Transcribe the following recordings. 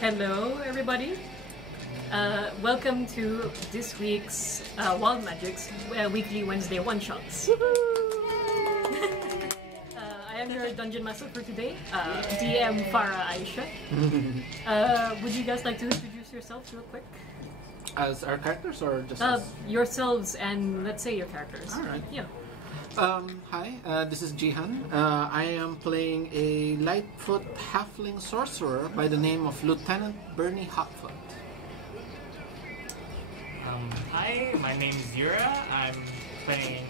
Hello, everybody. Welcome to this week's Wild Magics weekly Wednesday one-shots. I am your dungeon master for today, DM Farah Aisha. Would you guys like to introduce yourselves real quick? As our characters or just as... Yourselves and let's say your characters. Alright. Yeah. Hi, this is Jihan. I am playing a Lightfoot halfling sorcerer by the name of Lieutenant Bernie Hotfoot. Hi, my name is Yura. I'm playing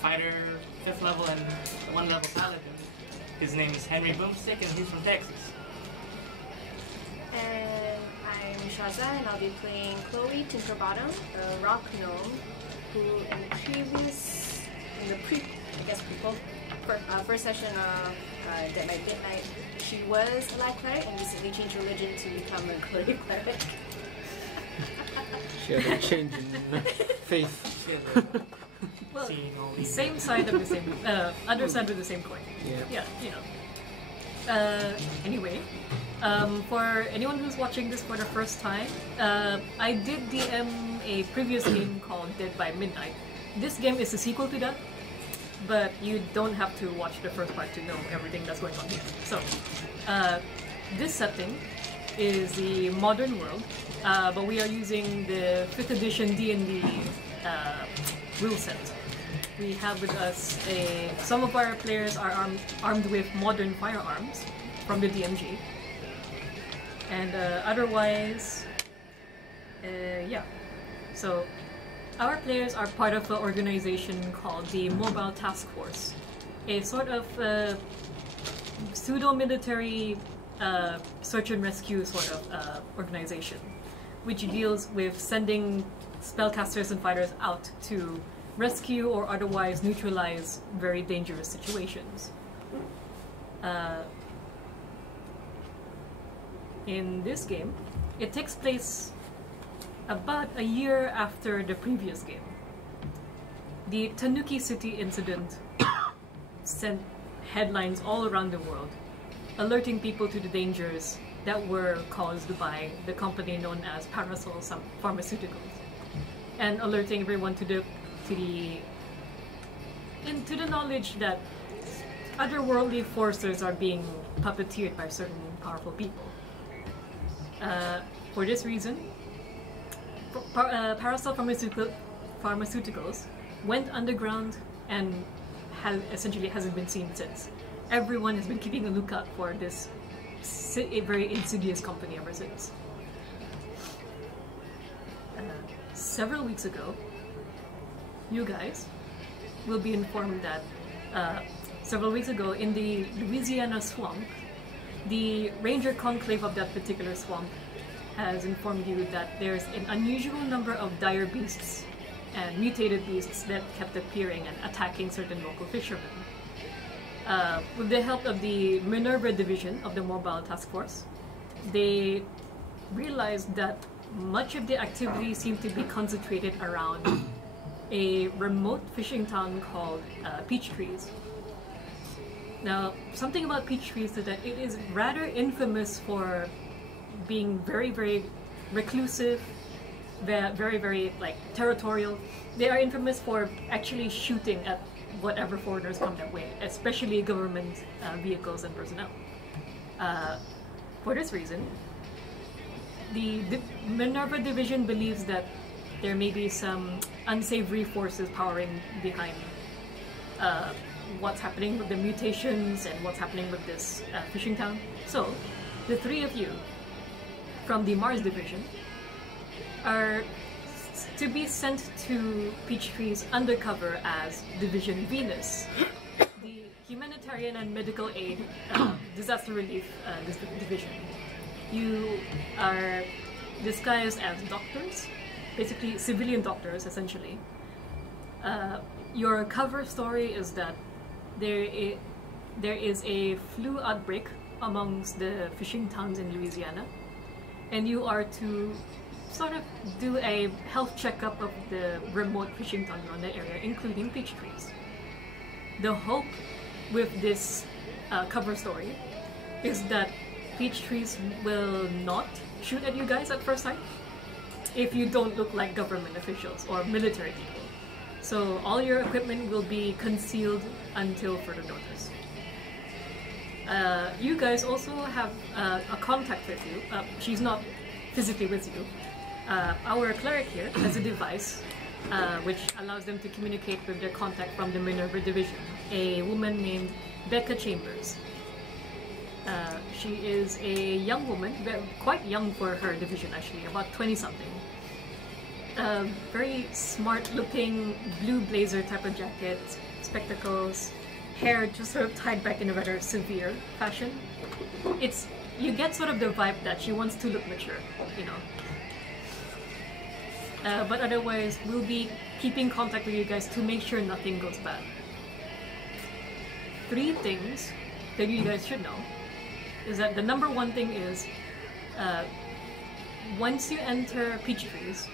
fighter 5th level and 1 level paladin. His name is Henry Boomstick and he's from Texas. And I'm Shaza and I'll be playing Chloe Tinkerbottom, a rock gnome who in the first session of Dead by Midnight, she was a light cleric and recently changed religion to become a Chloe cleric. She had a change in faith. Well, same side of the same, other side of the same coin. Yeah. You know. Anyway, for anyone who's watching this for the first time, I did DM a previous game called Dead by Midnight. This game is a sequel to that, but you don't have to watch the first part to know everything that's going on here. So, this setting is the modern world, but we are using the 5th edition D&D rule set. We have with us some of our players are armed with modern firearms from the DMG, and otherwise, yeah. So, our players are part of an organization called the Mobile Task Force, a sort of pseudo-military search and rescue sort of organization, which deals with sending spellcasters and fighters out to rescue or otherwise neutralize very dangerous situations. In this game, it takes place about a year after the previous game. The Tanuki City incident sent headlines all around the world, alerting people to the dangers that were caused by the company known as Parasol Pharmaceuticals, and alerting everyone to the knowledge that otherworldly forces are being puppeteered by certain powerful people. For this reason, Parasol Pharmaceuticals went underground and essentially hasn't been seen since. Everyone has been keeping a lookout for this very insidious company ever since. Several weeks ago, you guys will be informed that several weeks ago in the Louisiana swamp, the Ranger Conclave of that particular swamp has informed you that there's an unusual number of dire beasts and mutated beasts that kept appearing and attacking certain local fishermen. With the help of the Minerva division of the Mobile Task Force, they realized that much of the activity seemed to be concentrated around a remote fishing town called Peachtrees. Now, something about Peachtrees is that it is rather infamous for being very, very reclusive, very, very like territorial. They are infamous for actually shooting at whatever foreigners come their way, especially government vehicles and personnel. For this reason, the Minerva division believes that there may be some unsavory forces powering behind what's happening with the mutations and what's happening with this fishing town. So, the three of you from the Mars division are to be sent to Peachtrees undercover as Division Venus, the humanitarian and medical aid disaster relief division. You are disguised as doctors, basically civilian doctors essentially. Your cover story is that there is a flu outbreak amongst the fishing towns in Louisiana, and you are to sort of do a health checkup of the remote fishing towns around the area, including Peachtrees. The hope with this cover story is that Peachtrees will not shoot at you guys at first sight if you don't look like government officials or military people. So all your equipment will be concealed until further notice. You guys also have a contact with you. She's not physically with you. Our cleric here has a device which allows them to communicate with their contact from the Minerva division, a woman named Becca Chambers. She is a young woman, quite young for her division actually, about 20-something. Very smart-looking blue blazer type of jacket, spectacles, hair just sort of tied back in a rather severe fashion. You get sort of the vibe that she wants to look mature, you know. But otherwise, we'll be keeping contact with you guys to make sure nothing goes bad. 3 things that you guys should know is that the number 1 thing is once you enter Peachtrees,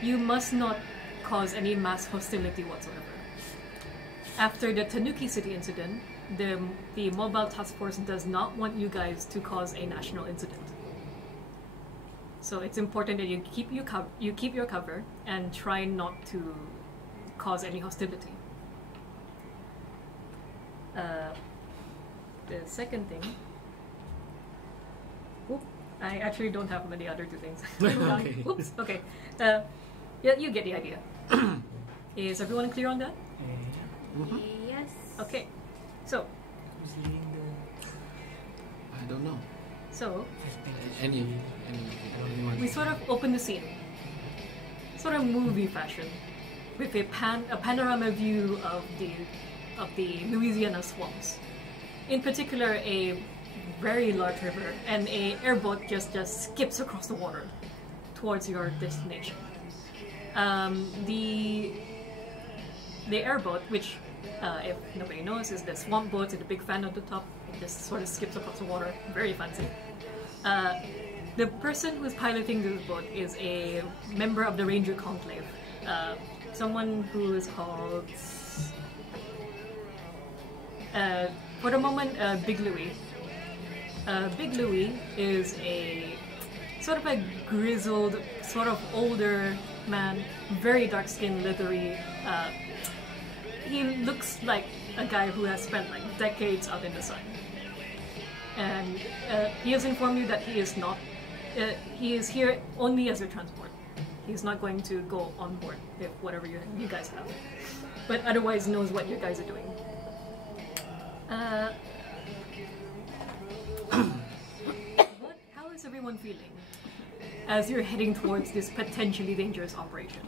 you must not cause any mass hostility whatsoever. After the Tanuki City incident, the Mobile Task Force does not want you guys to cause a national incident. So it's important that you keep your cover and try not to cause any hostility. The second thing, I actually don't have many other 2 things. Okay. Oops. Okay. Yeah, you get the idea. Is everyone clear on that? Mhm. Yes. Okay. So, Who's leading the Uh, I don't know. so Anyone. we sort of open the scene, sort of movie fashion, with a panorama view of the Louisiana swamps. In particular, a very large river, and a airboat just skips across the water towards your destination. The airboat, which if nobody knows, is the swamp boat with the big fan at the top. It just sort of skips across the water, very fancy. The person who's piloting this boat is a member of the Ranger Conclave, someone who is called, for the moment, Big Louie. Big Louie is a sort of a grizzled, sort of older man, very dark-skinned, leathery. He looks like a guy who has spent like decades out in the sun. And he has informed you that he is not. He is here only as a transport. He's not going to go on board with whatever you guys have, but otherwise knows what you guys are doing. How is everyone feeling as you're heading towards this potentially dangerous operation?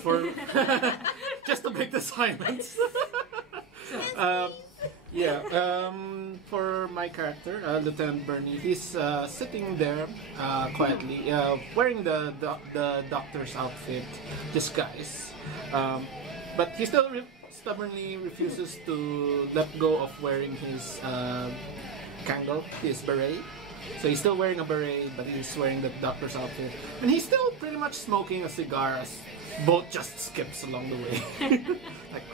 For just to break the silence. For my character, Lieutenant Bernie, he's sitting there quietly, wearing the doctor's outfit disguise, but he still stubbornly refuses to let go of wearing his Kangol, his beret. So he's still wearing a beret, but he's wearing the doctor's outfit, and he's still pretty much smoking a cigar as boat just skips along the way. Like,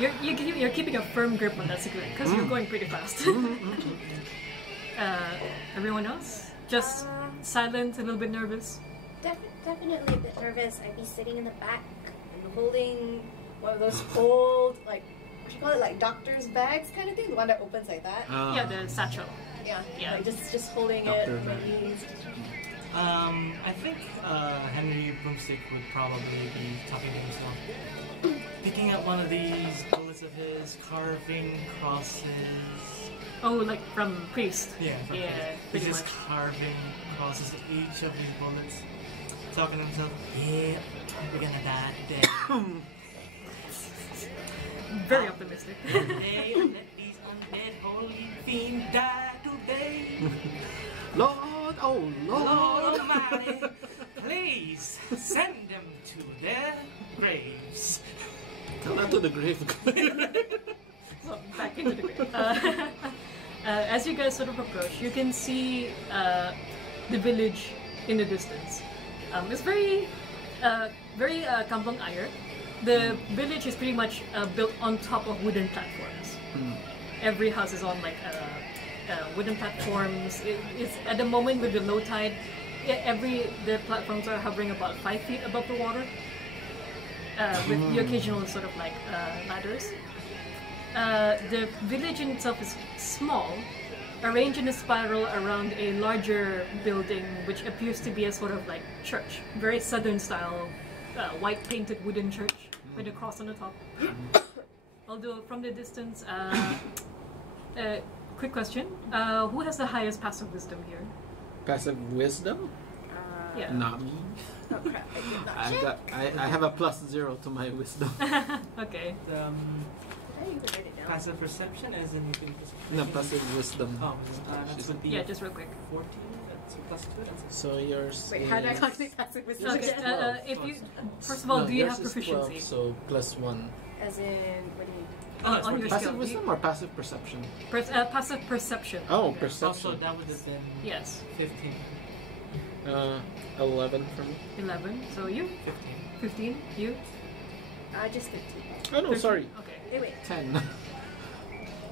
yeah, you're keeping a firm grip on that cigarette because you're going pretty fast. Everyone else? Just silent, a little bit nervous? Definitely a bit nervous. I'd be sitting in the back and holding one of those old, like, what you call it, like doctor's bags kind of thing? The one that opens like that? Yeah, the satchel. Yeah. Yeah. Like just holding Doctor it on my bag. knees. I think Henry Broomstick would probably be talking to himself. Picking up one of these bullets of his, carving crosses. Oh, like from Priest. Yeah, Yeah, he's pretty just much. carving crosses to each of these bullets. Talking to himself, yeah, we're gonna die today. Very optimistic. Today, let these undead holy fiends die today. Lord, oh Lord Lord! Almighty, please send them to their graves. Tell that to the grave. So, back into the grave. As you guys sort of approach, you can see the village in the distance. It's very very kampong air. The village is pretty much built on top of wooden platforms. Every house is on like wooden platforms. It's at the moment with the low tide, the platforms are hovering about 5 feet above the water, with the occasional sort of like ladders. The village in itself is small, arranged in a spiral around a larger building, which appears to be a sort of like church, very southern style, white painted wooden church with a cross on the top. Although from the distance, quick question: who has the highest passive wisdom here? Passive wisdom? Yeah. Not me. Oh crap! I did not check. I have a +0 to my wisdom. Okay. Did I even write it down? Passive perception as in you can just... No, passive wisdom. Oh, that's would be Yeah, just real quick. 14. That's a +2. That's So yours. Wait, how do I calculate passive wisdom? Okay. again? If you first of all, do you have yours is proficiency? 12, so +1. As in, what do you mean? On your Passive skill? wisdom or passive perception? Passive perception. Oh, Also, perception. that would have been Yes. 15. 11 for me. 11. So you? 15. 15. You? Just 15. Oh no, 13? sorry. Okay. Wait. 10.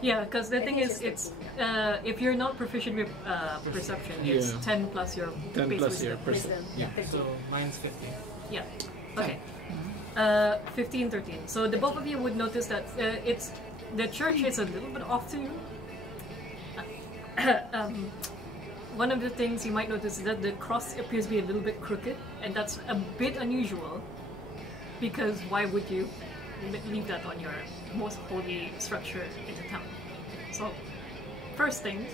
Yeah, because the I thing think is, it's it's if you're not proficient with perception, it's Yeah. 10 plus your 10 base plus wisdom. your Wisdom. Yeah. 15. So mine's 15. Yeah. Okay. 15, 13. So the both of you would notice that it's the church is a little bit off to you. One of the things you might notice is that the cross appears to be a little bit crooked, and that's a bit unusual. Because why would you leave that on your most holy structure in the town? So, first thing.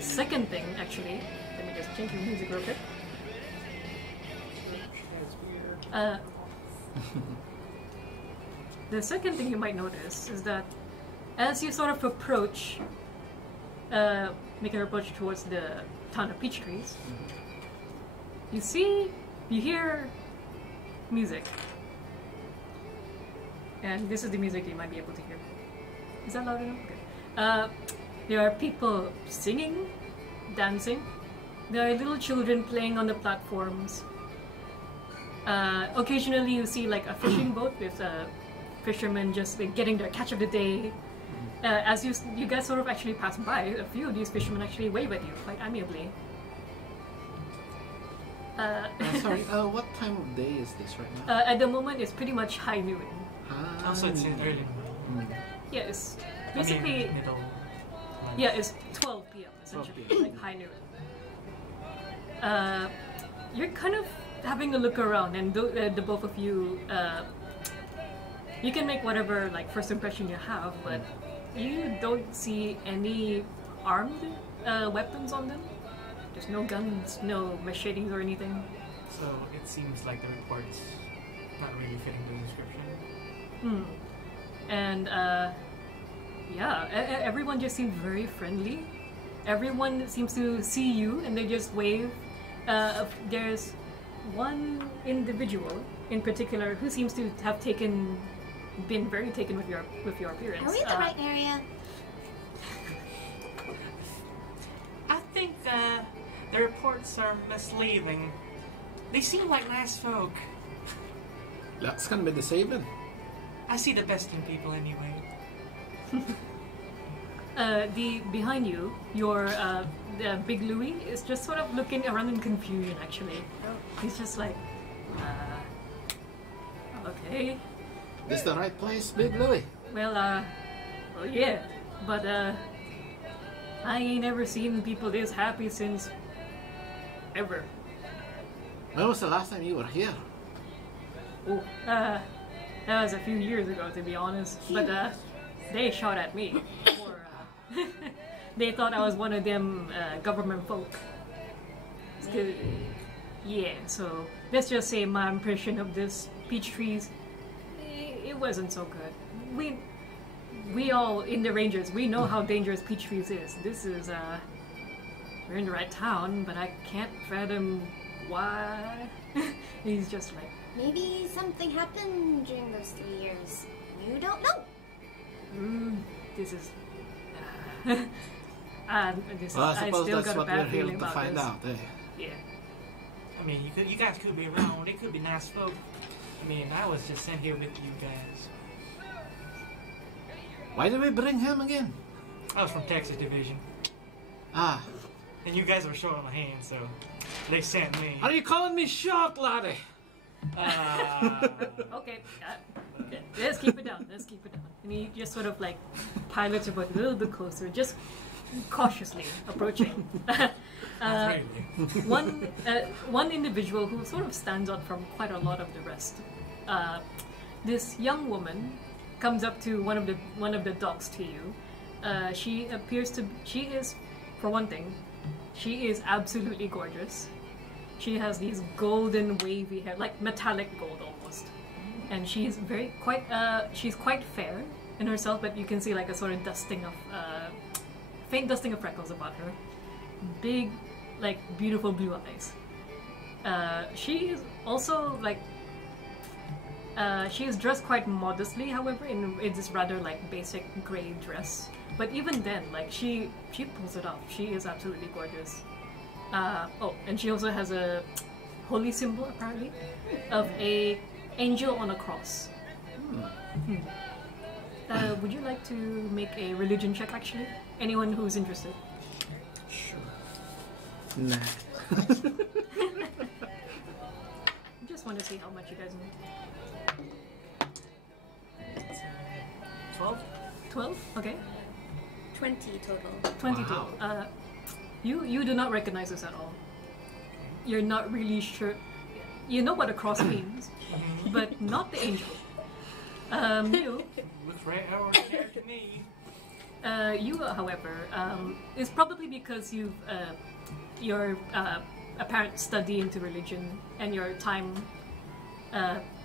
Second thing, actually, let me just change the music real quick. The second thing you might notice is that as you sort of approach, make an approach towards the town of Peachtrees, you hear music. And this is the music you might be able to hear. Is that loud enough? Okay. There are people singing, dancing. There are little children playing on the platforms. Occasionally you see like a fishing boat with fishermen just like, getting their catch of the day. As you guys sort of actually pass by, a few of these fishermen actually wave at you quite amiably. Sorry, what time of day is this right now? At the moment, it's pretty much high noon. Also, it's in early. Yeah, it's basically Middle. yeah, it's 12 p.m. essentially, 12 p.m. like high noon. You're kind of having a look around, and the both of you, you can make whatever like first impression you have, but you don't see any armed weapons on them. There's no guns, no machetes or anything. So it seems like the report's not really fitting the description. And yeah, everyone just seems very friendly. Everyone seems to see you and they just wave. There's one individual in particular who seems to have been very taken with your appearance. Are we in the right area? I think the reports are misleading. They seem like nice folk. Lux can be deceiving. I see the best in people anyway. Behind you, your the Big Louie is just sort of looking around in confusion. Actually, he's just like, okay. This the right place, Big Louie? Well, yeah, but I ain't ever seen people this happy since ever. When was the last time you were here? Oh, that was a few years ago, to be honest. But they shot at me. Or, they thought I was one of them government folk. Yeah, so let's just say my impression of this Peachtrees, it wasn't so good. We all in the Rangers, we know how dangerous Peachtrees is. This is we're in the right town, but I can't fathom why. He's just like, Maybe something happened during those 3 years. You don't know. this is. This Well, I is. I suppose still that's got a what we're bad here feeling to about find this. out, eh? Yeah. I mean, you guys could be wrong. They could be nice folk. I mean, I was just sent here with you guys. Why did we bring him again? I was from Texas Division. Ah. And you guys were short on the hand, so they sent me. Are you calling me short, laddie? Okay, let's keep it down. Let's keep it down. And he just sort of like pilots your boat a little bit closer, just cautiously approaching. One individual who sort of stands out from quite a lot of the rest. This young woman comes up to one of the dogs to you. She is, for one thing, she is absolutely gorgeous. She has these golden wavy hair, like metallic gold almost, and she's she's quite fair in herself, but you can see like a sort of faint dusting of freckles about her. Big, like beautiful blue eyes. She is also like she is dressed quite modestly, however, in this rather like basic grey dress. But even then, like she pulls it off. She is absolutely gorgeous. And she also has a holy symbol, apparently, of a angel on a cross. Would you like to make a religion check, actually? Anyone who's interested? Sure. Nah. I just want to see how much you guys know. 12? 12? Okay. 20 total. 20 Wow. total. You do not recognize this at all. You're not really sure. You know what a cross means, but not the angel. You, Looks right over there to me. however, is probably because your apparent study into religion and your time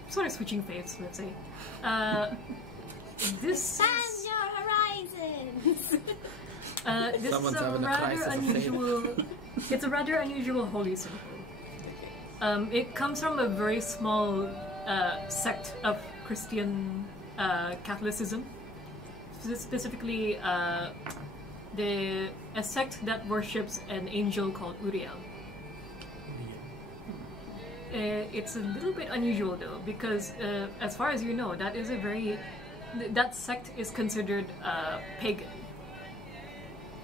sort of switching faiths, let's say. This Expand your horizons! this Someone's is a having a rather crisis of faith. unusual. It's a rather unusual holy symbol. It comes from a very small sect of Christian Catholicism, specifically a sect that worships an angel called Uriel. It's a little bit unusual though, because as far as you know, that sect is considered pagan.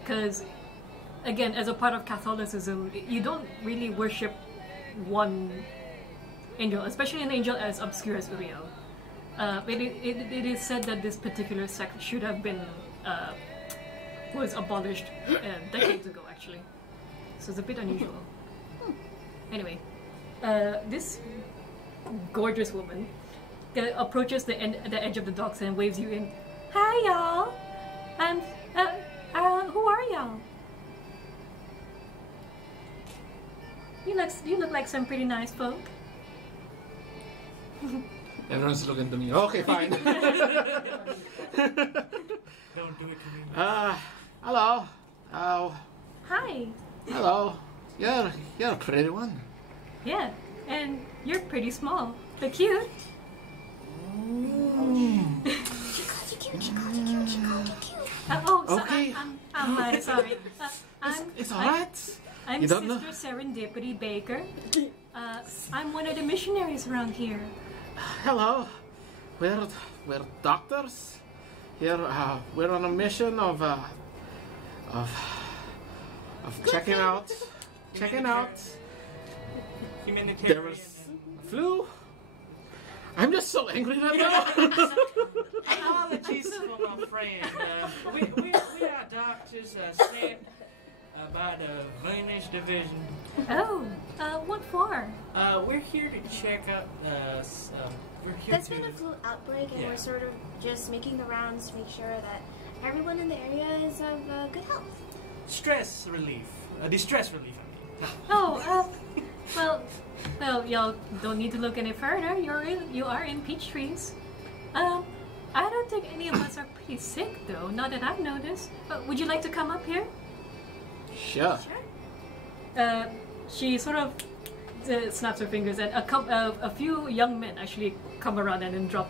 Because, again, as a part of Catholicism, you don't really worship one angel, especially an angel as obscure as Uriel. It is said that this particular sect should have been was abolished decades ago, actually. So it's a bit unusual. Anyway, this gorgeous woman approaches the edge of the docks and waves you in. Hi, y'all. And who are y'all? You look like some pretty nice folk. Everyone's looking to me. Okay, fine. Don't do it to me. Hello. Oh, Hi. hello. You're a pretty one. Yeah, and you're pretty small, but cute. Okay. I'm sorry. It's alright. I'm You don't know? Sister Serendipity Baker. I'm one of the missionaries around here. Hello. We're doctors. Here we're on a mission of checking out. Humanitarian. There was a flu. I'm just so angry right now. Apologies for my friend. We are doctors sent by the Venus Division. Oh, what for? We're here to check out. We're here There's to. been a flu outbreak, and Yeah. we're sort of just making the rounds to make sure that everyone in the area is of good health. Stress relief. Distress relief, I mean. Oh, well, y'all don't need to look any further. You are in Peachtrees. I don't think any of us are pretty sick, though. Not that I've noticed. Would you like to come up here? Sure. She sort of snaps her fingers, and a few young men actually come around and then drop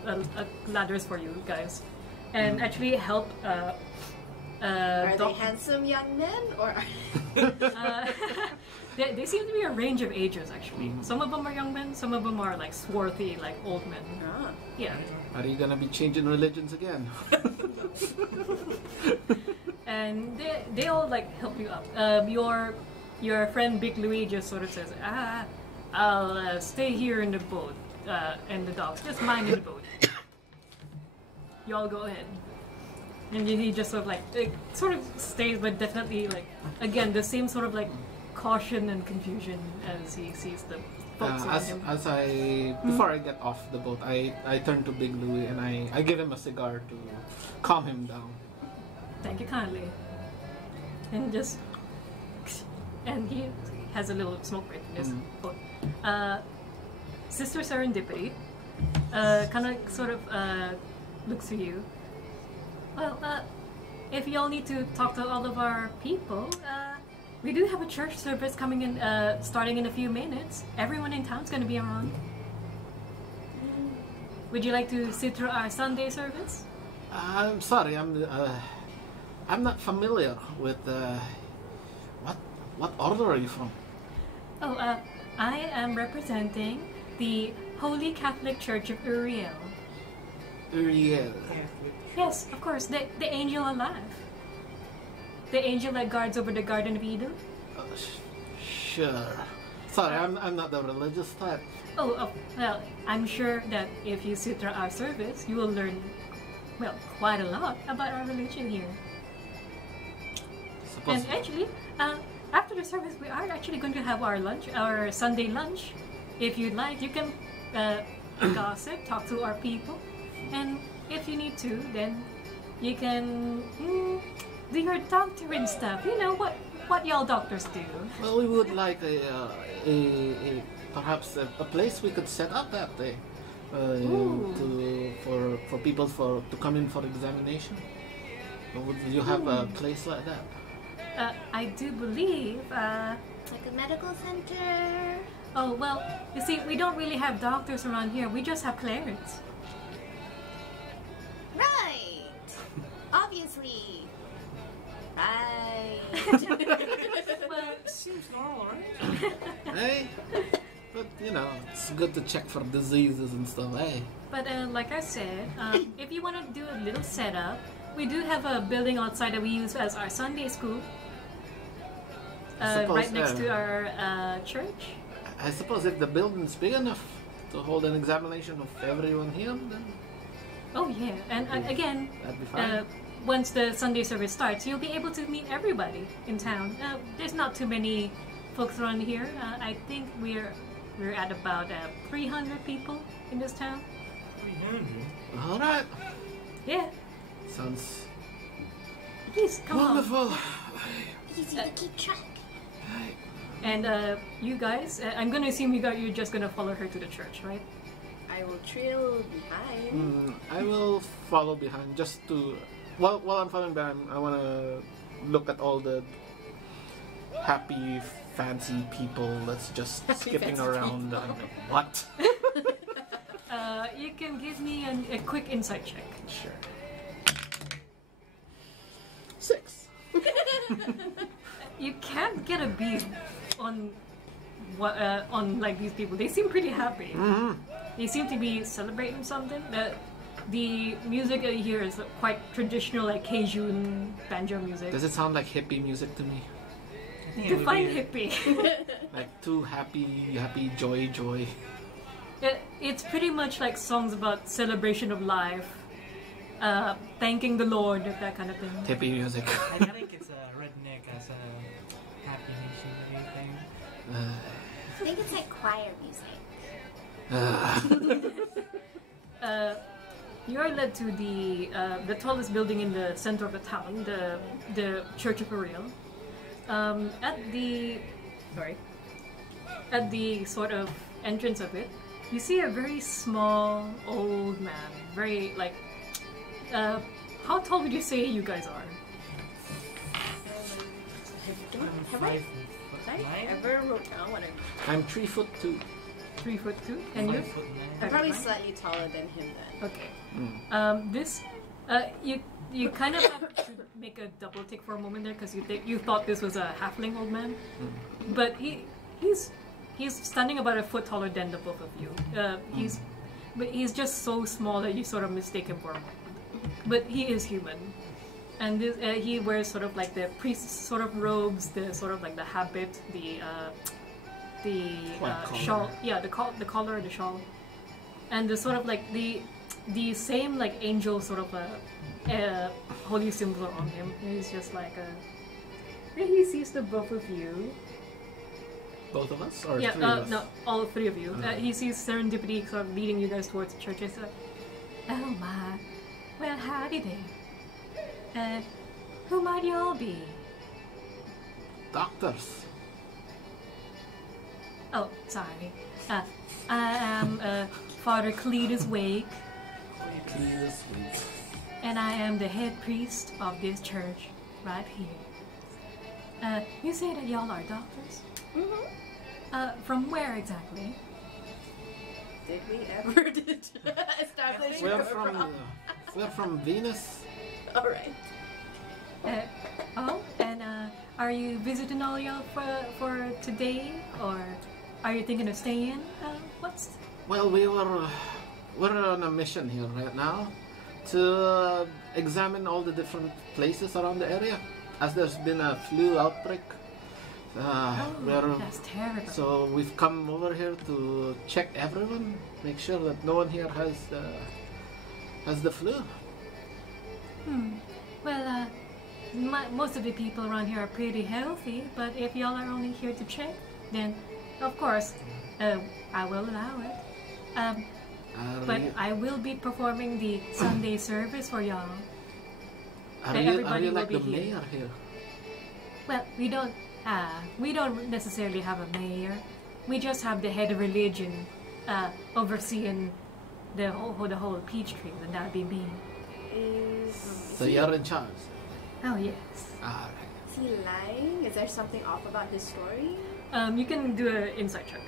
ladders for you guys, and actually help. Are they handsome young men, or They seem to be a range of ages, actually. Some of them are young men, some of them are like swarthy, like old men. Ah. Yeah. Are you gonna be changing religions again? And they all like help you up. Your friend Big Louis just sort of says, I'll stay here in the boat and the dogs. Just mind in the boat. Y'all go ahead. And he just sort of like sort of stays, but definitely like again the same sort of like caution and confusion as he sees the folks around him. Before I get off the boat, I turn to Big Louie and I give him a cigar to calm him down. Thank you kindly. And he has a little smoke break in his boat. Sister Serendipity kind of sort of looks to you. Well, if y'all need to talk to all of our people, we do have a church service coming in, starting in a few minutes. Everyone in town's gonna be around. Would you like to sit through our Sunday service? I'm sorry, I'm not familiar with what order are you from? Oh, I am representing the Holy Catholic Church of Uriel. Uriel. Yes, of course, the angel alive. The angel that guards over the Garden of Eden. Sure. Sorry, I'm not the religious type. Oh, well, I'm sure that if you sit through our service, you will learn, well, quite a lot about our religion here. And actually, after the service, we are actually going to have our lunch, our Sunday lunch. If you'd like, you can gossip, talk to our people, and if you need to, then you can do your doctoring stuff. You know what y'all doctors do. Well, we would like perhaps a place we could set up that day for people to come in for examination. Would you have a place like that? I do believe. Like a medical center. Oh well, you see, we don't really have doctors around here. We just have clerics. Right. Obviously. Right. Well, Seems normal, right? Hey, but you know, it's good to check for diseases and stuff. Hey. but like I said, if you want to do a little setup, we do have a building outside that we use as our Sunday school. Right next to our church. I suppose if the building's big enough to hold an examination of everyone here, then Oh yeah, and again, that'd be fine. once the Sunday service starts, you'll be able to meet everybody in town. There's not too many folks around here. I think we're at about 300 people in this town. 300? All right. Yeah, Sounds please come wonderful. Easy to keep track. Hey. on. And you guys, I'm gonna assume you're just gonna follow her to the church, right? I will trail behind. I will follow behind just to. While I'm following behind, I want to look at all the happy, fancy people that's just skipping fancy around. What? You can give me a quick insight check. Sure. 6. You can't get a beat on on like these people. They seem pretty happy. They seem to be celebrating something. The music I hear is quite traditional, like Cajun banjo music. Does it sound like hippie music to me? I think it would Define be- hippie. Like too happy, joy. It's pretty much like songs about celebration of life, thanking the Lord, that kind of thing. Hippie music. I think it's a redneck as a happy nation thing. I think it's like choir music. You're led to the tallest building in the center of the town, the Church of Uriel. At the sort of entrance of it, you see a very small old man. Very like, how tall would you say you guys are? Have I ever wrote down what I'm 3'2". 3'2", and you? 5'9". I'm probably slightly taller than him then. Okay. This You kind of have to make a double take for a moment there because you thought this was a halfling old man, but he's standing about a foot taller than the both of you. He's just so small that you sort of mistake him for a moment. But he is human, and he wears sort of like the priest sort of robes, the sort of like the habit, the shawl, yeah, the collar and the shawl, and the sort of like the same like angel sort of holy symbol on him. And he's just like he sees the both of you. Both of us, or Yeah, three of us? no, all three of you. He sees serendipity sort of leading you guys towards the church. He's like, oh my, well, howdy there. Who might you all be? Doctors. Oh, sorry. I am Father Cletus Wake, Please, please. and I am the head priest of this church right here. You say that y'all are doctors? From where exactly? Did we ever establish We're where from Venus. Alright. And are you visiting all y'all for today, or are you thinking of staying? Well, we're on a mission here right now to examine all the different places around the area, as there's been a flu outbreak. That's terrible. So we've come over here to check everyone, make sure that no one here has the flu. Well, most of the people around here are pretty healthy, but if y'all are only here to check, then of course I will allow it. But I will be performing the Sunday service for y'all. Are Everybody you will like be the here. mayor here? Well, we don't necessarily have a mayor. We just have the head of religion overseeing the whole Peachtrees, and that'd be me. So you're in charge. Oh yes. Alright. Is he lying? Is there something off about his story? You can do an insight check.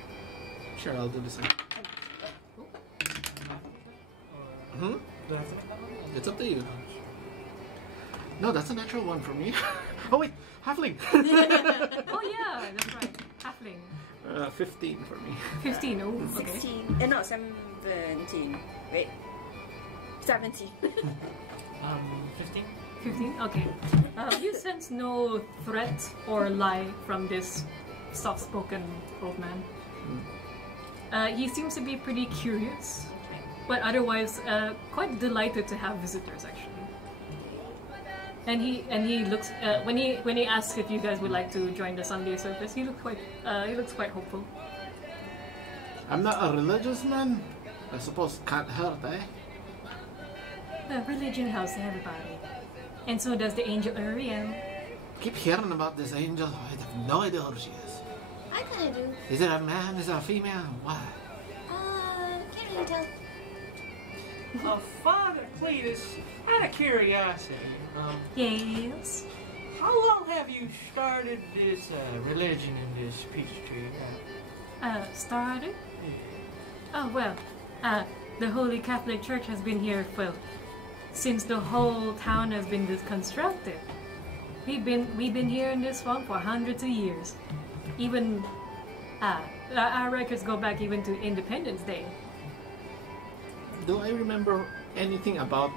Sure, I'll do the same. Do I have to make that one? It's up to you. No, that's a natural one for me. Oh wait, halfling. Oh yeah, that's right. Halfling. 15 for me. 15. Oh, okay. 16. No, 17. Wait. 17. 15? 15. Okay. You sense no threat or lie from this soft-spoken old man. He seems to be pretty curious, but otherwise quite delighted to have visitors actually. And he looks when he asks if you guys would like to join the Sunday service, he looks quite hopeful. I'm not a religious man. I suppose it can't hurt, eh? Religion helps everybody, and so does the angel Uriel. Keep hearing about this angel. I have no idea who she is. I kind of do. Is it a man? Is it a female? What? Can't really tell. Father Cletus, out of curiosity, Yes. how long have you started this religion in this Peachtree? Started? Oh well, the Holy Catholic Church has been here since the whole town has been constructed. We've been here in this swamp for hundreds of years. Even our records go back even to Independence Day. Do I remember anything about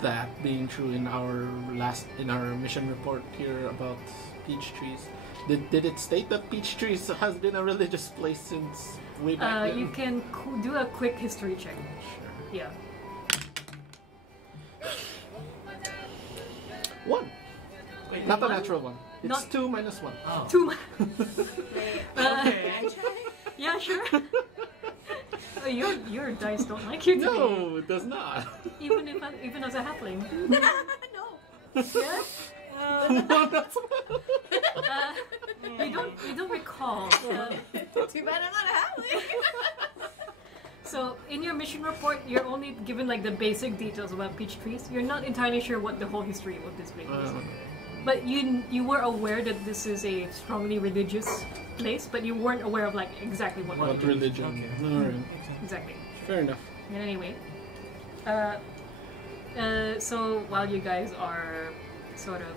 that being true in our mission report here about Peachtrees? Did it state that Peachtrees has been a religious place since way back then? You can do a quick history check. Sure. Yeah. 1. Wait, Not a One? natural one. It's Not- 2 minus 1. Oh. 2. Wait. Okay. Can I try? Yeah, sure. Your dice don't like you today. No, it does not. Even as a halfling. No. Yeah. You don't recall. Too bad I'm not a halfling. So in your mission report, you're only given like the basic details about Peachtrees. You're not entirely sure what the whole history of this place is. But you were aware that this is a strongly religious place, but you weren't aware of like exactly what What religion? Okay. Alright. exactly. Fair enough. And anyway, So while you guys are sort of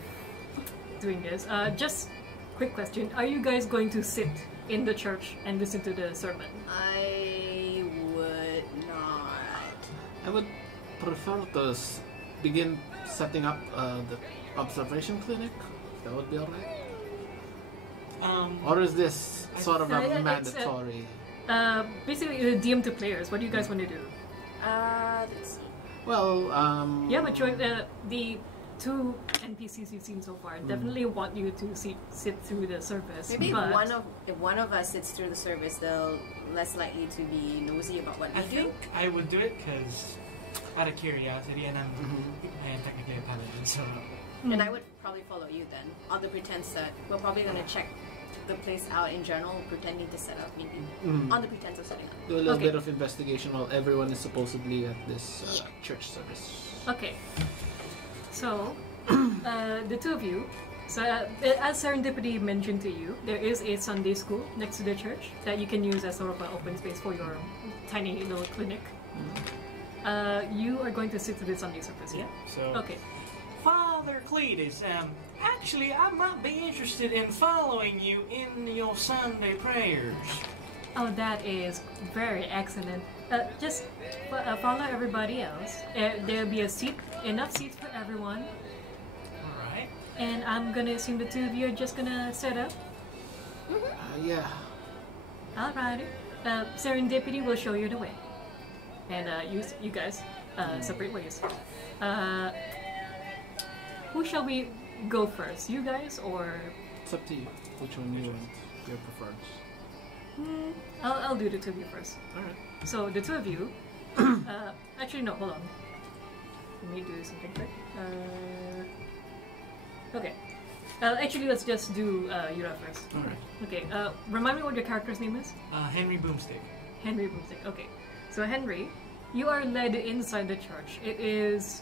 doing this, just quick question: are you guys going to sit in the church and listen to the sermon? I would not. I would prefer to begin setting up the observation clinic. That would be alright. Or is this sort of a mandatory? Basically, the DM to players. What do you guys want to do? Let's see. Well, Yeah, but the two NPCs you've seen so far definitely want you to sit through the service. Maybe but if one of us sits through the service, they'll less likely to be nosy about what we I do. think I would do it because out of curiosity, and I am technically a paladin, so. And I would probably follow you then, on the pretense that we're probably going to check the place out in general, pretending to set up, maybe on the pretense of setting up. do a little bit of investigation while everyone is supposedly at this church service. Okay. So, the two of you. So, as Serendipity mentioned to you, there is a Sunday school next to the church that you can use as sort of an open space for your tiny little clinic. You are going to sit through the Sunday service, yeah? So. Okay. Father Cletus, actually, I might be interested in following you in your Sunday prayers. Oh, that is very excellent. Just follow everybody else. There'll be enough seats for everyone. Alright. And I'm gonna assume the two of you are just gonna set up. Yeah. Alrighty. Serendipity will show you the way. And you guys separate ways. Who shall we go first? You guys or? It's up to you. Which one you want? Your preference. I'll do the two of you first. Alright. So the two of you. Actually, no. Hold on. Let me do something quick. Okay. Actually, let's just do Yura first. Alright. Okay. Remind me what your character's name is. Henry Boomstick. Henry Broomstick. Okay. So Henry, you are led inside the church. It is.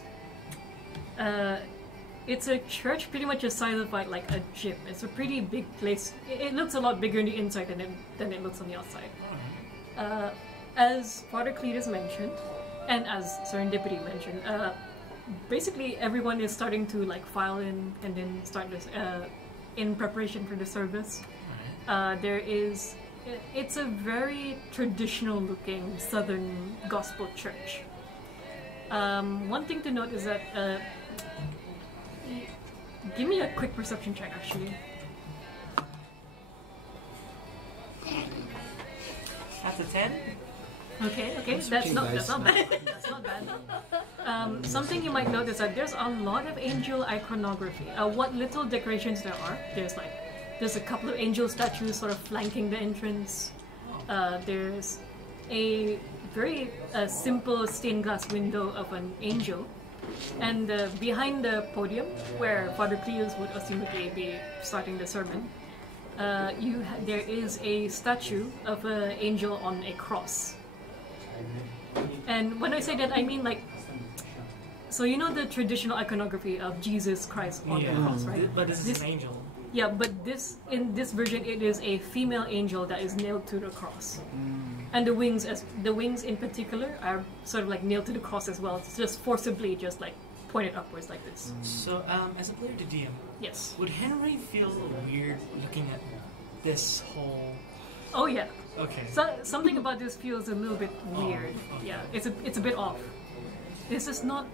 It's a church pretty much the size of like a gym. It's a pretty big place. It looks a lot bigger on the inside than it looks on the outside. As Father Cletus mentioned, and as Serendipity mentioned, basically everyone is starting to like file in and then start this in preparation for the service. It's a very traditional looking Southern gospel church. One thing to note is that give me a quick perception check, actually. That's a 10? Okay, that's not bad. That's not bad. Something you might notice that there's a lot of angel iconography. What little decorations there are, there's a couple of angel statues sort of flanking the entrance. There's a very simple stained glass window of an angel. And behind the podium, where Father Cletus would assumedly be starting the sermon, there is a statue of an angel on a cross. And when I say that, I mean like, so you know the traditional iconography of Jesus Christ on the cross, right? But this is an angel. Yeah, but in this version, it is a female angel that is nailed to the cross. And the wings in particular are sort of like nailed to the cross as well. It's just forcibly just like pointed upwards like this. So, as a player to DM, Yes. would Henry feel weird looking at this whole? Oh yeah. Okay. So something about this feels a little bit weird. okay. Yeah, it's a bit off. This is not.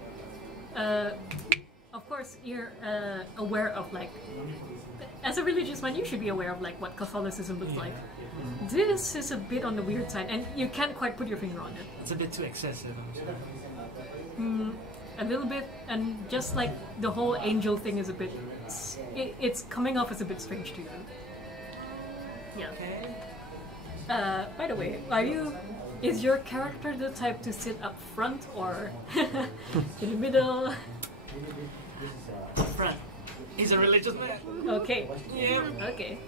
Of course, you're aware of like. As a religious man, you should be aware of like what Catholicism looks like. This is a bit on the weird side, and you can't quite put your finger on it. It's a bit too excessive, I'm sorry. A little bit, and just like the whole angel thing is a bit. It's coming off as a bit strange to you. Yeah. Okay. By the way, is your character the type to sit up front or in the middle? Front. He's a religious man. Okay. Yeah. Okay.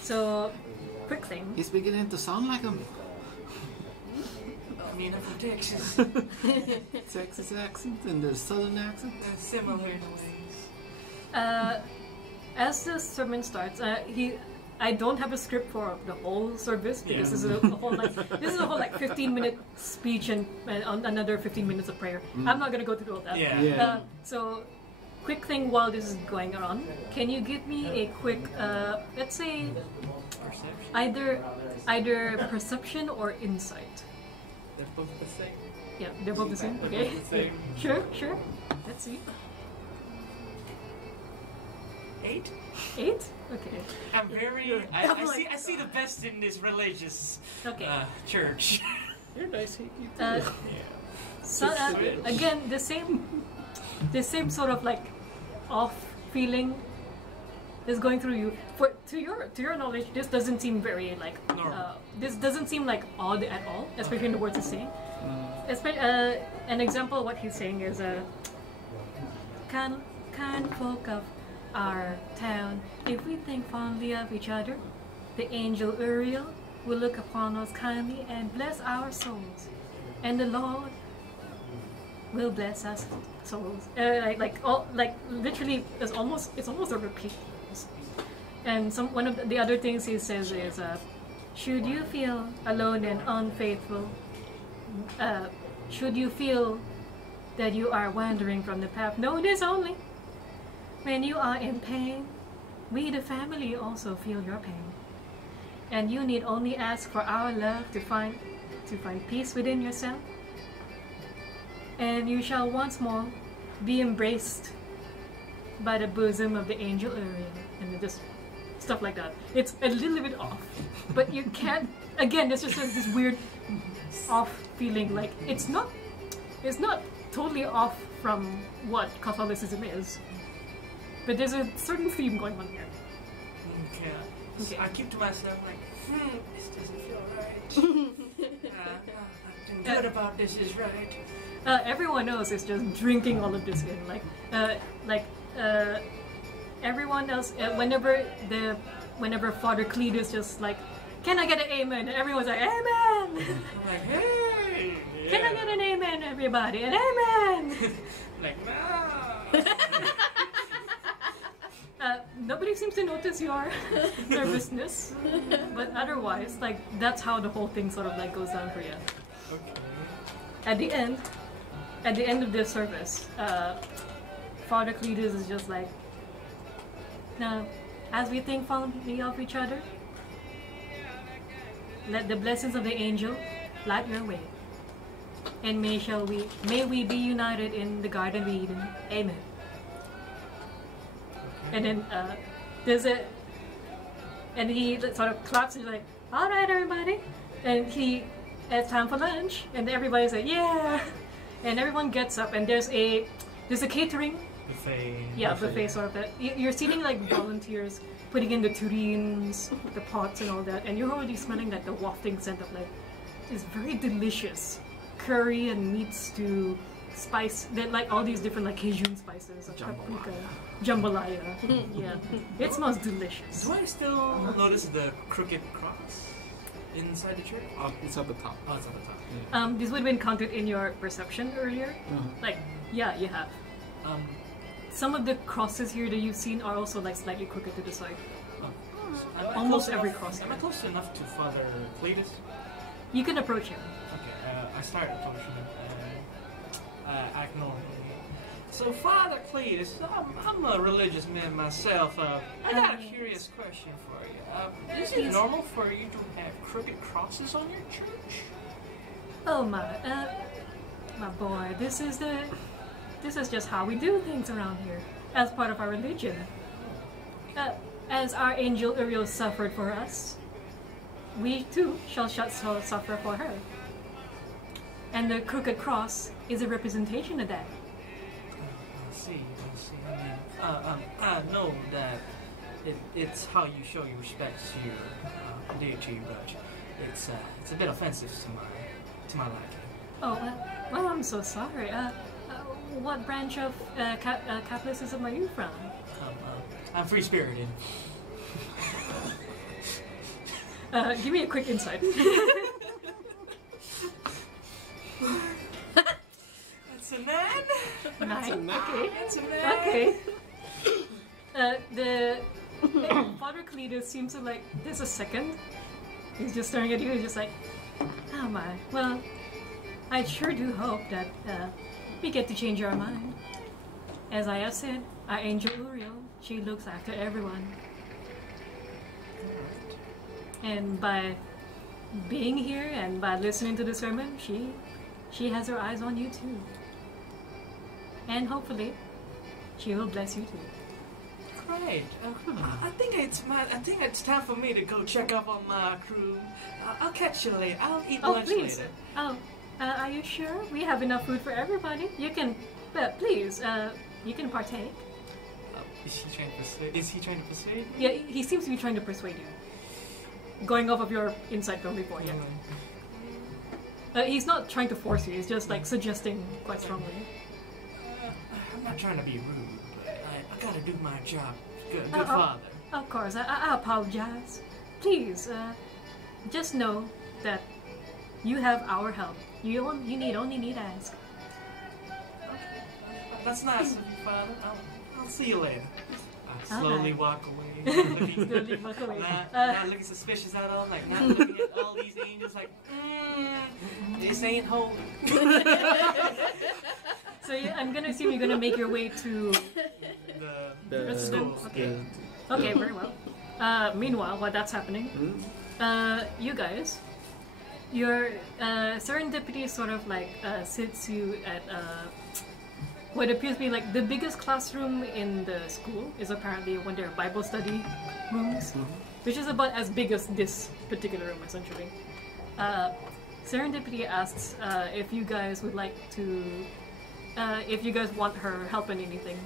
So, quick thing. He's beginning to sound like him. I mean, I'm from Texas. Texas accent and the southern accent. Similar in ways. As the sermon starts, I don't have a script for the whole service because this is a whole like 15-minute speech and another 15 minutes of prayer. I'm not gonna go through all that. So, quick thing while this is going on, can you give me a quick, let's say, either perception or insight? They're both the same. Yeah, they're both the same. Okay. Sure. Let's see. 8? 8? Okay. I'm very. I see the best in this religious church. You're nice. You So again, the same sort of like off feeling is going through you. To your knowledge, this doesn't seem very like this doesn't seem like odd at all, especially in the words he's saying. An example of what he's saying is kind folk of our town, if we think fondly of each other, the angel Uriel will look upon us kindly and bless our souls, and the Lord will bless us souls. Literally, it's almost a repeat. And one of the other things he says is, should you feel alone and unfaithful, should you feel that you are wandering from the path, know this only. When you are in pain, we the family also feel your pain. And you need only ask for our love to find peace within yourself. And you shall once more be embraced by the bosom of the angel Uriel. And just stuff like that. It's a little bit off. But you can't, again, there's just this weird off feeling. Like, it's not totally off from what Catholicism is. But there's a certain theme going on here. Okay. I keep to myself like, this doesn't feel right. Nothing good about this is right. Everyone else is just drinking all of this in. Everyone else, whenever Father Cletus just like, can I get an amen? And everyone's like, amen! I'm like, hey! Yeah. Can I get an amen, everybody? An amen! Like, no! Nobody seems to notice your nervousness, but otherwise, like, that's how the whole thing sort of like goes down for you. Okay. At the end of the service, Father Cletus is just like, now, as we think fondly of each other, let the blessings of the angel light your way, and may we be united in the Garden of Eden. Amen. And then and he sort of claps and he's like, all right, everybody. And it's time for lunch, and everybody's like, yeah. And everyone gets up, and there's a catering buffet. Yeah, buffet sort of that. You're seeing like volunteers putting in the tureens, the pots, and all that, and you're already smelling like the wafting scent of like this very delicious curry and meat stew. Spice, then like all these different like Cajun spices, like paprika, jambalaya. Yeah, it smells delicious. Do I still notice the crooked cross inside the church? It's at the top. Oh, it's at the top. Yeah. This would have been counted in your perception earlier. Like, yeah, you have. Some of the crosses here that you've seen are also like slightly crooked to the side. Almost every cross. Am I close enough to Father Cletus? You can approach him. Okay, I start approaching him. I ignore him. So, Father Cletus, I'm a religious man myself. I got a curious question for you. Is it normal for you to have crooked crosses on your church? Oh my boy, this is just how we do things around here, as part of our religion. As our angel Uriel suffered for us, we too shall suffer for her. And the crooked cross is a representation of that. I see. I mean, I know that it's how you show your respect to your deity, but it's a bit offensive to my liking. Oh, well, I'm so sorry. What branch of Catholicism are you from? I'm free-spirited. Give me a quick insight. That's a 9. Nine? a 9. Okay. That's a 9. Okay. Father Cletus seems to like this a second. He's just staring at you. He's just like, oh my. Well, I sure do hope that we get to change our mind. As I have said, our angel Uriel, she looks after everyone. And by being here and by listening to the sermon, she has her eyes on you too. And hopefully, she will bless you too. Great. I think it's time for me to go check up on my crew. I'll catch you later. I'll eat lunch please. later. Oh, are you sure? We have enough food for everybody. You can, please, you can partake. Is he trying to persuade me? Yeah, he seems to be trying to persuade you. Going off of your insight from before, yeah. He's not trying to force you. He's just like suggesting quite strongly. I'm not trying to be rude, but I gotta do my job. Good father. Of course, I apologize. Please, just know that you have our help. You only need to ask. That's nice of you, Father. I'll see you later. I slowly walk away. Not looking suspicious at all. Like, not looking at all these angels like, this ain't holy. So I'm gonna assume you're gonna make your way to the school. Okay. Okay, very well. Meanwhile, while that's happening, you guys, your serendipity sort of like sits you at what appears to be like the biggest classroom in the school is apparently one of their Bible study rooms, which is about as big as this particular room essentially. Serendipity asks if you guys would like to, if you guys want her help in anything.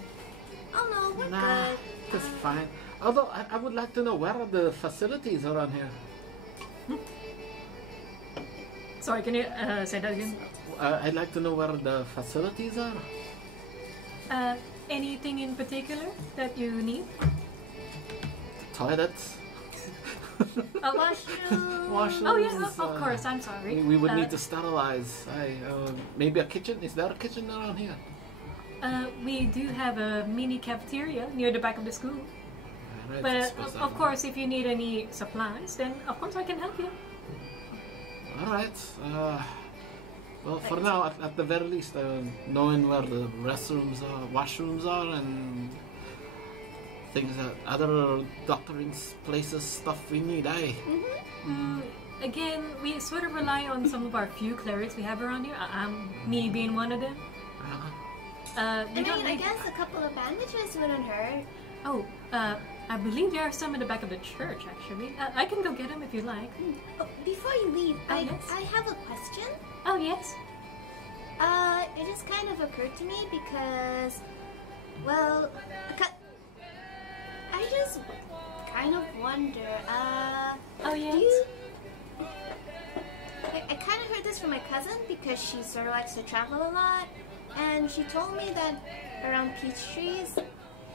Oh no, we're Nah, good. that's fine. Although I would like to know where are the facilities around here. Sorry, can you say that again? I'd like to know where the facilities are. Anything in particular that you need? Toilets. Washrooms. Oh yeah, of course. I'm sorry. We would need to sterilize. Maybe a kitchen. Is there a kitchen around here? We do have a mini cafeteria near the back of the school. Right, But of course, if you need any supplies, then of course I can help you. All right. Well, for now, at the very least, knowing where the restrooms are, washrooms are, and things that other doctoring places, stuff we need, Again, we sort of rely on some of our few clerics we have around here. Me being one of them. I guess a couple of bandages wouldn't hurt. Oh, I believe there are some in the back of the church, actually. I can go get them if you like. Oh, before you leave, yes? I have a question. Oh, yes? It just kind of occurred to me because, well, I just kind of wonder, Oh, yes? I kind of heard this from my cousin because she sort of likes to travel a lot, and she told me that around Peachtrees,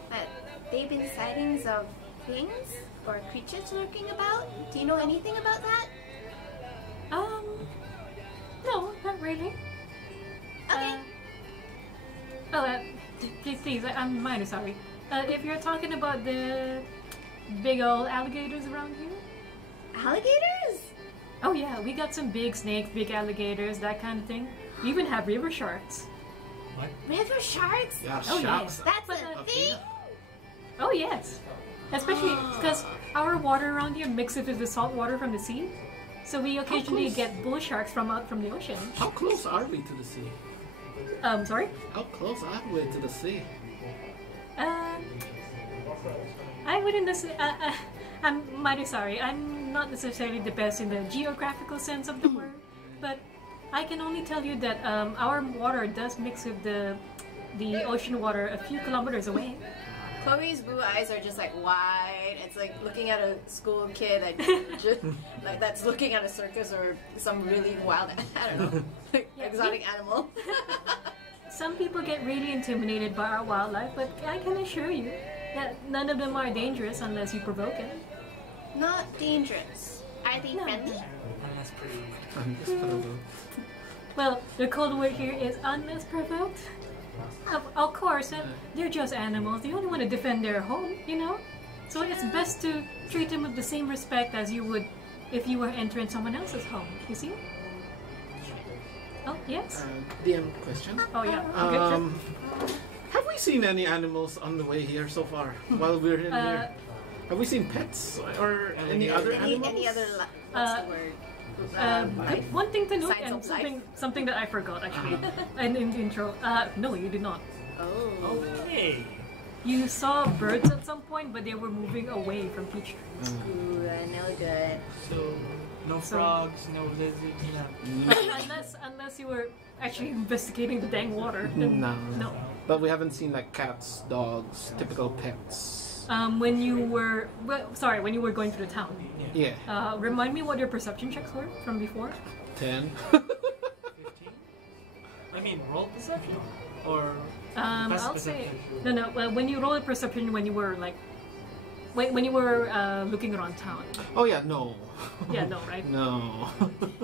that they've been sightings of things or creatures lurking about. Do you know anything about that? No, not really. Okay. Please, I'm minor sorry. If you're talking about the big old alligators around here? Alligators? Oh yeah, we got some big snakes, big alligators, that kind of thing. We even have river sharks. What? River sharks? Yeah, Oh, sharks. yeah. That's a thing? Oh yes. Especially because our water around here mixes with the salt water from the sea. So we occasionally close? get bull sharks from out from the ocean. How close are we to the sea? Sorry? How close are we to the sea? I wouldn't necessarily. I'm mighty sorry. I'm not necessarily the best in the geographical sense of the word, but I can only tell you that our water does mix with the ocean water a few kilometers away. Chloe's blue eyes are just like wide. It's like looking at a school kid like that's looking at a circus or some really wild, I don't know, exotic animal. Some people get really intimidated by our wildlife, but I can assure you that none of them are dangerous unless you provoke it. Not dangerous. Are they friendly? Unless provoked. I'm just provoked. Well, the code word here is unless provoked. Of course, they're just animals. They only want to defend their home, you know? So it's best to treat him with the same respect as you would if you were entering someone else's home. You see? Oh, yes? DM question. Oh, yeah. Okay, sure. Have we seen any animals on the way here so far while we're in here? Have we seen pets or any other animals? Any other, what's the word? One thing to note, Signs and of life? something that I forgot actually, and in the intro. No, you did not. Oh. Okay. You saw birds at some point, but they were moving away from Peachtrees. Ooh, no good. So, no frogs, no lizards, Unless you were actually investigating the dang water. Then No. But we haven't seen like cats, dogs, typical pets. When you were when you were going through the town. Yeah. Remind me what your perception checks were from before. 10. 15? I mean, roll perception? Or best I'll say perception? no. When you roll a perception, when you were like, when you were looking around town. Oh yeah, no. Yeah, no, right? No.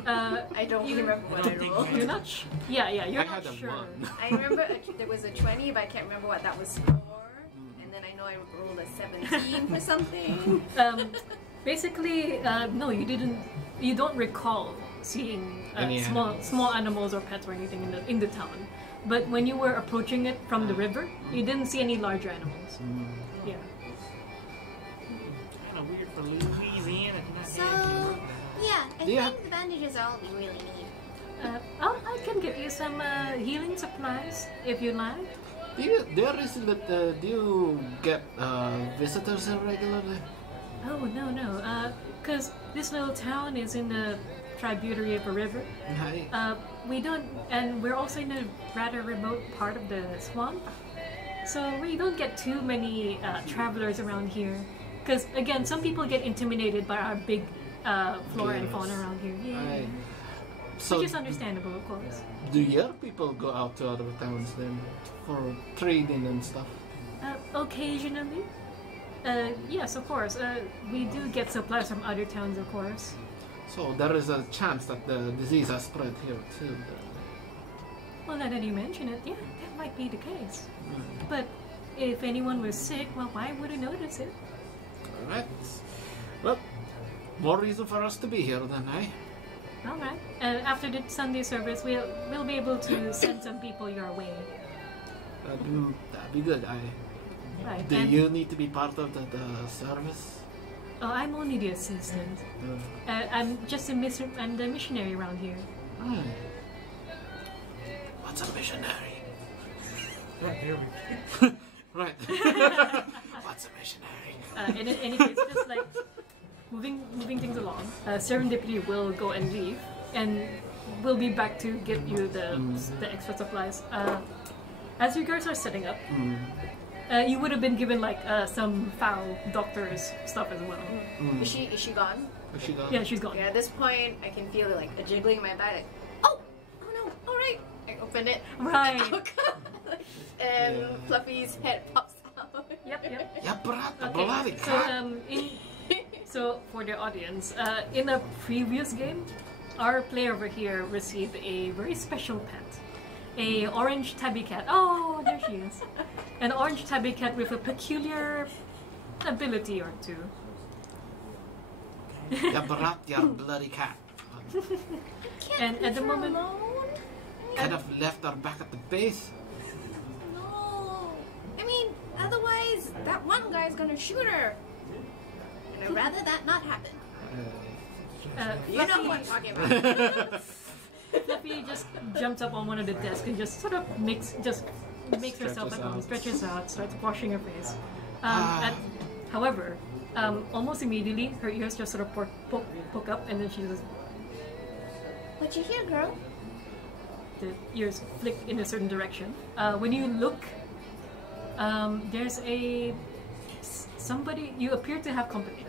I don't remember what I rolled. You're not. You're I not had a sure. 1. I remember there was a 20, but I can't remember what that was for. And then I know I rolled a 17 for something. Basically, no, you didn't. You don't recall seeing Any small animals or pets or anything in the town. But when you were approaching it from the river, you didn't see any larger animals. Yeah. Kind of weird for Louisiana. So, yeah, I Yeah. think the bandages are all we really need. I can get you some healing supplies if you like. Do you get visitors here regularly? Oh no, because this little town is in the tributary of a river. Hi. We don't, and we're also in a rather remote part of the swamp, so we don't get too many travelers around here. Because again, some people get intimidated by our big flora and fauna around here. Yeah. So Which is understandable, of course. do your people go out to other towns then for trading and stuff? Occasionally. Yes, of course. We do get supplies from other towns, of course. So there is a chance that the disease has spread here too. Well, now that you mention it, yeah, that might be the case. But if anyone was sick, well, why would I notice it? Alright. Well, more reason for us to be here then, eh? All right. After the Sunday service, we'll be able to send some people your way. That'd be good. Right. Do and- you need to be part of the service? Oh, I'm only the assistant. I'm just I'm the missionary around here. What's a missionary? Right, here we go. Right. What's a missionary? In any case, just like moving things along. Serendipity will go and leave, and we'll be back to get you the extra supplies. As you guys are setting up, you would have been given like some foul doctor's stuff as well. Is she gone? Is she gone? Yeah, she's gone. Yeah, at this point, I can feel like a jiggling in my back. Like, oh no, all right. I opened it. Right. And Yeah. Fluffy's head pops out. Yep. Yeah, brata, Okay. bloody So cat. so for the audience, in a previous game, our player over here received a very special pet. A orange tabby cat. Oh, there she is. An orange tabby cat with a peculiar ability or two. Yeah, brat, you bloody cat. And at the moment, Could have left her back at the base. No. I mean, otherwise, that one guy's gonna shoot her. And I'd rather that not happen. You know who I'm talking about. Fluffy just jumps up on one of the desks and just sort of makes herself at home, stretches out, starts washing her face. However, almost immediately her ears just sort of poke up, and then she just What you hear, girl? the ears flick in a certain direction. When you look, there's somebody. You appear to have company.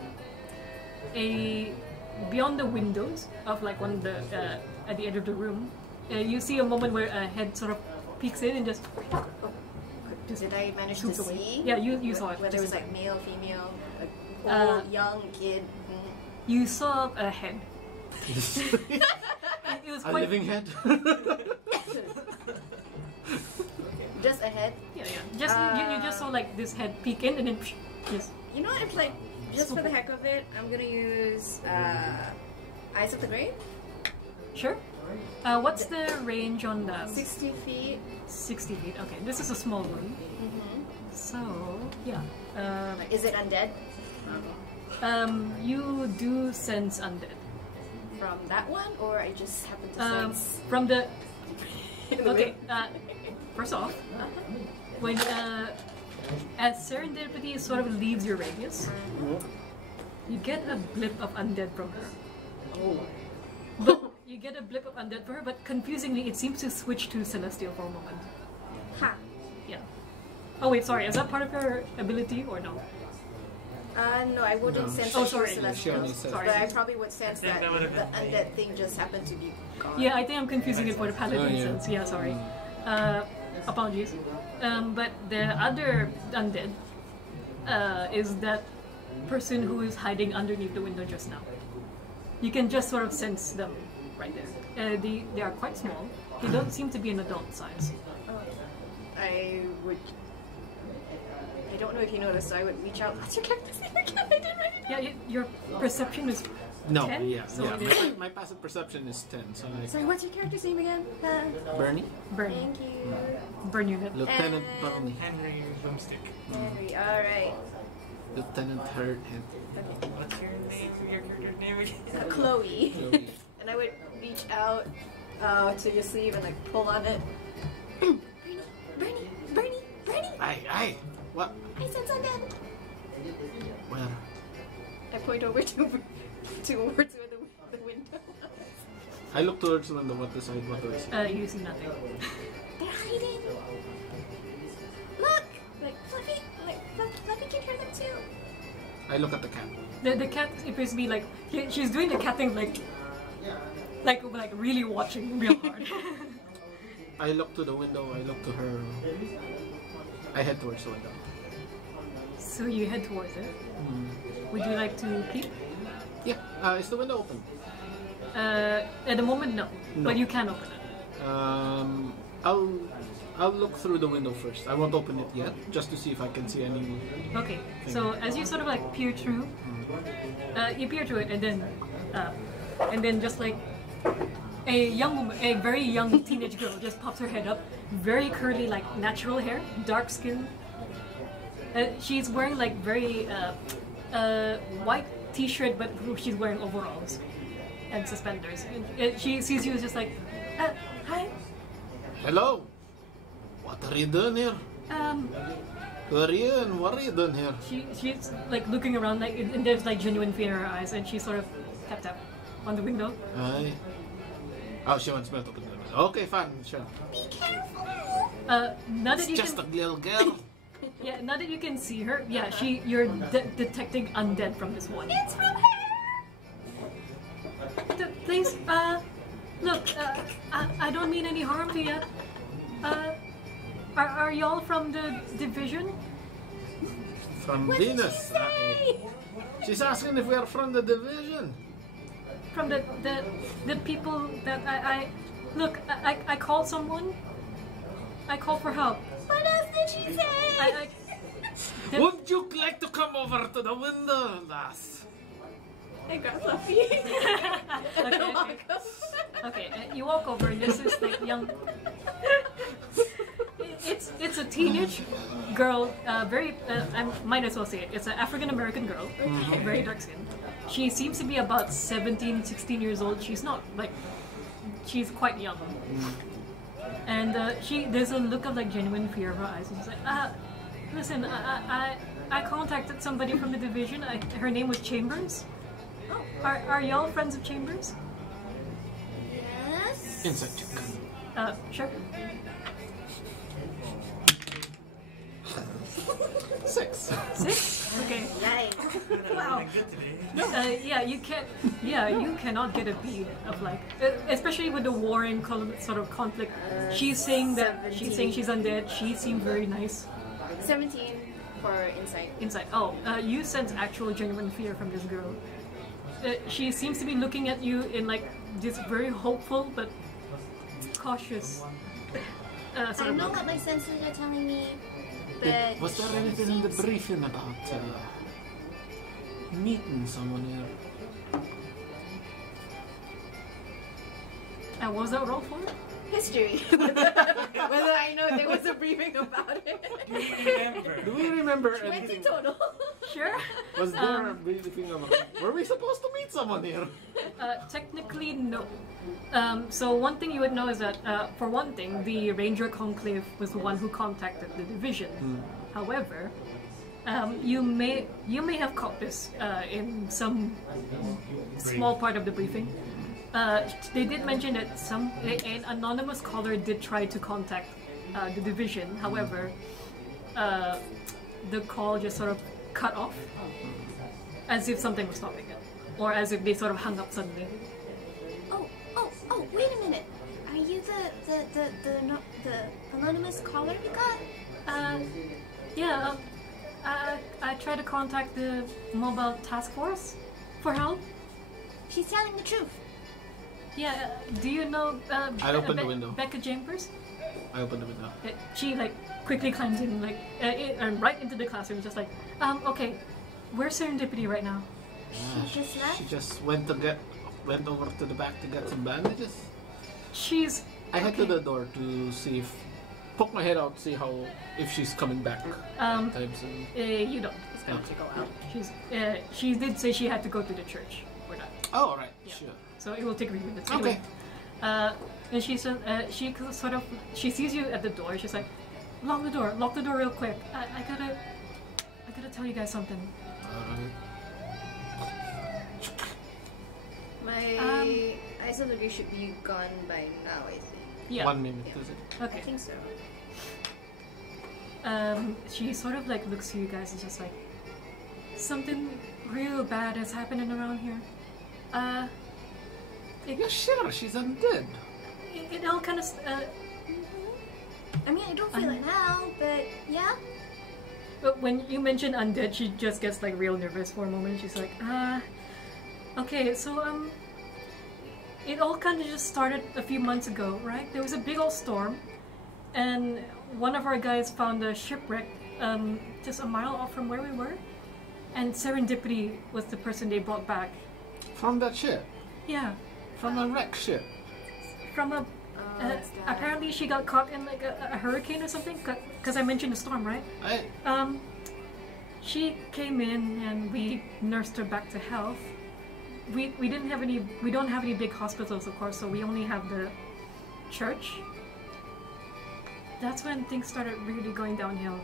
Beyond the windows of like one of the at the edge of the room, you see a moment where a head sort of peeks in and just Did I manage to shoots away. see? Yeah, you saw it. Whether it was like male, female, like old, young, kid. You saw a head. It was A quite living head. Just a head. Yeah. Just you just saw like this head peek in and then just You know what? It's like, just for the heck of it, I'm gonna use Eyes of the Grave. Sure. What's the range on that? 60 feet. 60 feet. Okay, this is a small room. So, yeah. Is it undead? You do sense undead. From that one, or I just happen to sense? From the... Okay, first off, when as serendipity sort of leaves your radius, you get a blip of undead from her. But you get a blip of undead from her, but confusingly, it seems to switch to celestial for a moment. Ha! Yeah. Oh wait, sorry. Is that part of her ability or no? No, I wouldn't sense Oh, that she was sorry. celestial. Sorry. But I probably would sense think that that would've the been undead thing just happened to be gone. Yeah, I think I'm confusing it for the paladin Oh, yeah. sense. Yeah, sorry. Apologies. But the other undead is that person who is hiding underneath the window just now. You can just sort of sense them right there. They are quite small. They don't seem to be an adult size. I don't know if you noticed, so I would reach out. What's your character's name again? I didn't write it down. Yeah, your perception is No, 10? yeah, So yeah. it is My passive perception is 10, so like Sorry, what's your character's name again? Bernie, burn. Thank you. Burn unit. Lieutenant And- Bernie, Henry Boomstick. Henry, alright. Lieutenant Hurthead. What's your name? Your character's name again? Chloe. Chloe. And I would reach out to your sleeve and like pull on it. Bernie! Aye, what? I sense undead! Where? I point over towards where the window. I look towards the window. What do I see? You see nothing. They're hiding! Look! Fluffy can hear them too. I look at the cat. The cat appears to be like she's doing the cat thing like really watching real hard. I look to the window. I look to her. I head towards the window. So you head towards it. Would you like to peek? Yeah. Is the window open? At the moment, no. No. But you can open it. I'll look through the window first. I won't open it yet, just to see if I can see any. Okay. So as you sort of like peer through, you peer through it, and then just like a young woman, a very young teenage girl, just pops her head up. Very curly, like natural hair, dark skin. She's wearing like very white t-shirt, but she's wearing overalls and suspenders. And she sees you as just like, hi. Hello. What are you doing here? Who are you and what are you doing here? She's like looking around, like, and there's like genuine fear in her eyes, and she sort of tap on the window. Aye. Oh, she wants me to open the window. Okay, fine, sure. Be careful! Now that It's you just can, a little girl. yeah, now that you can see her, yeah, you're detecting undead from this one. It's from her! Please, look, I don't mean any harm to you. Are y'all from the division? From Venus. She's asking if we are from the division. From the people that I look, I called someone. I called for help. What else did she say? Would you like to come over to the window, lass? I got Fluffy. Okay, you walk over, and this is like young. It's a teenage girl, I might as well say it. It's an African American girl, very dark skin. She seems to be about 17, 16 years old. She's not like, she's quite young. And there's a look of like genuine fear in her eyes. And she's like, listen, I contacted somebody from the division. Her name was Chambers. Are y'all friends of Chambers? Yes. Inside check. Sure. 6. 6? Okay. Nice. Wow. Good today. Yeah, you can't. Yeah, you cannot get a bead of like, especially with the warring sort of conflict. She's saying she's undead. She seemed very nice. 17 for insight. Inside. Oh, you sense actual genuine fear from this girl. She seems to be looking at you in like this very hopeful but cautious sort I of know look. what my senses are telling me, but Was there anything in the briefing about meeting someone here. And what was that roll for? History. Whether I know there was a briefing about it. Do you remember? Do we remember 20 anything? total. Sure. Was there a briefing about? Were we supposed to meet someone here? Technically, no. So one thing you would know is that, for one thing, the Ranger Conclave was the one who contacted the division. However, you may have caught this in some small part of the briefing. They did mention that an anonymous caller did try to contact the division. However, the call just sort of cut off, as if something was stopping it, or as if they sort of hung up suddenly. Oh, wait a minute. Are you the anonymous caller you got? Yeah. I tried to contact the mobile task force for help. She's telling the truth. Yeah. Do you know? I opened the window. Becca Chambers. I opened the window. She quickly climbs in right into the classroom, just like, okay, where's Serendipity right now? She just left? She just went over to the back to get some bandages. I head to the door to poke my head out, see if she's coming back. Anytime soon. You don't. It's going to go out. She did say she had to go to the church for that. Oh, alright, Yeah. sure. So it will take a few minutes. Okay. Anyway, and she said she sees you at the door. She's like, lock the door real quick. I gotta tell you guys something. Alright. My eyes of the view should be gone by now, I think. Yeah. 1 minute, is it? Okay. I think so. She sort of looks to you guys and just like, something real bad is happening around here. Yeah, sure, she's undead. It all kind of. I mean, I don't feel it now, but yeah. But when you mention undead, she just gets real nervous for a moment. She's like, okay, so it all kind of just started a few months ago, right? There was a big old storm, and one of our guys found a shipwreck just a mile off from where we were, and Serendipity was the person they brought back. From that ship? Yeah. From a wreck ship? From a... apparently she got caught in a hurricane or something, because I mentioned the storm, right? She came in and we nursed her back to health. We don't have any big hospitals, of course, so we only have the church. That's when things started really going downhill.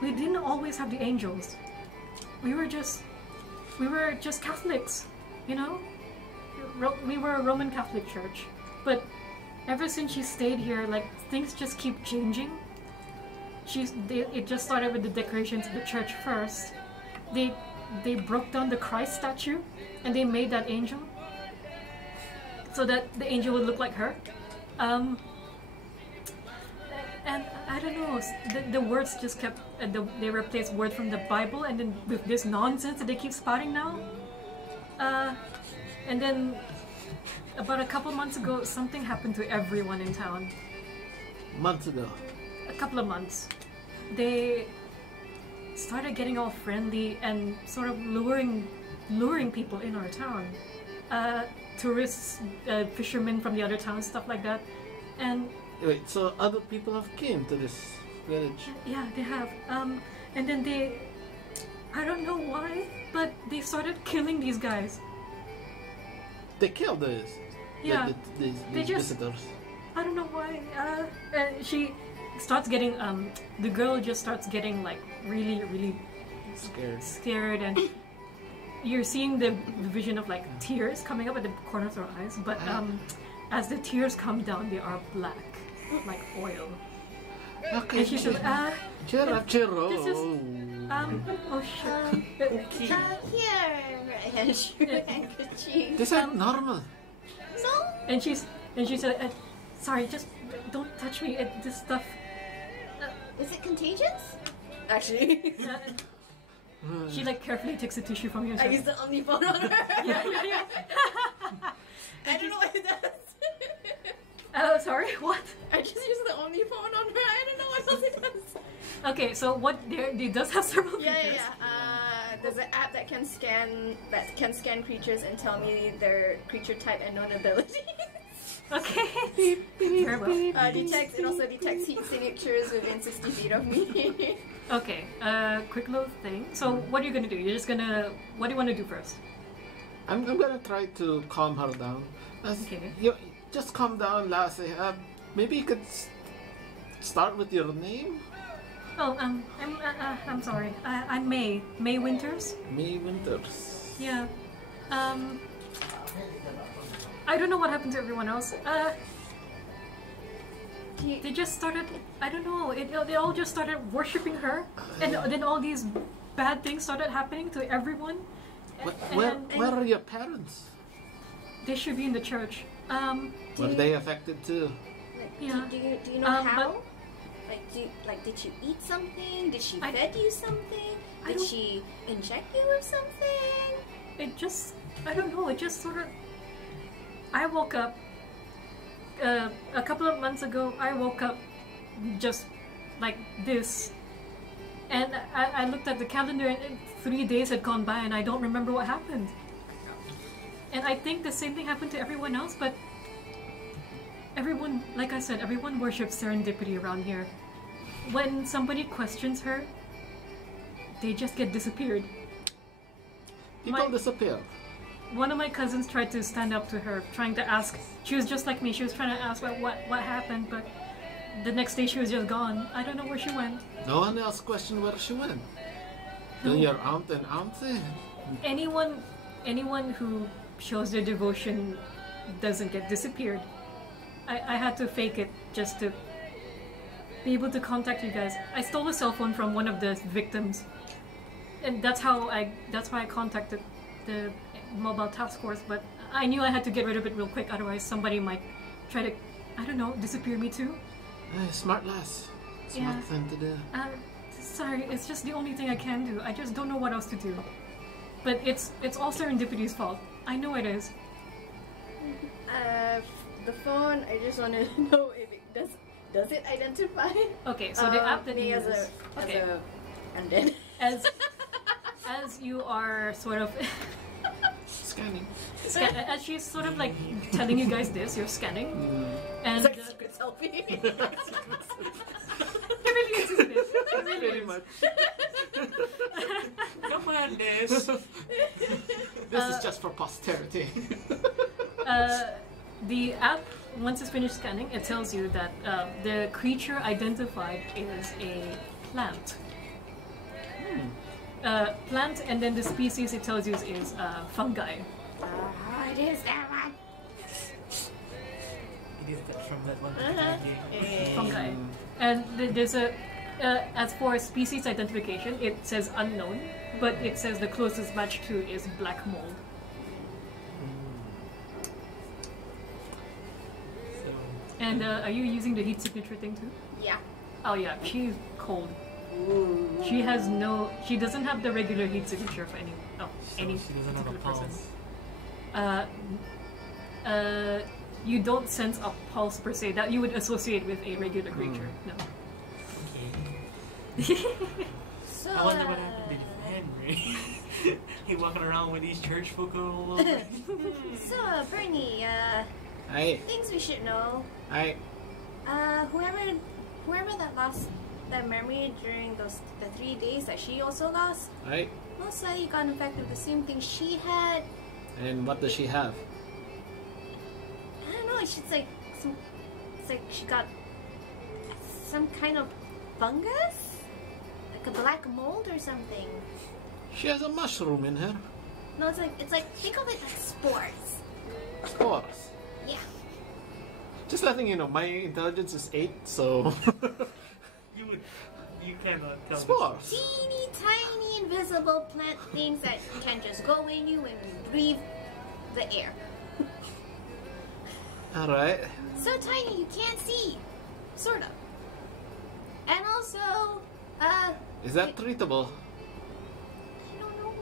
We didn't always have the angels. We were just Catholics, you know? We were a Roman Catholic church, but ever since she stayed here, things just keep changing. It just started with the decorations of the church first. They broke down the Christ statue and they made that angel so that the angel would look like her. And I don't know, the words just kept, they replaced words from the Bible and then with this nonsense that they keep spouting now. And then about a couple months ago, something happened to everyone in town. Months ago? A couple of months. They started getting all friendly and sort of luring people in our town. Tourists, fishermen from the other towns, stuff like that. And wait, so other people have came to this village? Yeah, they have. And then I don't know why, but they started killing these guys. They killed these? Yeah. These visitors? I don't know why. She starts getting, the girl just starts getting really, really scared, and you're seeing the vision of tears coming up at the corners of her eyes, but as the tears come down, they are black, like oil. Okay. And she's like, cheer up. This is, oh shit. Here. And she handkerchief. This ain't normal. So? And she said, sorry, just don't touch me. This stuff. Is it contagious? Actually, She carefully takes a tissue from you. And I used the omniphone on her. Yeah. I don't know what it does. Oh, sorry, what? I just used the omniphone on her. I don't know what else it does. Okay, so it does have several features. Yeah. an app that can scan creatures and tell me their creature type and known abilities. Okay. Very well. It also detects heat signatures within 60 feet of me. Okay. Quick little thing. So what are you gonna do? You're just gonna. What do you want to do first? I'm gonna try to calm her down. Okay. You just calm down, Lassie. Maybe you could start with your name. Oh, I'm sorry. I'm May. May Winters. May Winters. Yeah. I don't know what happened to everyone else. They just started. I don't know. They all just started worshiping her, and then all these bad things started happening to everyone. Where are your parents? They should be in the church. Were they affected too? Yeah. Do you know how? Did she eat something? Did she fed you something? Did she inject you with something? I don't know, it just sort of... I woke up, a couple of months ago, I woke up just like this. And I looked at the calendar and 3 days had gone by and I don't remember what happened. And I think the same thing happened to everyone else, but everyone, like I said, everyone worships serendipity around here. When somebody questions her, they just get disappeared. People disappear. One of my cousins tried to stand up to her, trying to ask. She was just like me. She was trying to ask what happened, but the next day she was just gone. I don't know where she went. No one else questioned where she went. No. Your aunt and auntie. Anyone who shows their devotion doesn't get disappeared. I had to fake it just to be able to contact you guys. I stole a cell phone from one of the victims, and that's why I contacted the mobile task force. But I knew I had to get rid of it real quick, otherwise somebody might try to, I don't know, disappear me too. Smart lass. Smart thing to do. Sorry, it's just the only thing I can do. I just don't know what else to do. But it's all serendipity's fault. I know it is. The phone, I just want to know if it does it identify? Okay, so the app that me you as use. Okay. And then as you are sort of Scanning. as she's sort of like telling you guys this, you're scanning, and it's like a secret selfie. it really is, isn't it? It really Pretty is. much. Come on, Des. This is just for posterity. The app, once it's finished scanning, it tells you that the creature identified is a plant. Plant, and then the species it tells you is fungi. It is that one. It is that from that one game. Fungi. And there's a, as for species identification, it says unknown, but it says the closest match to is black mold. And are you using the heat signature thing too? Yeah. Oh yeah, she's cold. Ooh. She doesn't have the regular heat signature for any She doesn't have a particular pulse. person. You don't sense a pulse per se that you would associate with a regular creature. No. Okay. So, I wonder what happened to Henry. He walking around with these church folk all over. So, Bernie, Aye. things we should know. Aye. Whoever that lost that memory during the 3 days that she also lost, Aye. most likely got infected with the same thing she had. And what does she have? I don't know. It's like she got some kind of fungus, like a black mold or something. She has a mushroom in her. No, it's like think of it like spores. Spores. Yeah. Just letting you know, my intelligence is 8, so... You cannot tell. Spores. Teeny tiny invisible plant things that can just go in you and breathe the air. Alright. So tiny you can't see. Sort of. And also, Is that treatable? I don't know,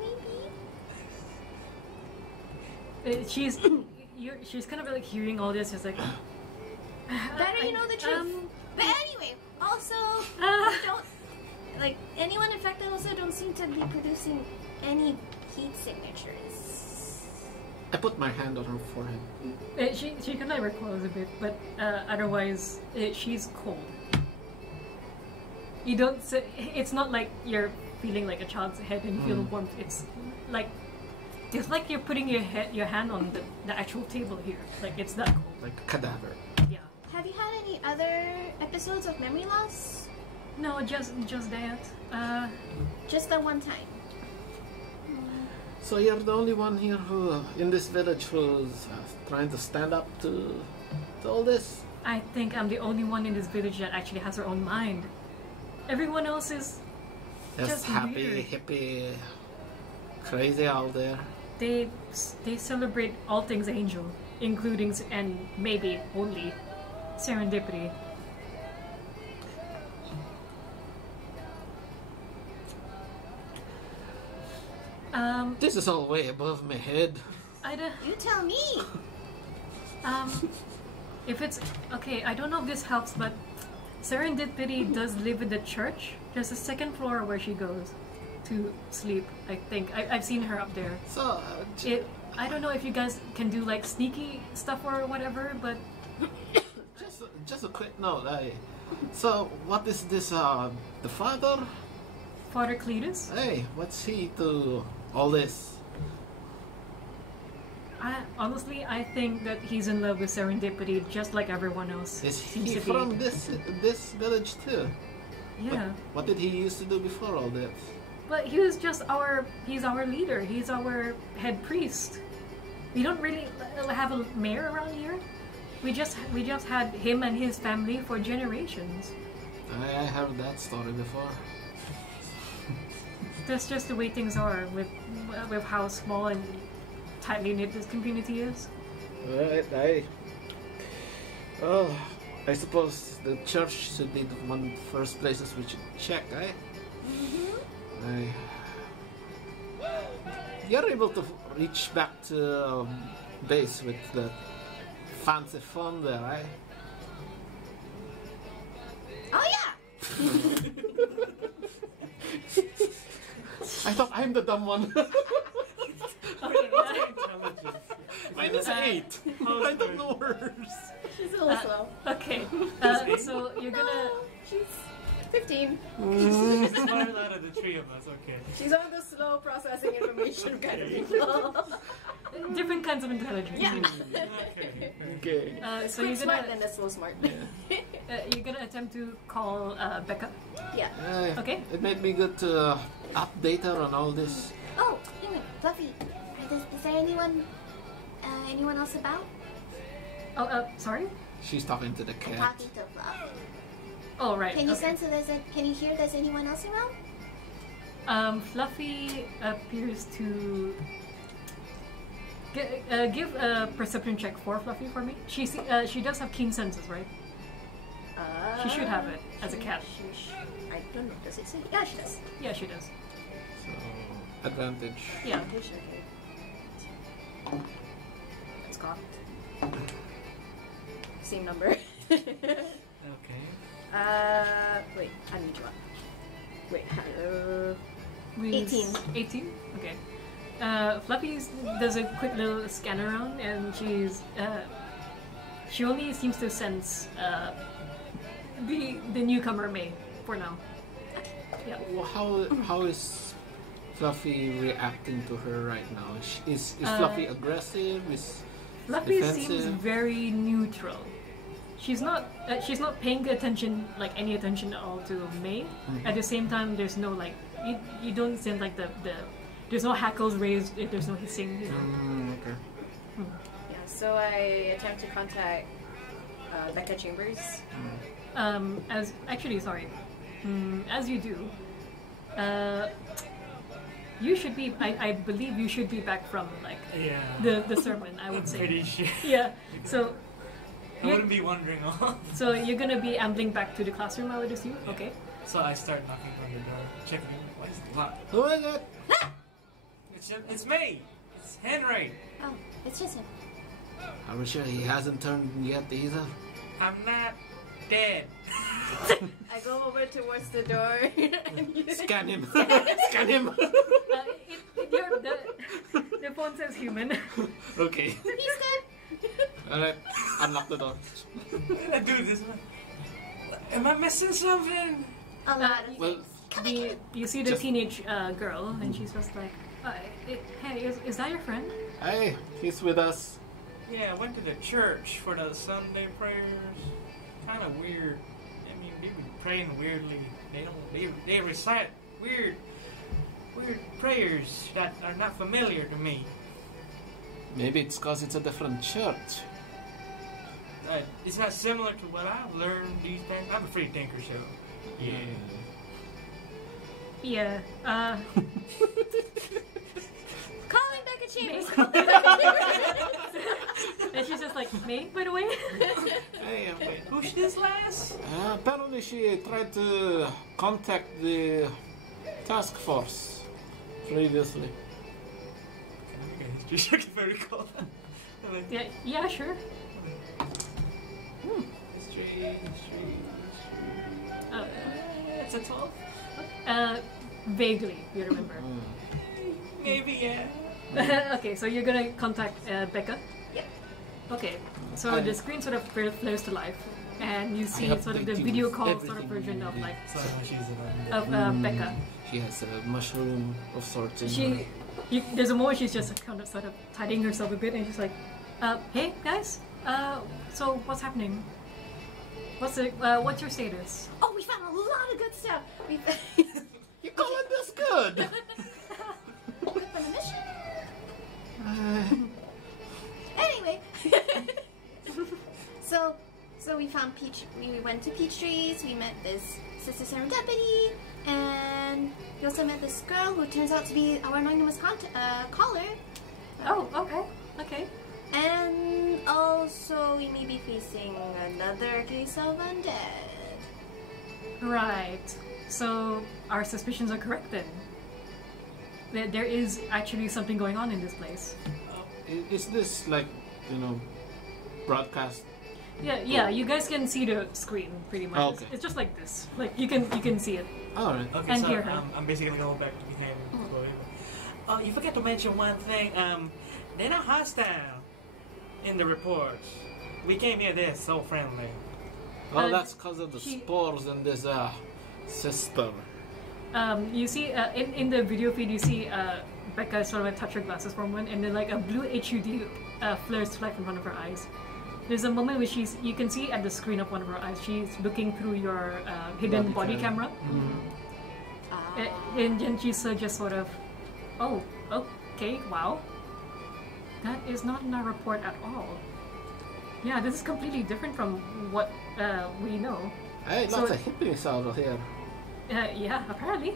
maybe? She's kind of like hearing all this. It's like Better you know the truth. But anyway, also, don't, like, anyone infected also don't seem to be producing any heat signatures? I put my hand on her forehead. She kind of recoils a bit, but otherwise she's cold. You don't. It's not like you're feeling like a child's head and feel warmth. It's like you're putting your hand on the actual table here. Like it's that cold. Like a cadaver. Yeah. Have you had any other episodes of memory loss? No, just that. Just that one time. So you're the only one here who, in this village, who's trying to stand up to all this? I think I'm the only one in this village that actually has her own mind. Everyone else is Just happy, weird. hippie, crazy out there. They celebrate all things angel, including and maybe only serendipity. This is all way above my head. You tell me. If it's okay, I don't know if this helps, but Serendipity does live in the church. There's a second floor where she goes to sleep. I think I've seen her up there. So, I don't know if you guys can do like sneaky stuff or whatever, but just a quick note. So, what is this? The father? Father Cletus. Hey, what's he to all this? Honestly, I think that he's in love with Serendipity, just like everyone else. Is seems he to be. from this village too? Yeah, What did he used to do before all this? but he's our leader. He's our head priest. We don't really have a mayor around here. We just had him and his family for generations. I heard that story before. That's just the way things are with how small and tightly knit this community is. Right, I suppose the church should be the one first places we should check, eh? You're able to reach back to base with the fancy phone there, eh? Oh yeah. I thought I'm the dumb one. Mine is 8. I don't know hers. She's a little slow. Okay, so you're gonna. She's 15. She's smarter out of the three of us, okay. She's one of the slow processing information kind of people. Different kinds of intelligence. Yeah. Okay. Okay. So Quick you're smart gonna and a slow smart. you're gonna attempt to call Becca. Yeah. Okay. It might be good to update her on all this. Oh, anyway, Fluffy. Is there anyone else about? Oh, sorry. She's talking to the cat. Talking to Fluff. Oh, right. Can you okay. sense that can you hear there's anyone else around? Fluffy appears to give a perception check for Fluffy for me. She does have keen senses, right? She should have it as a cat. I don't know. Does it say? Yeah, she does. Yeah, she does. So, advantage. Yeah. Okay. It's cocked. Same number. Okay. Wait, I need you up. Wait, 18. 18? Okay. Fluffy does a quick little scan around and she only seems to sense the newcomer May for now. Yeah. Well, how is Fluffy reacting to her right now? Is Fluffy aggressive? Is Fluffy defensive? seems very neutral. She's not paying attention any attention at all to May. At the same time, there's no you don't sense like the there's no hackles raised. There's no hissing. You know. Okay. Yeah, so I attempt to contact Becca Chambers. As you do, you should be. I believe you should be back from Yeah. the sermon. I would say. Pretty sure. Yeah. So. I wouldn't be wandering off. So you're gonna be ambling back to the classroom, I would assume. Okay. So I start knocking on the door, checking. Why is it locked? Oh my god! It's me. It's Henry. Oh, it's just him. Are we sure he hasn't turned yet either? I'm not dead. I go over towards the door and you Scan him! Scan him! The phone says human. Okay. He's good. Alright, unlock the door. I do this one. Am I missing something? A lot of Well, You see the Just- teenage girl, and she's just like, "Hey, is that your friend?" hey, he's with us. Yeah, I went to the church for the Sunday prayers. Kind of weird. I mean, they be praying weirdly. They recite weird prayers that are not familiar to me. Maybe it's because it's a different church. It's not similar to what I've learned these days. I'm a free thinker, so yeah. Yeah. calling Becca Chambers. And she's just like, "Me, by the way." Hey, okay. Who's this lass? Apparently she tried to contact the task force previously. Okay, history check is very cool. Yeah, sure. History. It's a 12. Vaguely, you remember. Maybe, yeah. Okay, so you're gonna contact Becca. Yep. Okay, so the screen sort of flares to life, and you see sort of the video call sort of version of like So she's Becca. She has a mushroom of sorts in her. There's a moment she's just kind of sort of tidying herself a bit, and she's like, "Hey guys, so what's happening? What's your status?" Oh, we found a lot of good stuff. We You call it this good? good for the mission. Anyway, so we found we went to Peachtrees. We met this Sister Serendipity, and we also met this girl who turns out to be our anonymous caller. Oh, okay. And also, we may be facing another case of undead. Right. So our suspicions are correct then. There is actually something going on in this place. Is this like, broadcast? Yeah. You guys can see the screen pretty much. Okay. It's just like this. Like you can see it. Alright. Okay, And so hear her. I'm basically going back to behind. Oh, you forgot to mention one thing. They're not hostile in the reports. We came here, they're so friendly. Well, that's because of the she- spores in this system. You see in the video feed, you see Becca sort of like touch her glasses for a moment, and then like a blue HUD flares to life in front of her eyes. There's a moment where you can see at the screen of one of her eyes, she's looking through your hidden body camera. And then she's just sort of, "Oh, okay, wow. That is not in our report at all. Yeah, this is completely different from what we know." Hey, So- lots of hippies out here. Yeah, apparently.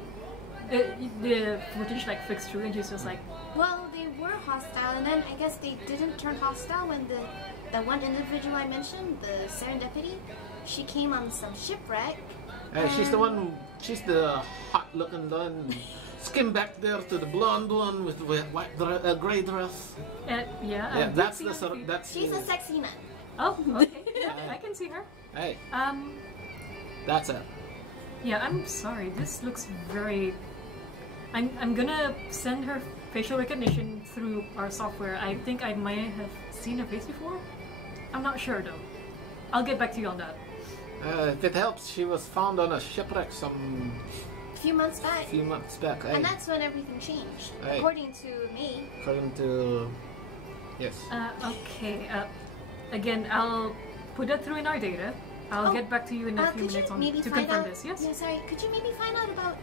The footage like flicks through, and she's just like, Well, they were hostile, and then I guess they didn't turn hostile when the one individual I mentioned, the Serendipity, she came on some shipwreck. Hey, she's the hot-looking one. Skim back there to the blonde one with white gray dress. yeah. Yeah, that's the sort of, that's. She's a sexy nun. Oh, okay. Yeah, I can see her. Hey, Um, that's it. yeah. I'm sorry. This looks very. I'm gonna send her facial recognition through our software. I think I might have seen her face before. I'm not sure though. I'll get back to you on that. If it helps, she was found on a shipwreck some Few months back. few months back. Hey, And that's when everything changed, Hey. according to me. according to yes. Okay. Again, I'll put that through in our data. I'll Oh, get back to you in a few could minutes you on maybe to find confirm out? this. Yes. Yeah, sorry. Could you maybe find out about,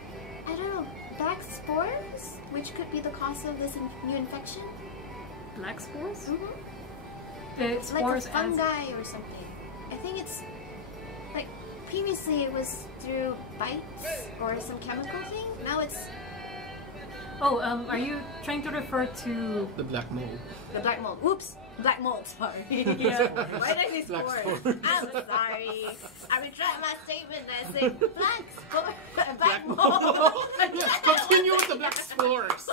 I don't know, black spores, which could be the cause of this new infection? Black spores. Mm-hmm. The Like a spores as fungi or something. I think it's like previously it was through bites or some chemical thing. Now it's Oh, are you trying to refer to? The black mold. the black mold. Whoops, black mold. Sorry. Yeah. Why did I say Black spores? spores. I'm sorry. I retract my statement. I say black spore, black mold. Yes, continue with the black spores.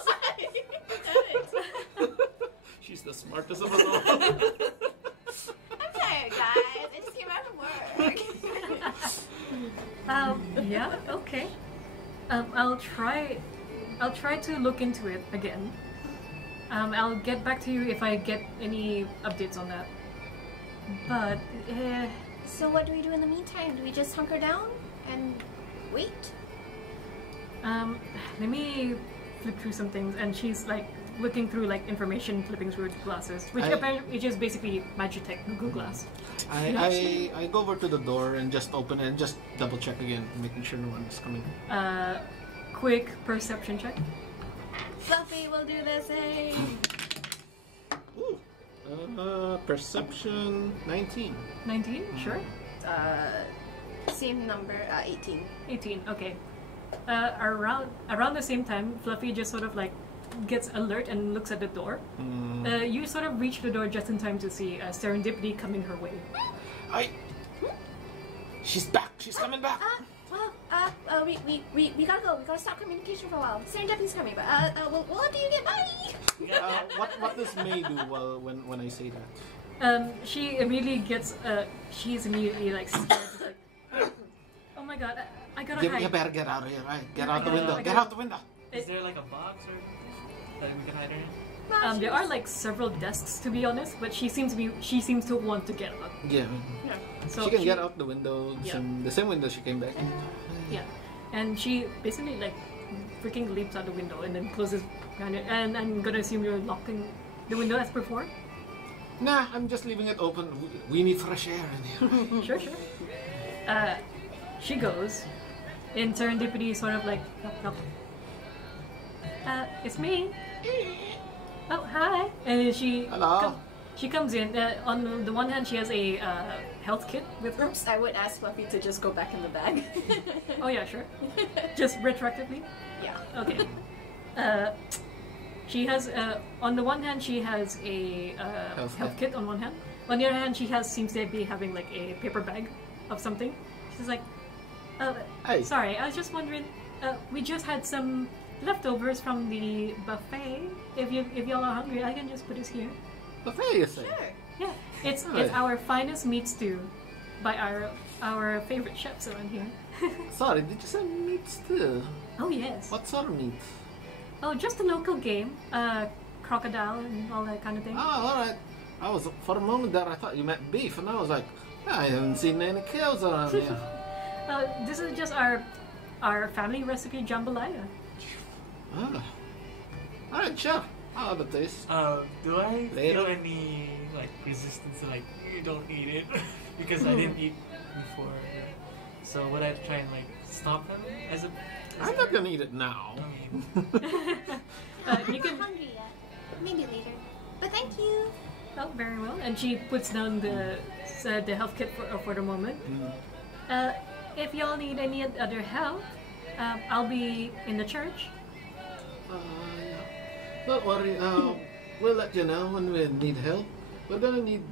She's the smartest of us all. I'm tired, guys. I just came out from work. Yeah. Okay. I'll try. I'll try to look into it again. I'll get back to you if I get any updates on that. But So what do we do in the meantime? Do we just hunker down and wait? let me flip through some things, and she's like looking through like information, flipping through glasses, which is basically Magitech Google Glass. I go over to the door and just open it and just double check again, making sure no one is coming. Quick perception check. Fluffy will do this, hey! Ooh. Perception 19. 19, sure. Same number, 18. 18, okay. Around the same time, Fluffy just sort of like gets alert and looks at the door. You sort of reach the door just in time to see Serendipity coming her way. She's back. She's coming back. We gotta go. We gotta stop communication for a while. Serendipity's coming, but we'll have you get bye. What does May do when I say that? She immediately gets. She's immediately like scared. She's like, oh my god, I gotta hide. You better get out of here, right? Get out the window. Get out the window. Is there like a box or that we can hide her in? There are like several desks, to be honest, but she seems to want to get out. Yeah. So she can get out the window, Yeah. the same window she came back. Yeah, and she basically like freaking leaps out the window and then closes behind it. And I'm gonna assume you're locking the window as before. Nah, I'm just leaving it open. We need fresh air in here. Sure. She goes, and Serendipity sort of like, knock. It's me. Oh, hi. And she Hello. she comes in. On the one hand, she has a health kit with her. Oops, I would ask Fluffy to just go back in the bag. Oh yeah, sure. Just retroactively. Yeah. Okay. She has on the one hand she has a health kit on one hand. On the other hand, she seems to be having like a paper bag of something. She's like, Hey. sorry, I was just wondering. We just had some leftovers from the buffet. If y'all are hungry, I can just put this here. Buffet, you say? Sure. Yeah, it's Right. our finest meat stew by our favorite chefs around here. Sorry, did you say meat stew? Oh yes. What sort of meat? Oh, just a local game. Crocodile and all that kind of thing. Oh, alright. For a moment there, I thought you meant beef, and I was like, I haven't seen any cows around here. This is just our family recipe jambalaya. Alright, sure. I'll have a taste. Do I Later. feel any like resistance to like you don't eat it because I didn't eat before? So would I try and like stop him as a? I'm not gonna eat it now. I mean, You can. I'm not hungry yet. Maybe later. But thank you. Oh, very well. And she puts down the health kit for the moment. If y'all need any other help, I'll be in the church. Yeah. Don't worry. We'll let you know when we need help. We're gonna need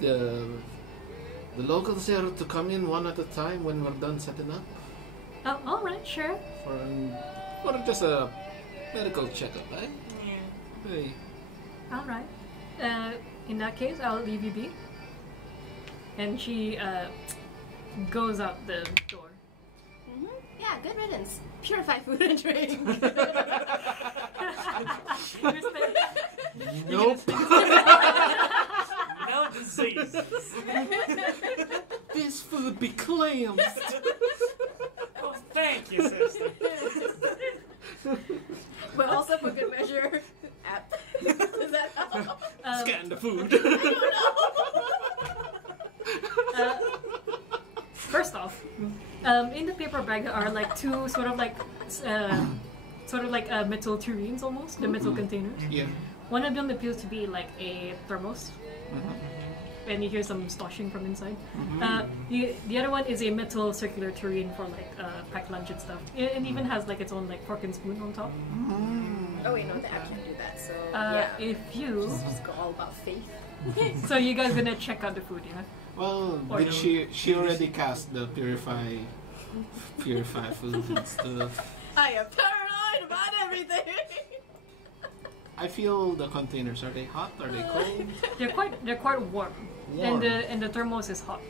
the locals here to come in one at a time when we're done setting up Oh, all right, sure. for just a medical checkup, right? yeah. Hey. All right. In that case, I'll leave you be. And she goes out the door. Yeah, good riddance. Purify food and drink. Nope. No disease. This food be cleansed. Oh, thank you, sister. But also for good measure, app. Does that help? Scan the food. First off, in the paper bag there are like two sort of like metal tureens almost, the metal containers. Yeah. One of them appears to be like a thermos, and you hear some sloshing from inside. The other one is a metal circular tureen for like packed lunch and stuff. It even has like its own like fork and spoon on top. Oh wait, no, the app can't do that. So yeah, If you, just go all about faith. so you guys gonna check out the food, yeah? Well, Or did no. she already cast the purify food and stuff? I am paranoid about everything. I feel the containers. Are they hot? Are they cold? They're quite warm. Warm. And the thermos is hot.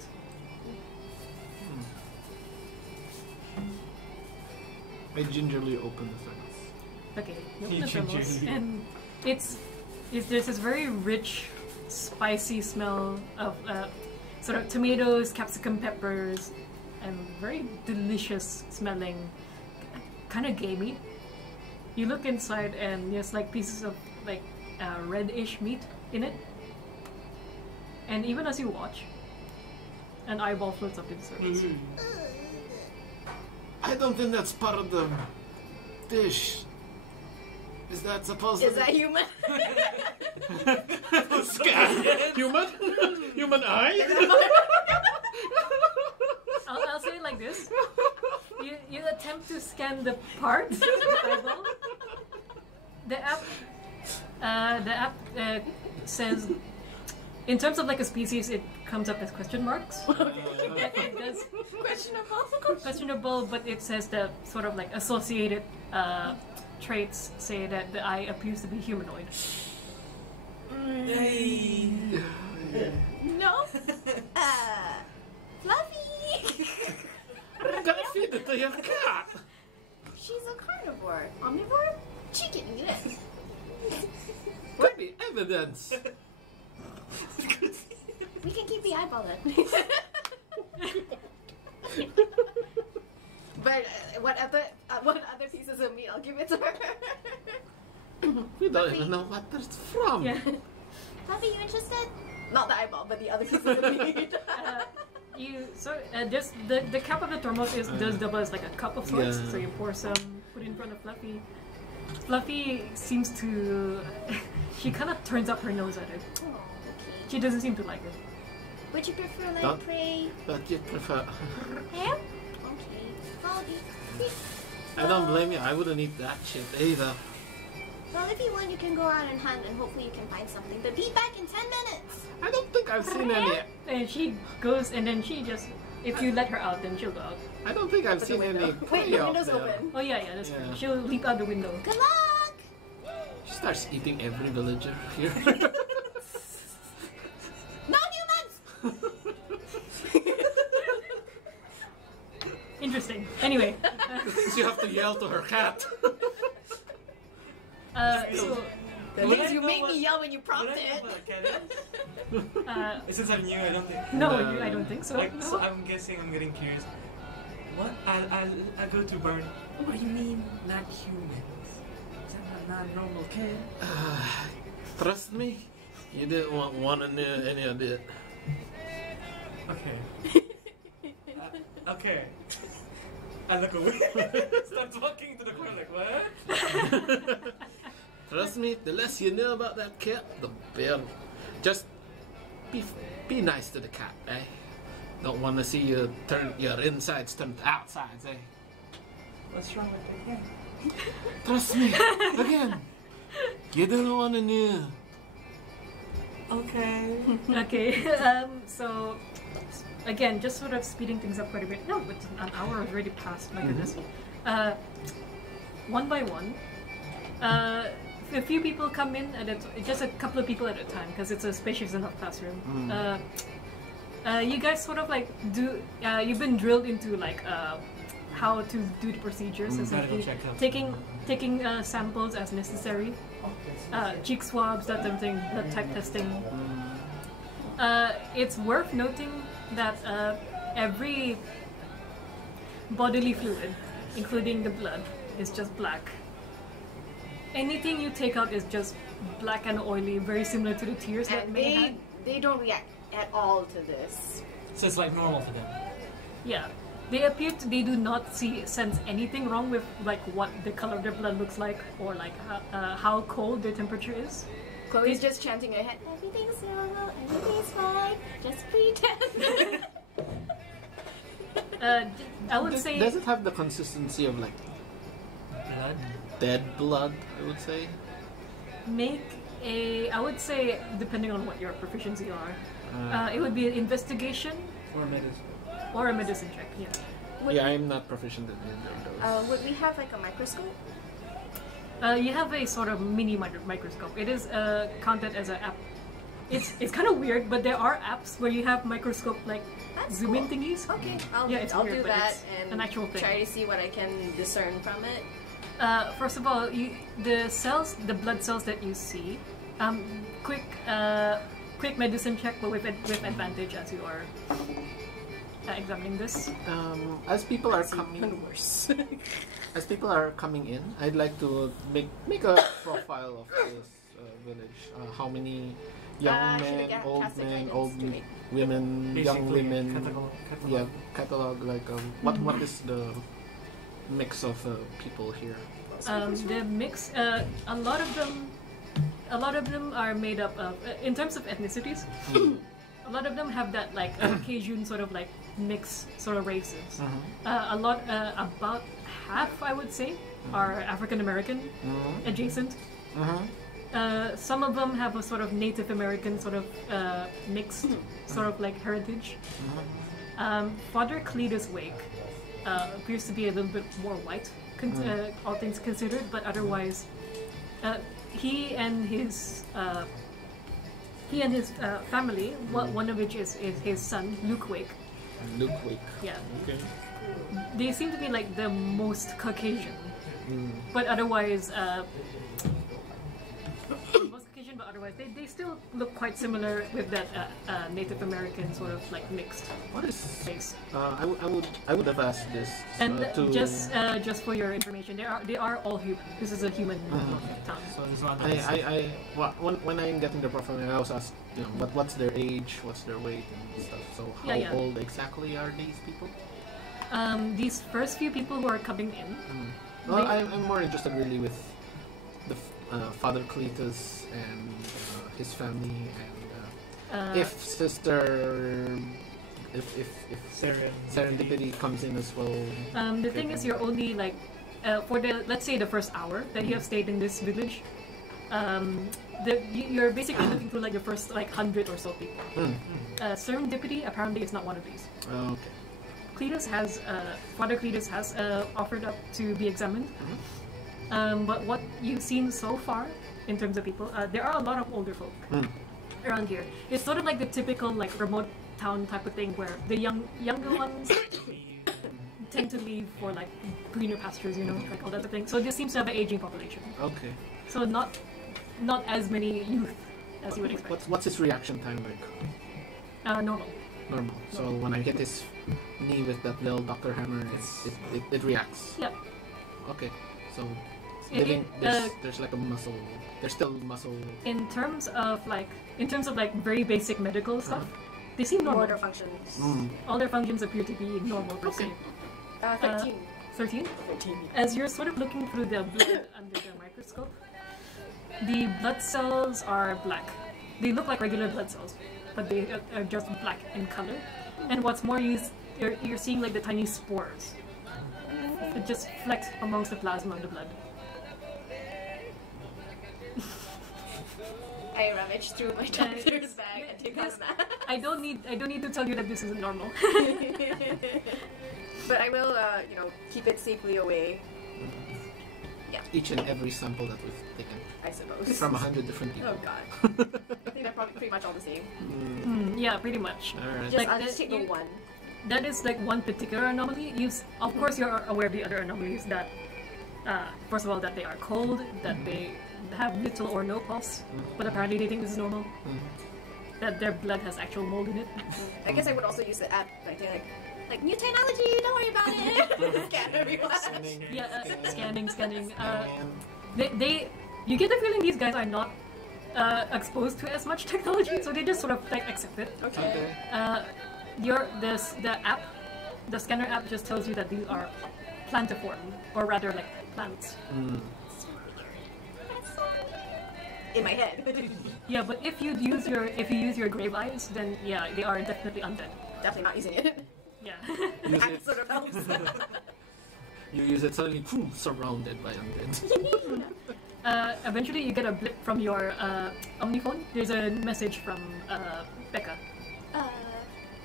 I gingerly open the fence. Okay, you open You the thermos, gingerly. and it's there's this very rich, spicy smell of sort of tomatoes, capsicum, peppers, and very delicious smelling, kind of gamey. You look inside, and there's like pieces of like reddish meat in it. And even as you watch, an eyeball floats up to the surface. I don't think that's part of the dish. Is that supposed Is to that human? scan? Human? Human eye? I'll say it like this. You attempt to scan the part of the eyeball. The app says, in terms of like a species, it comes up as question marks. It does questionable, but it says that sort of like associated traits say that the eye appears to be humanoid. Yay! No. Fluffy. I'm gonna feed it to your cat. She's a carnivore. Omnivore? She can eat it. Give me evidence. We can keep the eyeball then. But what other pieces of meat? I'll give it to her. We don't even know what that's from. Yeah. Fluffy, you interested? Not the eyeball, but the other pieces of meat. Just the cap of the thermos does double as like a cup of sorts. Yeah. So you pour some, put it in front of Fluffy. Fluffy seems to, she kind of turns up her nose at it. Oh, okay. She doesn't seem to like it. Would you prefer Don't- lamprey? But you prefer. Ham? Okay. Well, I don't blame you. I wouldn't eat that shit either. well, if you want, you can go out and hunt, and hopefully you can find something. But be back in 10 minutes. I don't think I've seen any. And she goes, and then she just, if you let her out, then she'll go out. I don't think I've seen any. Wait, prey the out window's there. open. Oh yeah, that's true. Yeah. She'll leap out the window. Good luck. She starts eating every villager here. No humans. Interesting. Anyway, The things you have to yell to her cat. so The Would things I you know make what- me yell when you prompt Would I know it. what a cat is? Since I'm new, I don't think. no, No. I don't think so. Like, so I'm guessing I'm getting curious. What? I go to Burn. What do you mean, not humans? Is that not normal kid? Trust me, you didn't want one of any of it. Okay. Okay. I look away. Start talking to the corner like, what? Trust me, the less you know about that cat, the better. Just be nice to the cat, eh? Don't want to see you turn your insides turn to outsides, eh? What's wrong with the cat? Trust me, again. You don't want to know. Okay. Okay, so again, just sort of speeding things up quite a bit. No, it's an hour already passed. My goodness. One by one, a few people come in, and just a couple of people at a time because it's a spacious enough classroom. You guys sort of like do. You've been drilled into like how to do the procedures, essentially checkup. taking samples as necessary. Cheek swabs, that type of thing, blood type testing. It's worth noting that every bodily fluid, including the blood, is just black. Anything you take out is just black and oily, very similar to the tears that And May had. they don't react at all to this. So it's like normal for them. Yeah. They do not sense anything wrong with like what the color of their blood looks like or like how cold their temperature is. Chloe's just chanting ahead. Everything's normal, everything's fine. Just pretend. I would say Does it have the consistency of like Blood? dead blood? I would say. I would say depending on what your proficiency are, it would be an investigation Or medicine. or a medicine check. Yeah. Yeah, I'm not proficient in either of those. Would we have like a microscope? You have a sort of mini microscope. It is counted as it's kind of weird, but there are apps where you have microscope like That's zoom in cool. thingies. Okay, I'll I'll do that and an actual thing. try to see what I can discern from it. First of all, the blood cells that you see, quick medicine check, but with advantage as you are examining this. As people are coming, Worse. as people are coming in, I'd like to make a profile of this village. How many young men, old men, old women, young Basically, women. catalog. Yeah, catalog. Like what is the mix of people here? The mix, a lot of them are made up of, in terms of ethnicities, a lot of them have that like Cajun sort of like mixed sort of races. About half, I would say, are African American adjacent. Some of them have a sort of Native American sort of mixed sort of like heritage. Father Cletus Wake appears to be a little bit more white, all things considered, but otherwise, he and his family, one of which is his son, Luke Wake. Luke Wake. Yeah, Okay. they seem to be like the most Caucasian, but otherwise, most Caucasian, but otherwise, they still look quite similar with that Native American sort of like mixed What is? race. I would have asked this And to. just for your information, they are all human. This is a human town. So it's not. When I'm getting the profile, I also ask, what's their age, what's their weight, and stuff. So how Yeah. old exactly are these people? These first few people who are coming in, Well, I'm more interested really with the Father Cletus and his family, and if Serendipity comes in as well. the thing is, you're only like for let's say the first hour that you have stayed in this village. You're basically looking through like the first like 100 or so people. Serendipity apparently is not one of these. Okay. Father Cletus has offered up to be examined. But what you've seen so far in terms of people, there are a lot of older folk around here. It's sort of like the typical like remote town type of thing where the younger ones tend to leave for like greener pastures, like all that thing. So this seems to have an aging population. Okay. So not as many youth as you would expect. What's his reaction time like? Normal. Normal. So when I hit his knee with that little doctor hammer, it reacts. Yep. Okay. So It- there's like a muscle. There's still muscle. In terms of like very basic medical stuff, they seem normal. Motor functions. All their functions appear to be normal per se. 13. 13? As you're sort of looking through the blood under the microscope, the blood cells are black. They look like regular blood cells, but they are just black in color. And what's more, you're seeing like the tiny spores that just flex amongst the plasma of the blood. I rummage through my doctor's bag and take out that. I don't need to tell you that this isn't normal. But I will, keep it safely away. Each and every sample that we've taken I suppose. from 100 different people. Oh god. I think they're probably pretty much all the same. Yeah, pretty much. Alright. I'll just take the one. That is like one particular anomaly. Of course, you're aware of the other anomalies that, first of all, that they are cold, that they have little or no pulse, but apparently they think this is normal. That their blood has actual mold in it. I guess I would also use the app, like mutanology, don't worry about it. Scan everyone. Yeah, scanning. You get the feeling these guys are not exposed to as much technology, so they just sort of like accept it. Okay. The scanner app just tells you that these are plantiform, or rather like plants. In my head. Yeah, but if you use your grave eyes, then yeah, they are definitely undead. Definitely not using it. Yeah. Use That it. sort of helps. You use it suddenly, boom, surrounded by undead. Eventually, you get a blip from your Omniphone. There's a message from Becca.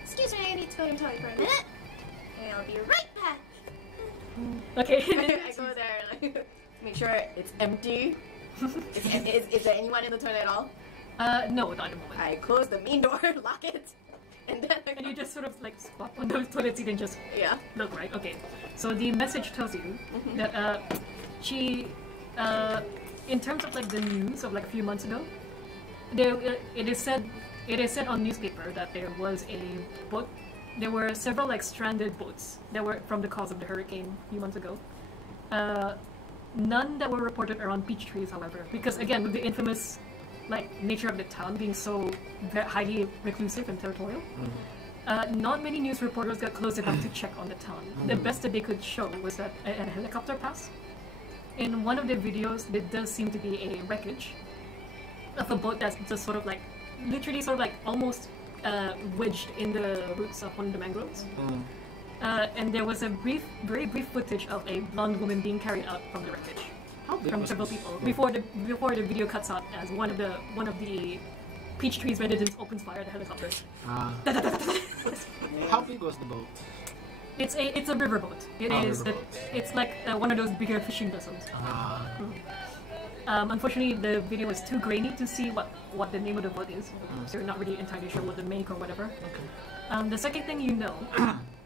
Excuse me, I need to go to the toilet for a minute. And I'll be right back. Okay. I go there and make sure it's empty. Is there anyone in the toilet at all? No, not at the moment. I close the main door, lock it, and then And you just sort of like squat on the toilet seat and just yeah. look, right? Okay. So the message tells you that she, in terms of like the news of like a few months ago, there it is said on newspaper that there was a boat. There were several like stranded boats that were from the cause of the hurricane a few months ago. None that were reported around Peachtrees, however, because again, with the infamous like nature of the town being so highly reclusive and territorial, not many news reporters got close enough to check on the town. The best that they could show was that a helicopter passed. In one of the videos, there does seem to be a wreckage of a boat that's just sort of like, literally sort of like almost wedged in the roots of one of the mangroves. And there was a very brief footage of a blonde woman being carried out from the wreckage from several people before the video cuts out as one of the Peachtrees residents opens fire at the helicopter. How big was the boat? It's a riverboat. It's like one of those bigger fishing vessels. Unfortunately, the video was too grainy to see what the name of the boat is, so you're not really entirely sure what the make or whatever. Okay. The second thing you know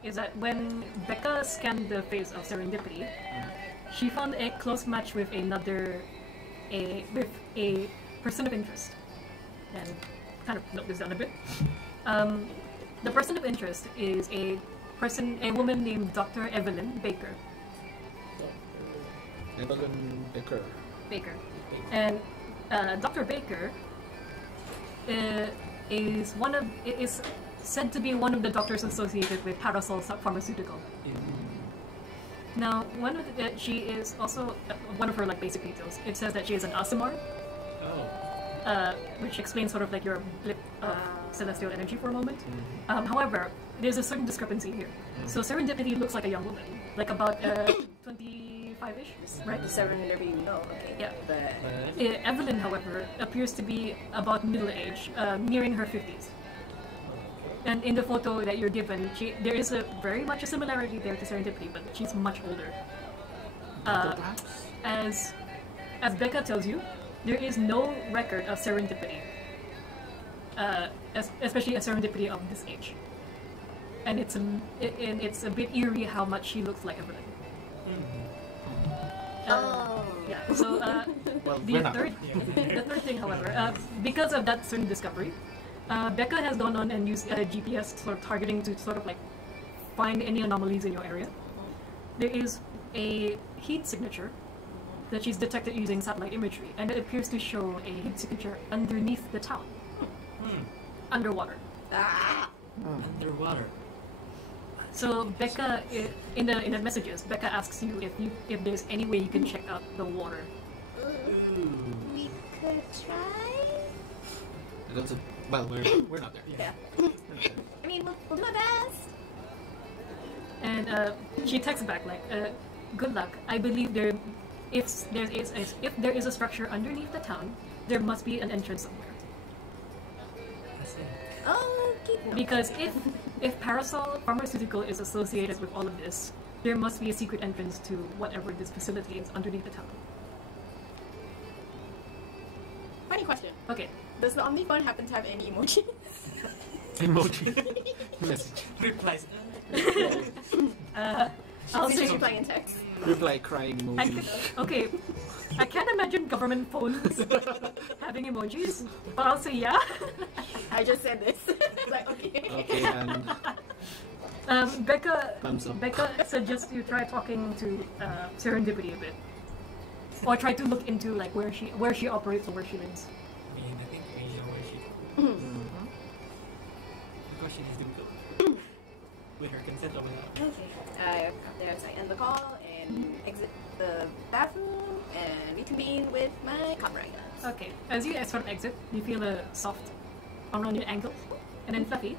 is that when Becca scanned the face of Serendipity, she found a close match with with a person of interest. And kind of note this down a bit. The person of interest is a woman named Dr. Evelyn Baker. Evelyn Baker. And Dr. Baker is said to be one of the doctors associated with Parasol Pharmaceutical. Now, she is also one of her like basic details. It says that she is an Asimar, which explains sort of like your blip of celestial energy for a moment. However, there's a certain discrepancy here. So Serendipity looks like a young woman, like about 25-ish, right? Serendipity, no, okay. Yeah. But Evelyn, however, appears to be about middle age, nearing her 50s. And in the photo that you're given, there is very much a similarity there to Serendipity, but she's much older. As Becca tells you, there is no record of Serendipity, especially a Serendipity of this age. And it's a bit eerie how much she looks like Evelyn. Yeah. So the third thing, however, because of that certain discovery, Becca has gone on and used GPS sort of targeting to sort of like find any anomalies in your area. There is a heat signature that she's detected using satellite imagery, and it appears to show a heat signature underneath the town, underwater. Underwater. So Becca, in the messages, Becca asks you if there's any way you can check out the water. we could try. Well, we're not there. Yeah. I mean, we'll do our best. And she texts back like, "Good luck. I believe if there is a structure underneath the town, there must be an entrance somewhere. Okay. Because if Parasol Pharmaceutical is associated with all of this, there must be a secret entrance to whatever this facility is underneath the town." Funny question. Okay. Does the Omni phone happen to have any emoji? Emoji. Message. Replies. I'll Since say she's replying in text. Reply crying emoji. okay. I can't imagine government phones having emojis, but I'll say yeah. I just said this. Like, okay. Okay, and Becca suggests you try talking to Serendipity a bit, or try to look into like where she operates or where she lives. I mean, I think we know where she goes. The question is, do we go? With her consent or without? Okay. There's I end the call and exit the bathroom and reconvene with my comrade. Okay. As you sort of exit, you feel a soft arm around your ankles, and then Fluffy.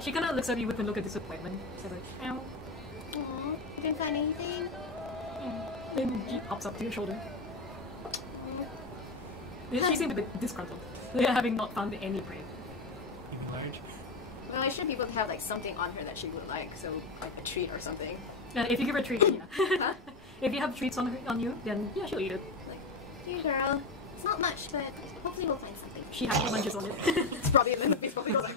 She kind of looks at you with a look of disappointment. She's like, "Ow." Aww, you didn't find anything? Then she pops up to your shoulder. She seemed a bit disgruntled, having not found any prey. Even large? Well, I should be able to have like something on her that she would like, so like a treat or something. If you give her a treat, then yeah. Huh? If you have treats on you, then yeah, she'll eat it. Like, here girl, it's not much, but hopefully we'll find something. she has lunges on it. It's probably in the face. Probably goes like,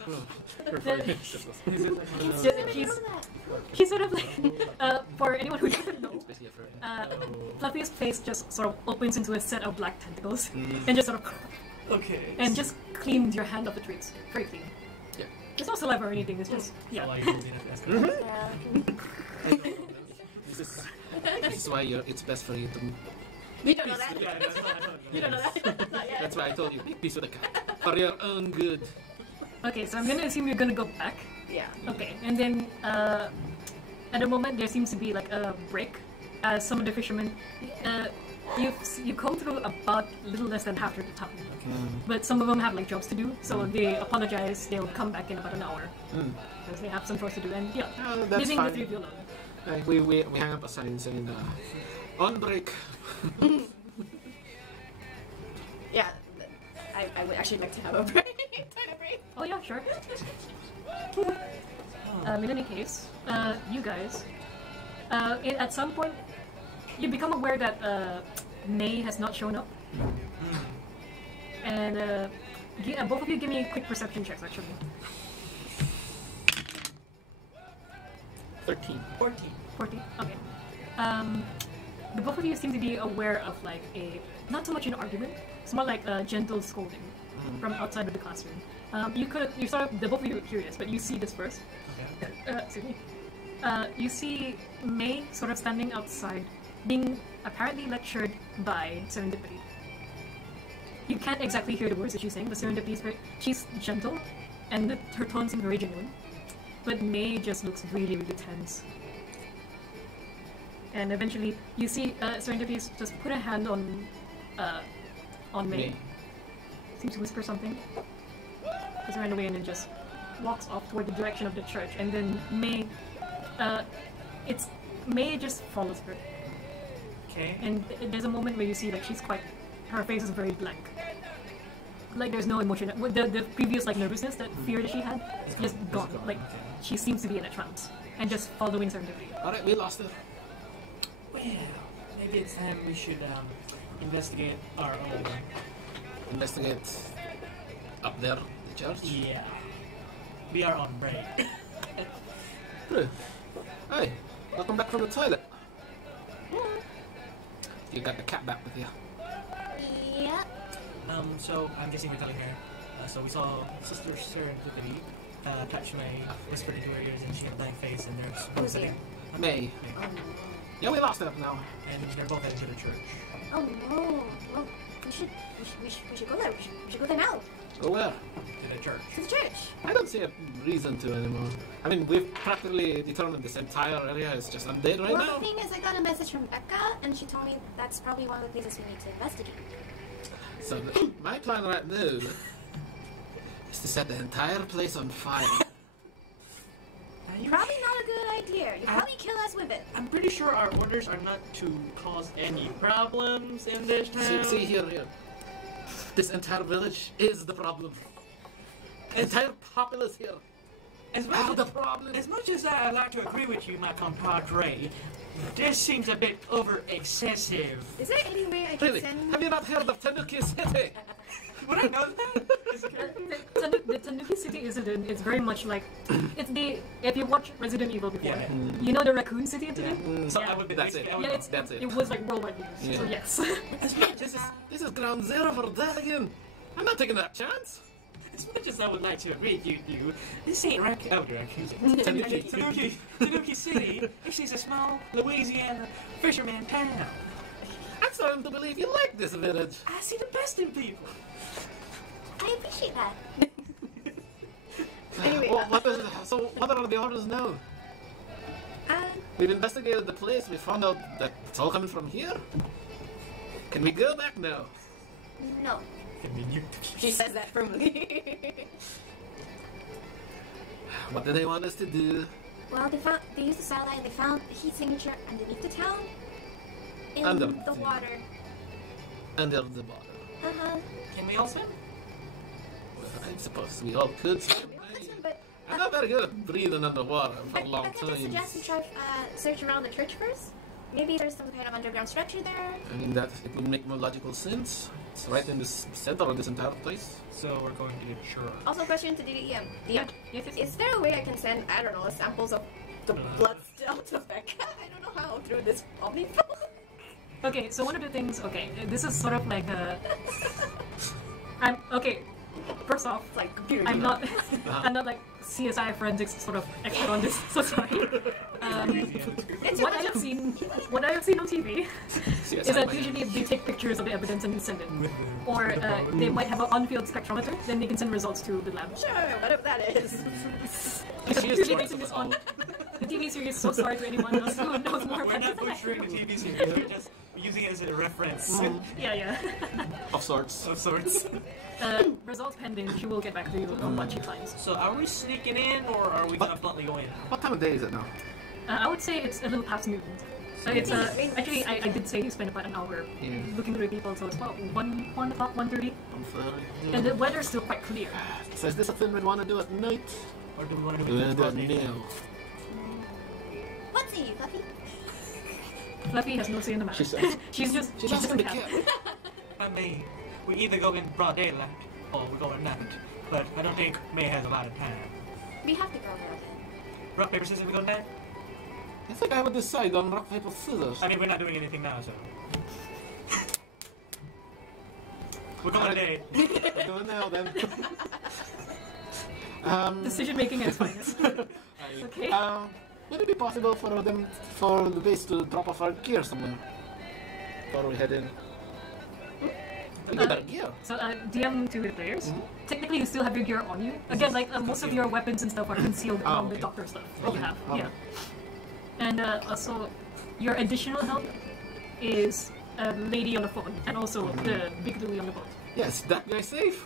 She's sort of like, for anyone who doesn't know, Fluffy's face just sort of opens into a set of black tentacles and just sort of and just cleans your hand off the tricks. Very clean. Yeah. There's no saliva or anything, it's just, yeah. This is why it's best for you to. you don't know that. You don't know that? That's why I told you, make peace with the cat for your own good. Okay, so I'm gonna assume you're gonna go back. Yeah. Okay, and then at the moment there seems to be like a break. Some of the fishermen, you come through about a little less than half of the town, but some of them have like jobs to do, so they apologize. They'll come back in about an hour because they have some chores to do, and yeah, That's leaving fine. the three of you alone. We hang up a sign saying on break. Yeah. I would actually like to have a break. Oh yeah, sure. In any case, you guys, at some point, you become aware that May has not shown up, and both of you give me quick perception checks. Actually, 13. 14. Okay. The both of you seem to be aware of like not so much an argument. It's more like a gentle scolding from outside of the classroom. You sort of, the both of you are curious, but you see this first. Excuse me. You see May sort of standing outside, being apparently lectured by Serendipity. You can't exactly hear the words that she's saying, but Serendipity is she's gentle, and her tone seems very genuine. But May just looks really, really tense. And eventually, you see Serendipity just put a hand on May. Seems to whisper something. Just ran away and then just walks off toward the direction of the church. And then May just follows her. Okay. And there's a moment where you see like her face is very blank. Like there's no emotion. With the previous like nervousness, that fear that she had, it's just gone. Like she seems to be in a trance and just following Serendipity. Alright, we lost her. Well, maybe it's time we should investigate our own. Investigate up there, the church. Yeah. We are on break. Hey, welcome back from the toilet. You got the cat back with you. Yeah. So I'm guessing you're telling her. So we saw Sister Serendipity touch May, whispered into her ears, and she had a blank face, and they're Who's sitting. here? May. Yeah, we lost her now. And they're both heading to the church. Oh no. Well, we should go there. We should go there now. Go where? To the church. To the church. I don't see a reason to anymore. I mean, we've practically determined this entire area is just undead right Well, now. the thing is, I got a message from Becca, and she told me that's probably one of the places we need to investigate. So my plan right now is to set the entire place on fire. Probably not a good idea. You probably kill us with it. I'm pretty sure our orders are not to cause any problems in this town. See here. This entire village is the problem. The entire populace here. As much as I'd like to agree with you, my compadre, this seems a bit over excessive. Is there any way I can Really? send... Have you not heard of Tanuki City? Would I know that? The Tanuki City it's very much like if you watch Resident Evil before, you know the Raccoon City in Tanuki? So I would be That's it. That's it. It was like worldwide news, so yes. This is ground zero for that again. I'm not taking that chance. As much as I would like to agree with you, this ain't Tanuki City. This is a small Louisiana fisherman town. I'm starting to believe you like this village. I see the best in people. I appreciate that. Anyway, So what are the orders now? We've investigated the place. We found out that it's all coming from here. Can we go back now? no. She says that firmly. What do they want us to do? Well, they used the satellite and they found the heat signature underneath the town. In Under the water. Under the water. Uh-huh. Can we all swim? Well, I suppose we all could swim. But I'm not very good at breathing underwater for a long Becca just time. suggests we try search around the church first. maybe there's some kind of underground structure there. I mean, that it would make more logical sense. It's right in the center of this entire place. So we're going to get sure. Also, question to the DM. Yeah. Yes, Is there a way I can send, I don't know, samples of the blood still to Becca? I don't know how through this omniphone. Okay, so one of the things, okay, this is sort of like a... okay, first off, It's like computer. I'm not like CSI forensics sort of expert on this, so sorry. What I have seen on TV is that usually they take pictures of the evidence and send it. Or they might have an on-field spectrometer, then they can send results to the lab. Sure, whatever that is. Because I'm usually basing this on the TV series, so sorry to anyone else who knows more We're about not it. butchering the TV series. We're just using it as a reference Yeah. Of sorts. of sorts. Results pending, she will get back to you on what she finds. So are we sneaking in, or are we gonna bluntly go in? What time of day is it now? I would say it's a little past noon. It's actually I did say you spent about an hour looking through people, so it's about 1 o'clock, 1:30. And the weather's still quite clear. So is this a film we'd want to do at night? Or do we want to We're do gonna it do it broad day? now. What's it, Fluffy? Fluffy has no say in the matter. She's just a cat. I mean, we either go in broad daylight or we go at night. But I don't think May has a lot of time. We have to go there. Rock, paper, scissors, we go tonight? I think I would decide on rock, paper, scissors. I mean, we're not doing anything now, so. We're going today. We're doing now then. Decision making at its finest. Okay. Would it be possible for the base to drop off our gear somewhere before we head in? We get our gear. So DM to the players. Technically, you still have your gear on you. Again, like most of your weapons and stuff are concealed around the doctor stuff that you have. Yeah. And also, your additional help is a lady on the phone, and also the big dude on the boat. Yes, that guy's safe.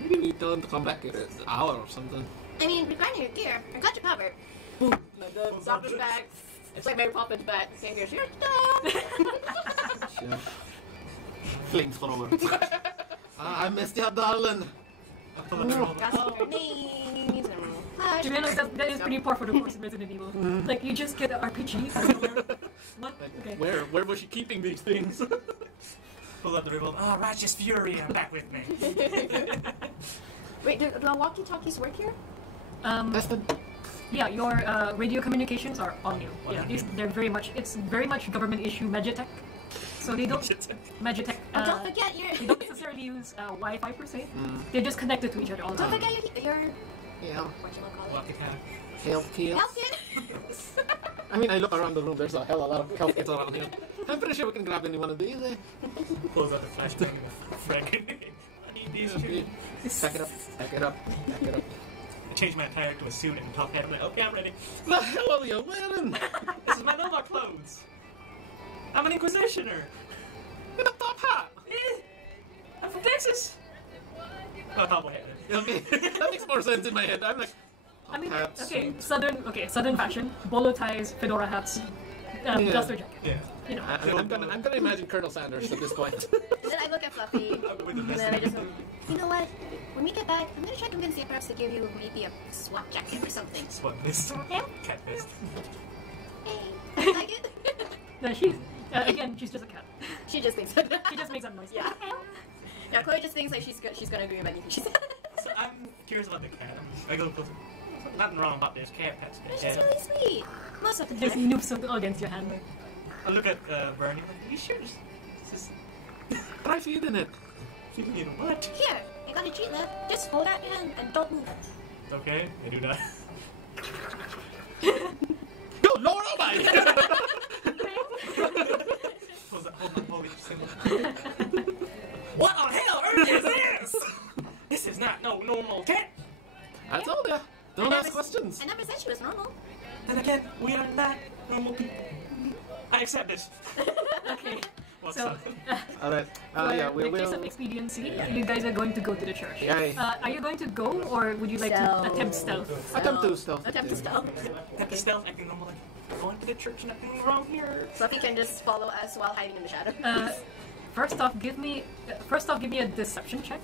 Maybe we tell him to come back in an hour or something. I mean, regarding your gear, I got you covered. Boom. The doctor's bag. It's like Mary Poppins, but same gear. Sure. Flamethrower. I missed you, darling. Got some grenades and To be honest, that is pretty par for the course of Resident Evil. Like, you just get RPGs. What? Okay. Where was she keeping these things? Pull out the revolver. Oh, righteous fury, I'm back with me. Wait, do walkie-talkies work here? That's the... Yeah, your radio communications are on you. Yeah, they're very much. It's very much government issue Magitech. So they don't Magitech. Don't forget your. They don't necessarily use Wi-Fi per se. They're just connected to each other all the Don't time. forget your. Yeah. Whatchamacallit? Walkie-talkie. Health kits. Health kit. I mean, I look around the room. There's a hell of a lot of health kits around here. I'm pretty sure we can grab any one of these. Pulls out the flashbang and the frag. I need these too. Pack it up. Pack it up. Pack it up. I changed my attire to a suit and top hat. I'm like, okay, I'm ready. The hell are you wearing? This is my Nova clothes. I'm an Inquisitioner. In a top hat. I'm from Texas. Oh, cowboy hat. Okay, that makes more sense in my head. I'm like, I mean, hats. okay, southern fashion, bolo ties, fedora hats, duster jacket. Yeah. You know. I'm gonna imagine Colonel Sanders at this point. And then I look at Fluffy, and then I just go, you know what? When we get back, I'm gonna try to convince the Empress to give you maybe a SWAT jacket or something. Swat fist. Cat fist. Hey, like it? No, she's she's just a cat. She just thinks that. She just makes that noise. Yeah. Yeah, Chloe just thinks like she's gonna agree with anything she said. So I'm curious about the cat. I go closer. Nothing wrong about this cat pets. She's really sweet. Most of the Just time. noobs against your hand. I look at Bernie. I'm like, are you sure? This is Try feeding it. feeding you what? Here, I got a treat left. Just hold out your hand and don't move it. Okay, I do that. Good Lord Almighty! Hold on, holy shit. What on hell earth is this? This is not no normal cat. I told ya. Don't ask questions. I never said she was normal. Then again, we are not normal people. I accept this. Okay. What's So, up? Alright. Yeah, we in the case will. of expediency, you guys are going to go to the church. Yeah. Are you going to go, or would you like to attempt stealth? Attempt to stealth. Attempt to stealth. Okay. Stealth acting normal. Like, going to the church, nothing wrong here. Fluffy can just follow us while hiding in the shadows. First off, give me a deception check.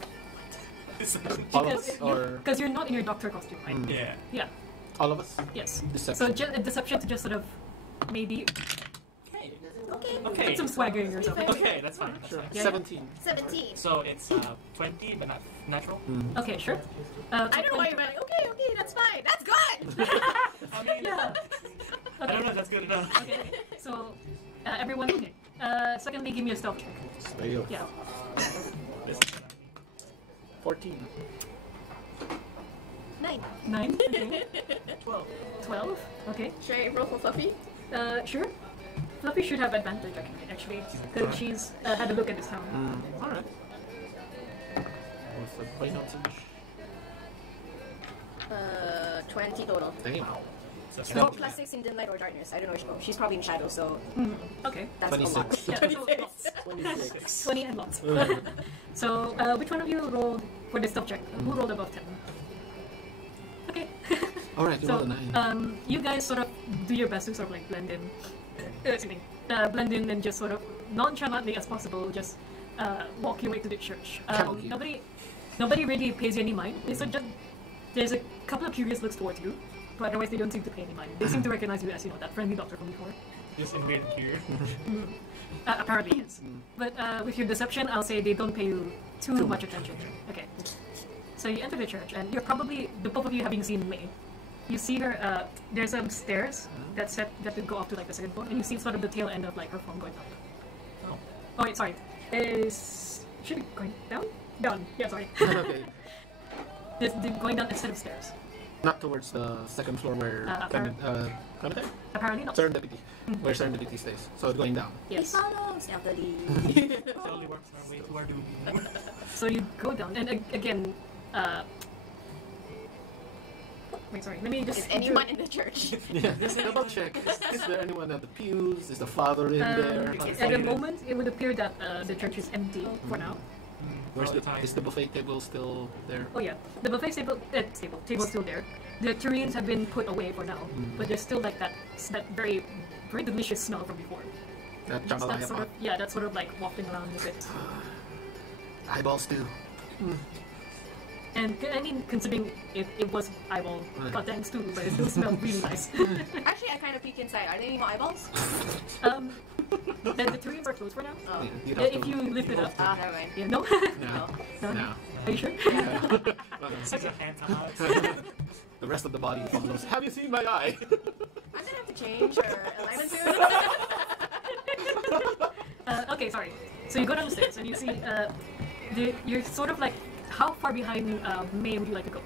All of us, or Because you're not in your doctor costume, right? Yeah. Yeah. all of us? Yes. Deception. So just a deception to just sort of maybe Okay. Okay. Put some swagger in yourself. Okay, that's fine. Sure. Yeah. 17. 17. So it's 20, but not natural. Okay, sure. I don't know why you're like, okay, that's fine. That's good. I mean, Yeah. I don't know if that's good enough. Okay. So, everyone. Okay. Secondly, give me a stealth check. Stealth. Yeah. 14. 9. 9. Okay. 12. 12. Okay. Should I roll for Fluffy? Sure. Fluffy should have advantage actually, because she's had a look at this town. Alright. What's the percentage? 20 total. Damn. So So plus 6 in dim light or darkness. I don't know. She's probably in shadow, so Okay. that's a lot. 26. Yeah, so 26. 20 and lots. So, which one of you rolled for the stealth check? Who rolled above 10? Okay. Alright, you So, rolled a 9. you guys sort of do your best to sort of like blend in. Excuse me. Blend in and just sort of nonchalantly as possible, just walk your way to the church. Camel cue. Nobody really pays you any mind. They sort of just, there's a couple of curious looks towards you, but otherwise they don't seem to pay any mind. They seem to recognize you as, you know, that friendly doctor from before. just invaded here. Apparently, yes. But with your deception, I'll say they don't pay you too much attention. Okay. So you enter the church, and you're probably, the both of you having seen May, you see her, there's some stairs that would go up to like the second floor, and you see sort of the tail end of like her phone going up. Oh wait, sorry. Should be going down? Down. Yeah, sorry. Okay. They're going down instead of stairs. Not towards the second floor where Clementine? Apparently not. Serendipity. Where Serendipity stays. So it's going down. Yes. Follow stealthily. Slowly works our way to our doom. So you go down, and again, wait, sorry. Let me just. Is anyone in the church? Yeah, double check. Is there anyone at the pews? Is the father in there? At the moment, it would appear that the church is empty for now. Where's is the buffet table still there? Oh yeah, the buffet table's still there. The turreens have been put away for now, but there's still like that very delicious smell from before. That That's jambalaya sort pot. of, yeah, that's sort of like wafting around a bit. Eyeballs too. And I mean, considering it was eyeball goddamn stew, but it still smelled really nice. Actually, I kind of peek inside. Are there any more eyeballs? The turreens are closed for now. Oh. You'd Yeah, have if to- you lift it up. Never mind. Yeah, no? No. No? No. Are you sure? Six of hand times. The rest of the body follows. Have you seen my eye? I'm gonna have to change her alignment to Okay, sorry. So you go down the stairs and you see, you're sort of like, how far behind May would you like to go?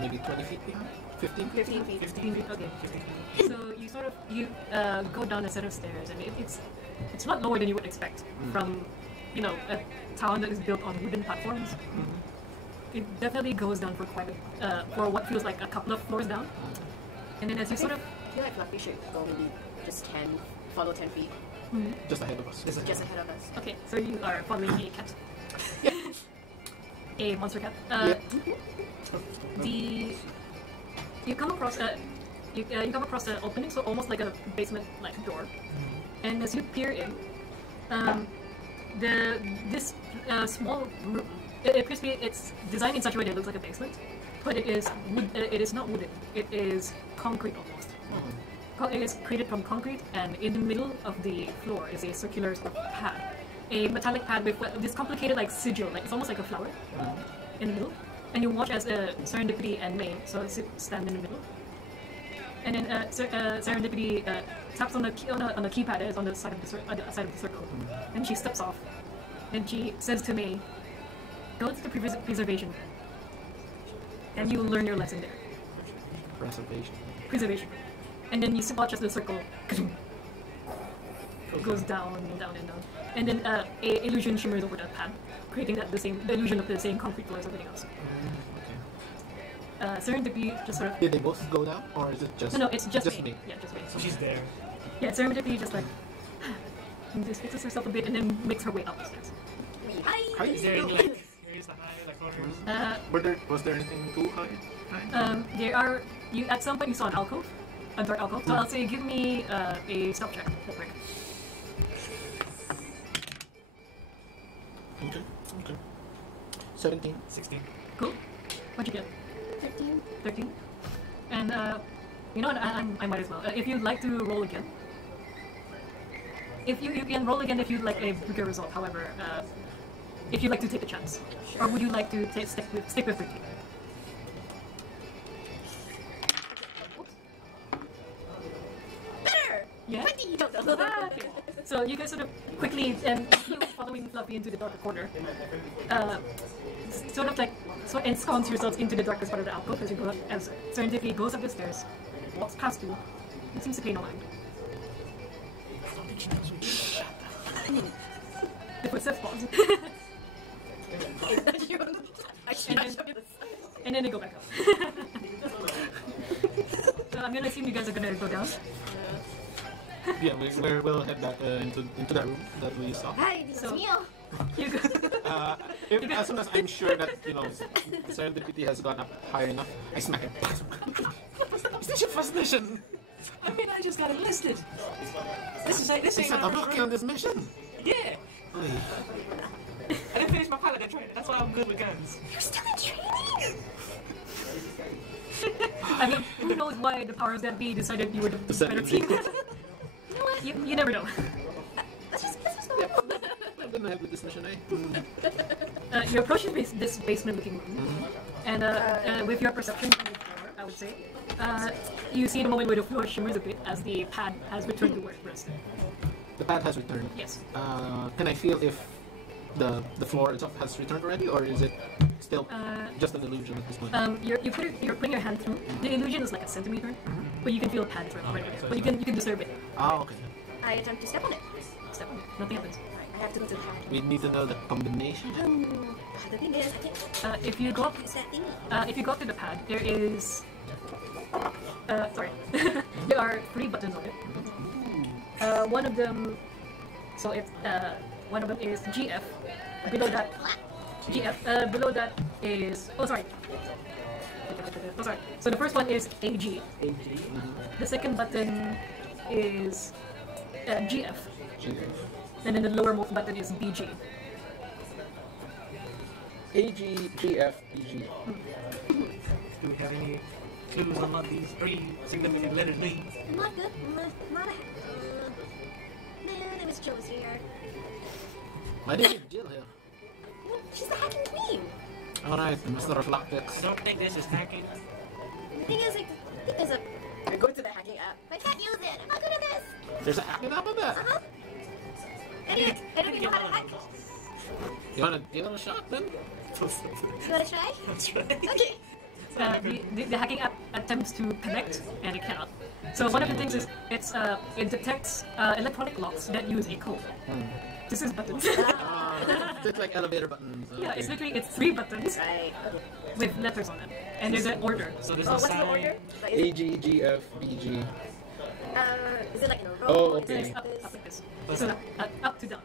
Maybe 20 feet behind? 15? 15 feet. 15 feet, okay. So you sort of, go down a set of stairs, and it's a lot lower than you would expect from, you know, a town that is built on wooden platforms. It definitely goes down for for what feels like a couple of floors down. And then as you sort of, I feel like Fluffy should go maybe just 10, follow 10 feet, Just ahead of us. just ahead of us. okay, so you are following a cat. A monster cat. You come across an opening, so almost like a basement like door. And as you peer in, this small room, it appears to be, it's designed in such a way that it looks like a basement, but it is not wooden. It is concrete almost. It is created from concrete, and in the middle of the floor is a circular sort of pad, a metallic pad with this complicated like sigil, like it's almost like a flower in the middle. And you watch as Serendipity and May stand in the middle. And then Serendipity taps on the keypad that is on the side of the circle, and she steps off. And she says to May, "Go to the preservation, and you will learn your lesson there." Preservation. And then you watch as the circle goes down and down and down, and then a illusion shimmers over that pad, creating the illusion of the same concrete floor as everything else. Serendipity just sort of. Did they both go down, or is it just? No, it's just me. Yeah, just me. So she's there. Yeah, Serendipity just like and just fixes herself a bit and then makes her way up the stairs. Hi. Is there any like areas to hide, like corners? Was there anything to hide? There are at some point you saw an alcove, a dark alcove. So I'll say give me a stealth check real quick. Okay. 17. 16. Cool. What'd you get? 13. 13. And you know what? I might as well. If you'd like to roll again, if you can roll again if you'd like a bigger result. However, if you'd like to take a chance, or would you like to stick with 13? Better. Yeah. 20. You don't know. Okay. So you guys sort of quickly and following Fluffy into the darker corner, sort of like ensconce yourselves into the darkest part of the alcove as you go up, as Serendipity goes up the stairs, walks past you, and seems to pay no mind. The footsteps pause. And then they go back up. So I'm gonna assume you guys are gonna go down. Yeah, we'll head back into that room that we saw. Ay, Dios mío. You go. As soon as I'm sure that Serendipity has gone up high enough, I smack him. Is this your first mission? I mean, I just got enlisted. This ain't Is that my a first rookie on this mission? Yeah. Oy. I didn't finish my pilot training. That's why I'm good with guns. You're still in training. I mean, who knows why the powers that be decided you were the better team. You know what? You never know. Let's just go. I'm gonna head with this mission, eh? You approach this basement-looking room, and with your perception on the floor, I would say, you see the moment where the floor shimmers a bit as the pad has returned to where it rested. The pad has returned. Yes. Can I feel if the floor itself has returned already, or is it still just an illusion at this point? You're putting your hand through. The illusion is like a centimeter, but you can feel a pad right away. But you can disturb it. Oh, okay. I attempt to step on it. Step on it. Nothing happens. I have to go to the bathroom. We need to know the combination. The thing is, I can't If you go up, use that thing. if you go up to the pad, there is. Sorry, there are 3 buttons on it. One of them, so it's one of them is GF. Below that, GF. Below that is sorry. So the first one is AG. The second button is GF, and then the lowermost button is BG. AG, GF, BG. Do we have any clues on what these 3 significant letters mean? Not good. Not a. Man, it was Joe's here. Why did you have Jill here? She's the hacking queen. Alright, Mr. Reflectix. I don't think this is hacking. The thing is, like, I think there's a. I go to the hacking app. I can't use it. I'm not good at this. There's a hacking app on that. Anyway, I don't even know how to hack. You wanna give it a shot then? You wanna try? That's right. Okay. The hacking app attempts to connect and it cannot. So one of the things is it detects electronic locks that use a code. This is buttons. It's like elevator buttons. Yeah, it's literally 3 buttons Right. with letters on them, and there's an order. So there's Oh, a what's the sign. order? Like, AG, GF, BG. is it like in a row? Oh, Is it okay. Up this? like this. So up to down.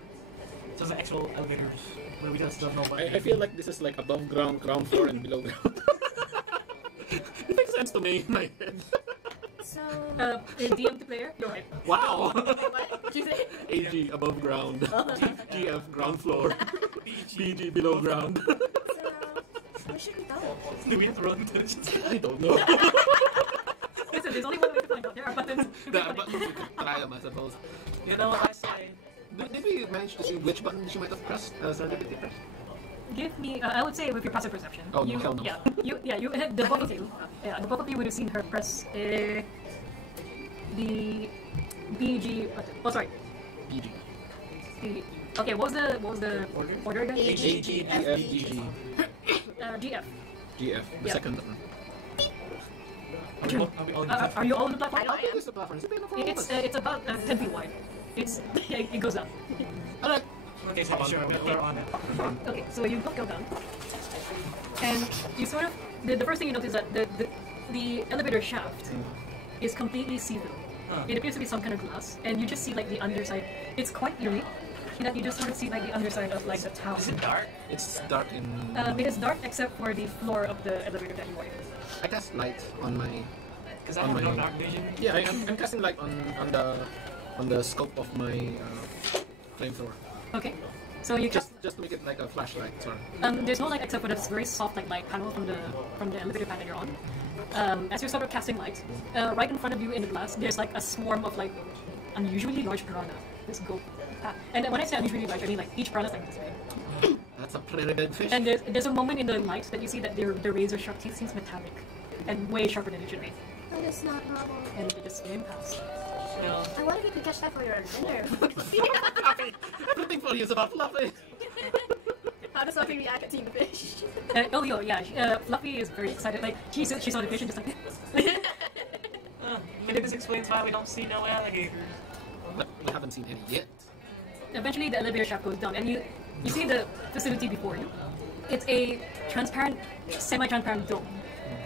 So the actual elevators where we just don't know what. I feel like this is like above ground, ground floor, and below ground. It makes sense to me in my head. So. DM to player, you're right. Wow! What? Did you say? AG above ground, GF ground floor, BG below ground. So, where should we go? Do we have to roll intelligence? I don't know. Listen, there's only one way to find out. There are buttons. There are buttons you can try them, I suppose. You know what I say? Did we manage to see which button she might have pressed? Serendipity pressed? Give me, I would say with your passive perception. Oh, no, hell no. The both of you, the both of you would have seen her press the BG button. Oh, sorry. BG. Okay, what was the order again? AG, GF, BG. GF. GF, the Yeah. second button. Are you all on the platform? How big is the platform? Is it big enough for all of us? It's about 10 feet wide. It goes up. Alright. Okay, so sure, we're on it. Okay, so you both go down, and you sort of the first thing you notice is that the elevator shaft is completely see-through. It appears to be some kind of glass, and you just see like the underside. It's quite eerie. That you just sort of see like the underside of like the tower. Is it dark? It's dark in... It is dark except for the floor of the elevator that you are in. I cast light on my... Because I on have my... no dark vision. Yeah, I'm casting light on the scope of my flamethrower. Okay, so you Just to make it like a flashlight, sorry. there's no light except for this very soft like light panel from the elevator pad that you're on. As you're sort of casting light, right in front of you in the glass, there's like a swarm of like unusually large piranha this goat. And when I say unusually large, I mean like each prawn is like this big. That's a pretty big fish. And there's a moment in the light that you see that their razor sharp teeth seems metallic and way sharper than it should be. That is not normal. And they just swim past. No. I wonder if you could catch that for your dinner. Fluffy! Everything for you is about Fluffy! How does Fluffy react to seeing the fish? Oh, yeah. Fluffy is very excited. Like, she saw the fish and just like... Maybe this explains why we don't see no alligators. But we haven't seen any yet. Eventually, the elevator shaft goes down, and you see the facility before you. It's a transparent, semi-transparent dome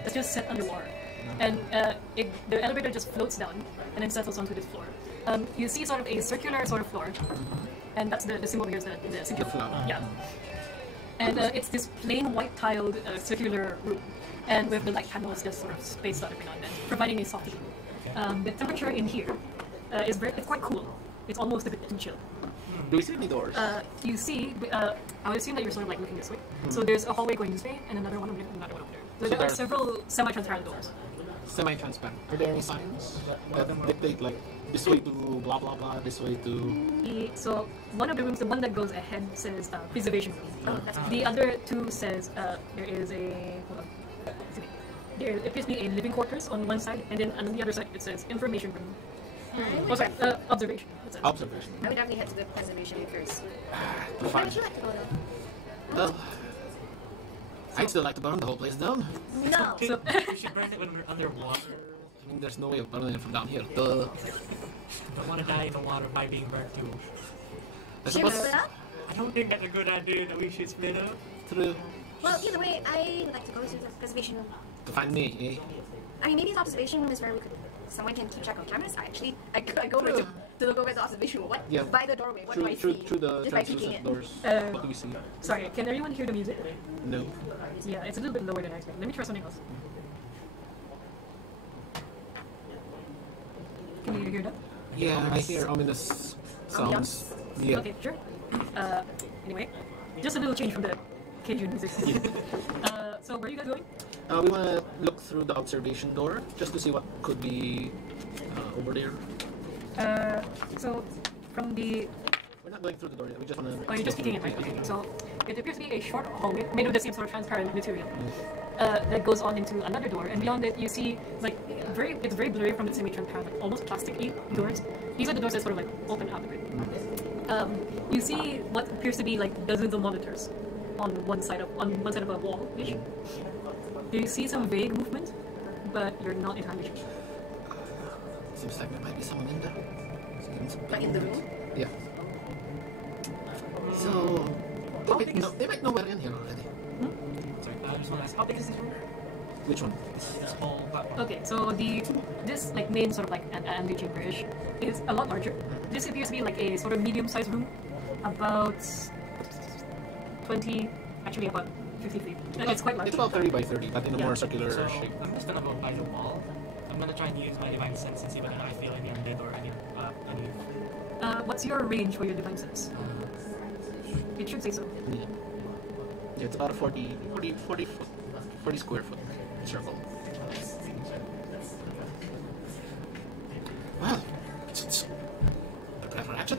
that's just set underwater. And the elevator just floats down and then settles onto this floor. You see sort of a circular sort of floor, and that's the symbol here is the circular flower. Yeah. And it's this plain white tiled circular room, and with the light panels just sort of spaced out every now and then, providing a soft heat. The temperature in here it's quite cool. It's almost a bit too chill. Do we see any doors? You see, I would assume that you're sort of like looking this way. So there's a hallway going this way, and another one over there, and another one over there. So there are several semi-transparent doors. Semi-transparent. Are there any signs that dictate like this way to blah blah blah, this way to... So one of the rooms, the one that goes ahead says preservation room. The other two says there is a... Hold on. There appears to be a living quarters on one side, and then on the other side it says information room. Oh, sorry, observation. Observation. I would definitely head to the preservation first. To Where find... would you like to go though? Well, I'd still like to burn the whole place down. No! We should burn it when we're underwater. I mean, there's no way of burning it from down here. Duh. Don't want to die in the water by being burnt too. I Should we suppose... split up? I don't think that's a good idea that we should split up. True. Well, either way, I would like to go to the preservation room. To find me, eh? I mean, maybe the observation room is where someone can keep track of cameras. I go over to look over at the observation room. What? Yeah. By the doorway, what do I see? Through the just by peeking translucent in. doors. What do we see? Sorry, can everyone hear the music? No. Yeah, it's a little bit lower than I expected. Let me try something else. Can you hear that? Yeah, I hear ominous sounds. Yeah. Okay, sure. Anyway, just a little change from the Cajun music. So where are you guys going? We want to look through the observation door just to see what could be over there. So from the... We're not going through the door yet. We just want to... Oh, you're just peeking in, right? Okay. So it appears to be a short hallway made of the same sort of transparent material that goes on into another door, and beyond it you see like it's very blurry from the semi-transparent, like almost plastic-y doors. These are the doors that sort of like open out a bit. You see what appears to be like dozens of monitors on one side of a wall. You see some vague movement, but you're not entirely sure. Seems like there might be someone in there. Like in the room? Yeah. So they might know we're in here already. Sorry, I just want to ask, how big is this room? Which one? This whole platform. Okay, so this like main sort of like an antechamber-ish is a lot larger. This appears to be like a sort of medium-sized room, about 20, actually about 50 feet. It's quite large. It's about 30 by 30, but in a Yeah. more circular So shape. I'm just gonna go by the wall. I'm gonna try and use my divine sense and see whether I feel any undead or any. What's your range for your divine sense? It should say so. Yeah, it's about a 40 square foot circle. Well, prepare for action.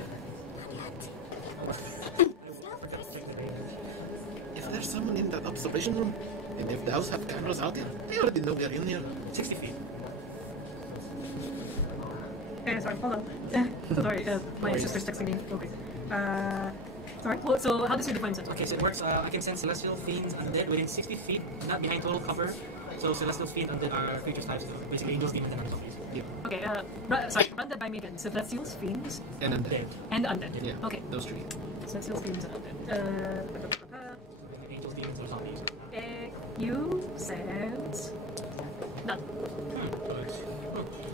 If there's someone in that observation room, and if the house have cameras out there, they already know we're in here. 60 feet. Sorry, hold on. Sorry, my sister's texting me. Okay. Sorry. So how does your divine sense work? Okay, so it works. I can sense celestial fiends undead within 60 feet, not behind total cover. So celestial fiends undead are creatures types, so basically angels, demons, and other zombies. Yeah. Okay. Sorry. Run that by me again. Celestials, fiends, And undead. Dead. and undead. Yeah. Okay. Those three. Celestials, fiends, and undead. Angels, demons, or zombies. You said none.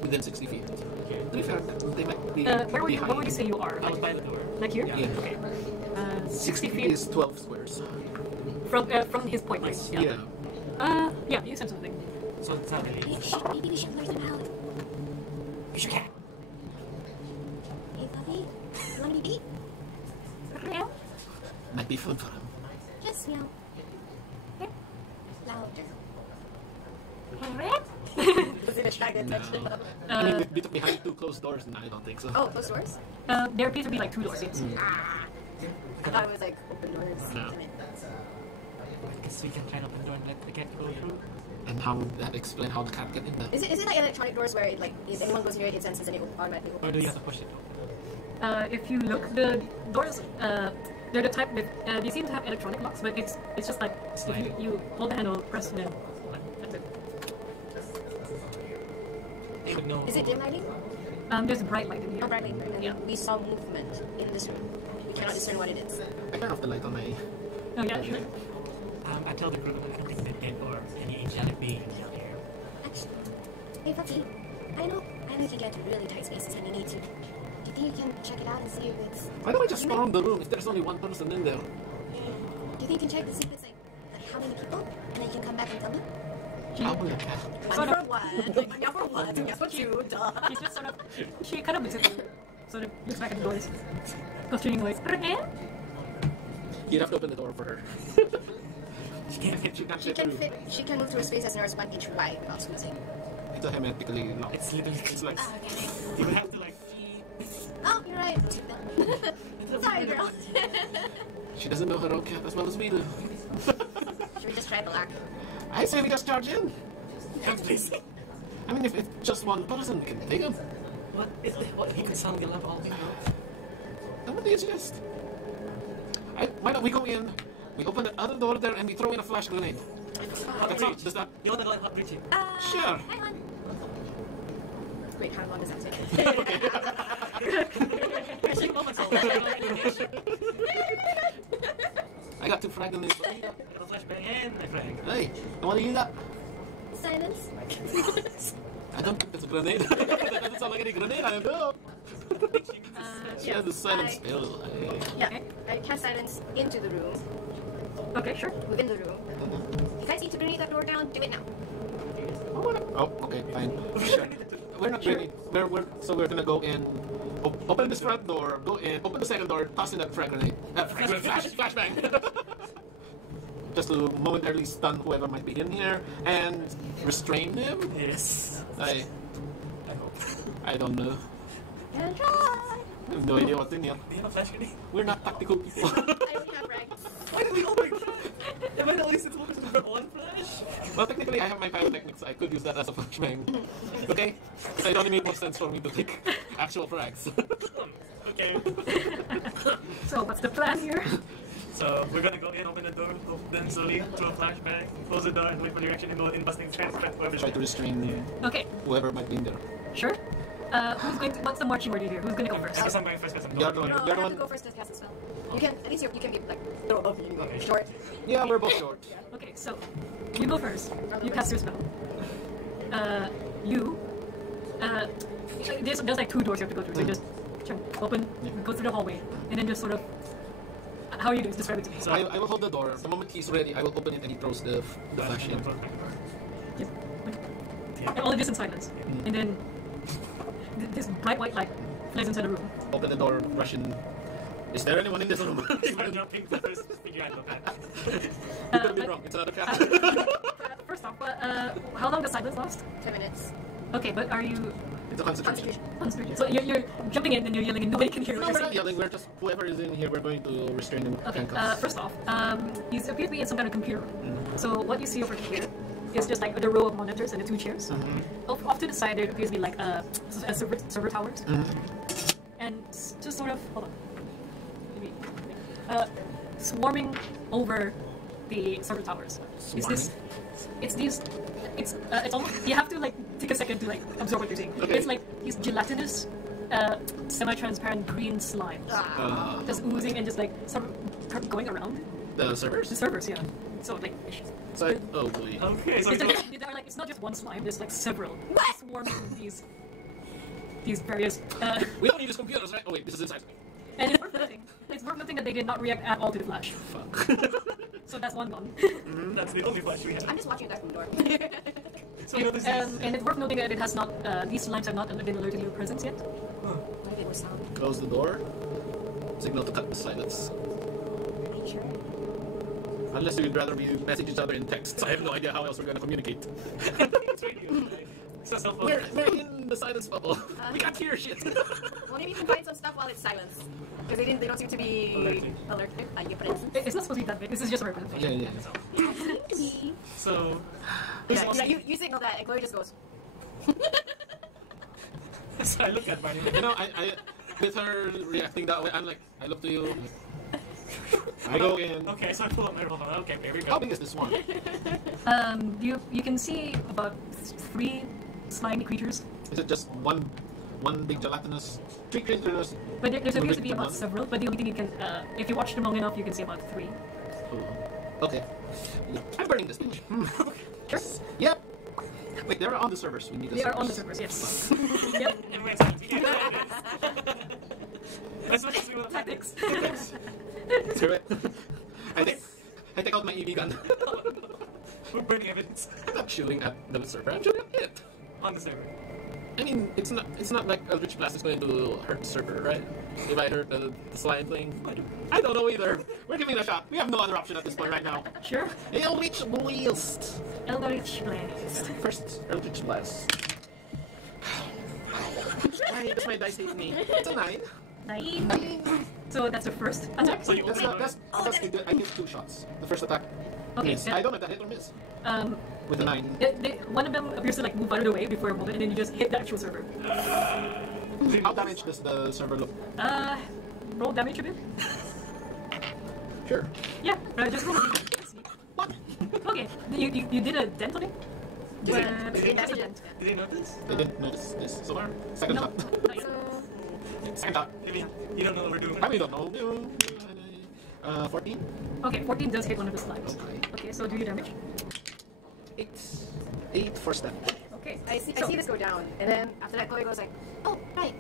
Within 60 feet. Okay. To be fair, they might be Where would behind. you say you are? I was by the door. Like here? Yeah. Yeah. Okay. 60 feet feet is 12 squares. from his point, right? Yeah. Yeah. You said something. So it's not really. Maybe we should lure them out. You should cat. Hey, Puppy, you want to be beat? Meow. Might be food for him. Just meow. Louder. try to touch it up. I mean, behind two closed doors, no, I don't think so. Oh, closed doors? There appear to be like 2 doors. Yes. I thought it was like open doors. No. Damn it. I guess we can try to open the door and let the cat go through. And how would that explain how the cat get in there? Is it like electronic doors where it, like if anyone goes near it, it senses and it will automatically open? Or do you have to push it? If you look, the doors, they're the type with, they seem to have electronic locks, but it's just like, if you hold the handle, press, and then, that's it. They would know. Is it dim lighting? There's a bright light in here. Oh, bright light. Yeah. We saw movement in this room. We cannot discern what it is. I turn off the light on my... Oh yeah, sure. I tell the group that I can think that dead or any angelic beings out here. Actually, hey Puppy, I know you can get to really tight spaces when you need to. Do you think you can check it out and see if it's... Why don't I just storm the room if there's only one person in there? Do you think you can check to see if it's like how many people? And then you can come back and tell me? How will a cat? Number one. Number one. Guess what you duh. She's just sort of, she kind of looks at you, sort of looks back at the doors, questioning voice. You'd have to open the door for her. She can't fit through. She can move through a space that's narrows 1 inch wide without squeezing. It's a hermetically locked. It's literally It's like... Oh, okay. you would have to like. Oh, you're right. Sorry, girl. She doesn't know her own cat as well as we do. Should we just try black? I say we just charge in. Yes, please. I mean, if it's just one person, we can take him. What is it? What he could sound the lamp all the And what do you suggest? Why don't we go in, we open the other door there, and we throw in a flash grenade? That's all. Does that... You want to go and hot breach it? Sure. Hang on. Wait, how long does that take? Pressing moments all that. I got 2 frag grenades. I got a flashbang and a frag. Hey, I want to use that. Silence. I don't think that's a grenade. That doesn't sound like any grenade. I don't know. She has the silent spell. Yeah, I cast silence into the room. Okay, sure. Within the room. If you guys need to grenade that door down, do it now. Oh, okay, fine. Sure. We're not ready. So we're gonna go in, open this front door, go in, open the second door, toss in that frag grenade. Flashbang. Just to momentarily stun whoever might be in here and restrain him. Yes. I hope. I don't know. Gonna try. I have no idea what's in here. Do you have a flash grenade? We're not tactical people. I only have rags. Why did we all like that? Am I the only since one flash? Well, technically, I have my pyrotechnics. I could use that as a flashbang. Okay? It only made more sense for me to take actual frags. Okay. So what's the plan here? So we're gonna go in, open the door, then slowly throw a flashbang, close the door, and wait for the reaction and go in busting transparent whoever's Try to restrain Okay, whoever might be in there. sure. Who's going to, what's the marching order here? Who's going to go I first? guess I'm going first because I'm You're going. the No, one. you You're the have to one. go first to cast the spell. You can, at least you can be like, throw above you, Okay. short. Yeah, we're both short. Okay, so you go first. You cast your spell. There's like 2 doors you have to go through. So you just open, go through the hallway, and then just sort of. How are you doing? Describe it to me. So I will hold the door. The moment he's ready, I will open it and he throws the flash in. Yep. And all of this in silence. And then this bright white light flies inside the room. Open the door, rush in. Is there anyone in this room? I'm jumping the first figure I look at. You could be wrong. It's another cat. First off, how long does silence last? 10 minutes. Okay, but are you It's a concentration. concentration? So you're jumping in and you're yelling and nobody can hear No, what we're you're not saying. yelling. We're just whoever is in here. We're going to restrain him. Okay, Handcuffs. first off, you appear to be in some kind of computer room. So what you see over here is just like the row of monitors and the 2 chairs. Off to the side, there appears to be like server towers. And just sort of, hold on. Maybe, swarming over the server towers. It's almost, you have to like take a second to like absorb what you're seeing. Okay. It's like these gelatinous, semi-transparent green slimes. Just oozing and just like sort of going around The servers? the servers, yeah. So like, So, oh boy. Okay, so it's, like it's not just one slime. There's like several swarming these various. We don't need these computers, right? Oh wait, this is inside. And it's worth noting that they did not react at all to the flash. Fuck. So that's one gone. that's the only flash we have. I'm just watching that from the door. So what is this? And it's worth noting that it has not. These slimes have not been alerted to your presence yet. Maybe it was sound. Close the door. Signal to cut the silence. Are you sure? Unless we'd rather we message each other in texts. I have no idea how else we're going to communicate. It's radio. It's a cell phone. We're in the silence bubble. We can't hear shit. Well, maybe you can find some stuff while it's silenced. Because they don't seem to be alerted. For instance. It's not supposed to be that big. This is just a representation. Yeah. So, Yeah, you signal that, and Chloe just goes. so I look at Barney. You know, I with her reacting that way, I'm like, I look to you. I go in. Okay, so I pull up my revolver. Okay, here we go. How big is this one? You can see about 3 slimy creatures, Is it just one big gelatinous? 3 creatures. but there appears to be One? about several. But the only thing you can, if you watch them long enough, you can see about 3. Oh, okay. I'm burning this bitch. Sure. Yep. Wait, they're on the servers. We need the They servers. are on the servers. Yes. Yep. Everyone's like, we can't do this. That's what we will Tactics. Screw it. I take out my EV gun. We're burning evidence I'm not shooting at the server. I'm shooting at it. on the server. I mean, it's not like Eldritch Blast is going to hurt the server, right? If I hurt the slime thing, I don't know either. We're giving it a shot. We have no other option at this point right now. Sure. Eldritch Blast. Eldritch Blast. First Eldritch Blast. Why does my dice hate me? It's a 9. 9. So that's the first attack. So you That's open not, that's good. I get 2 shots. The first attack. Okay, Miss. yeah. I don't know if that hit or miss. Um, With a 9. one of them appears to like move out of the way before a moment, and then you just hit the actual server. How damaged does the server look? Roll damage a bit. Sure. Yeah, just roll. Let's see. What? Okay, you did a dent on it. Did But they that's a dent. Did they notice? They didn't notice this so far. Second No, shot. not yet. Second shot. I mean, you don't know what we're doing. I mean, don't know. 14? Okay, 14 does hit one of the slimes. Okay. Okay, so do your damage. 8. 8 for step. Okay. I see this go down, and then after that, Chloe goes like, "Oh, right."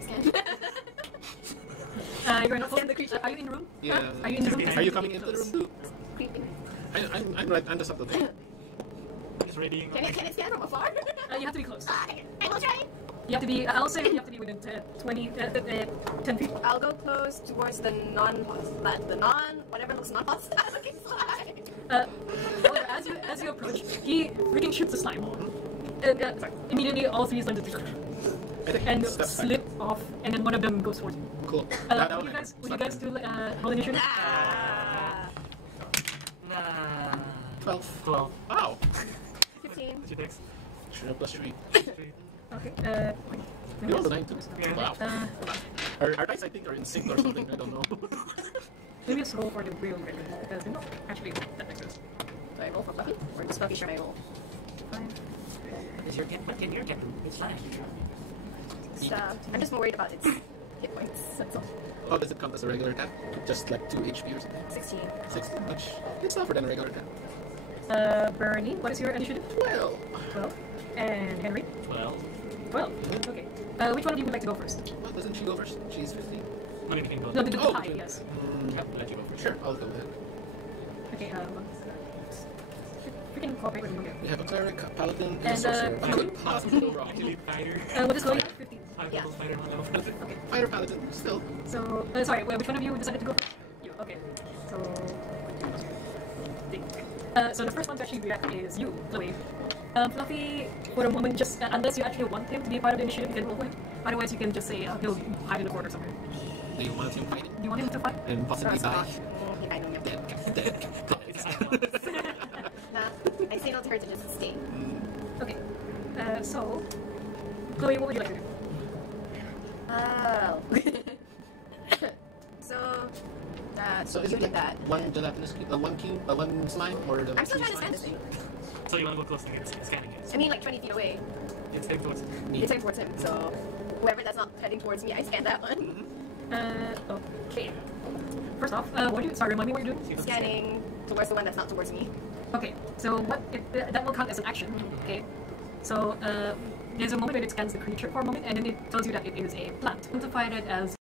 Scan. You're in a Scan the creature. Are you in the room? Yeah. Are you in the room? Are you coming into the room too? Creeping. I'm right. I'm just up the thing. Just readying. Can it scan from afar? You have to be close. Okay, I will try. You have to be. I'll say you have to be within 10 feet. I'll go close towards the whatever looks non-hostile looking slime. However, as you approach, he freaking shoots the slime. Sorry. Immediately, all 3 slimes and Step back. slip off, and then one of them goes towards you. Cool. Would you guys do roll initiative? Nah. 12. 12. Wow. 15. What's your dex? Sure, plus 3. Okay. You rolled a 9 too. Yeah. Wow. Our dice, I think, are in sync or something. I don't know. Maybe let's roll for the real rate because they're not actually that big. Do I roll for Fluffy? Or does Fluffy share my roll? Is your what can your captain? It's fine. I'm just more worried about its hit points. That's all. How does it count as a regular attack? Just like 2 HP or something? 16. 16, which it's tougher than a regular attack. Bernie, what is your initiative? 12. 12. And Henry? 12. 12. Okay. Which one of you would like to go first? Well, doesn't she go first? She's 15. Money we can go. No, the Oh, high, okay. yes. Yep, let you go first. Sure, I'll go ahead. Okay, freaking cooperate with me here. We have a cleric, a paladin, and a And, sorcerer. uh, I could possibly go wrong. Actually, fighter. What is going on? 15. Yeah. Fighter, one level. Okay. Fighter paladin, still. So, sorry, which one of you decided to go first? You. Okay. So, so the first one to actually react is you, Chloe. Fluffy, for a moment, just unless you actually want him to be part of the initiative, you can roll for him. Otherwise, you can just say he'll hide in the corner somewhere. Do you want him fighting? Do you want him to fight? And possibly die? He might know. Dead. Nah, I signaled to her to just stay. Okay. So, Chloe, what would you like to do? Oh. So is you it did like that. one gelatinous cube, one cube, one slime, or the I'm still three trying to scan this slimes? thing. So you want to go close to get scanning it. I mean, like 20 feet away. It's heading towards Me. It's heading towards him, so whoever that's not heading towards me, I scan that one. Okay. First off, what do you? Sorry, remind me what you're doing. Scanning towards the one that's not towards me. Okay. So what? That will count as an action. Okay. So there's a moment where it scans the creature for a moment, and then it tells you that it is a plant. Identified it as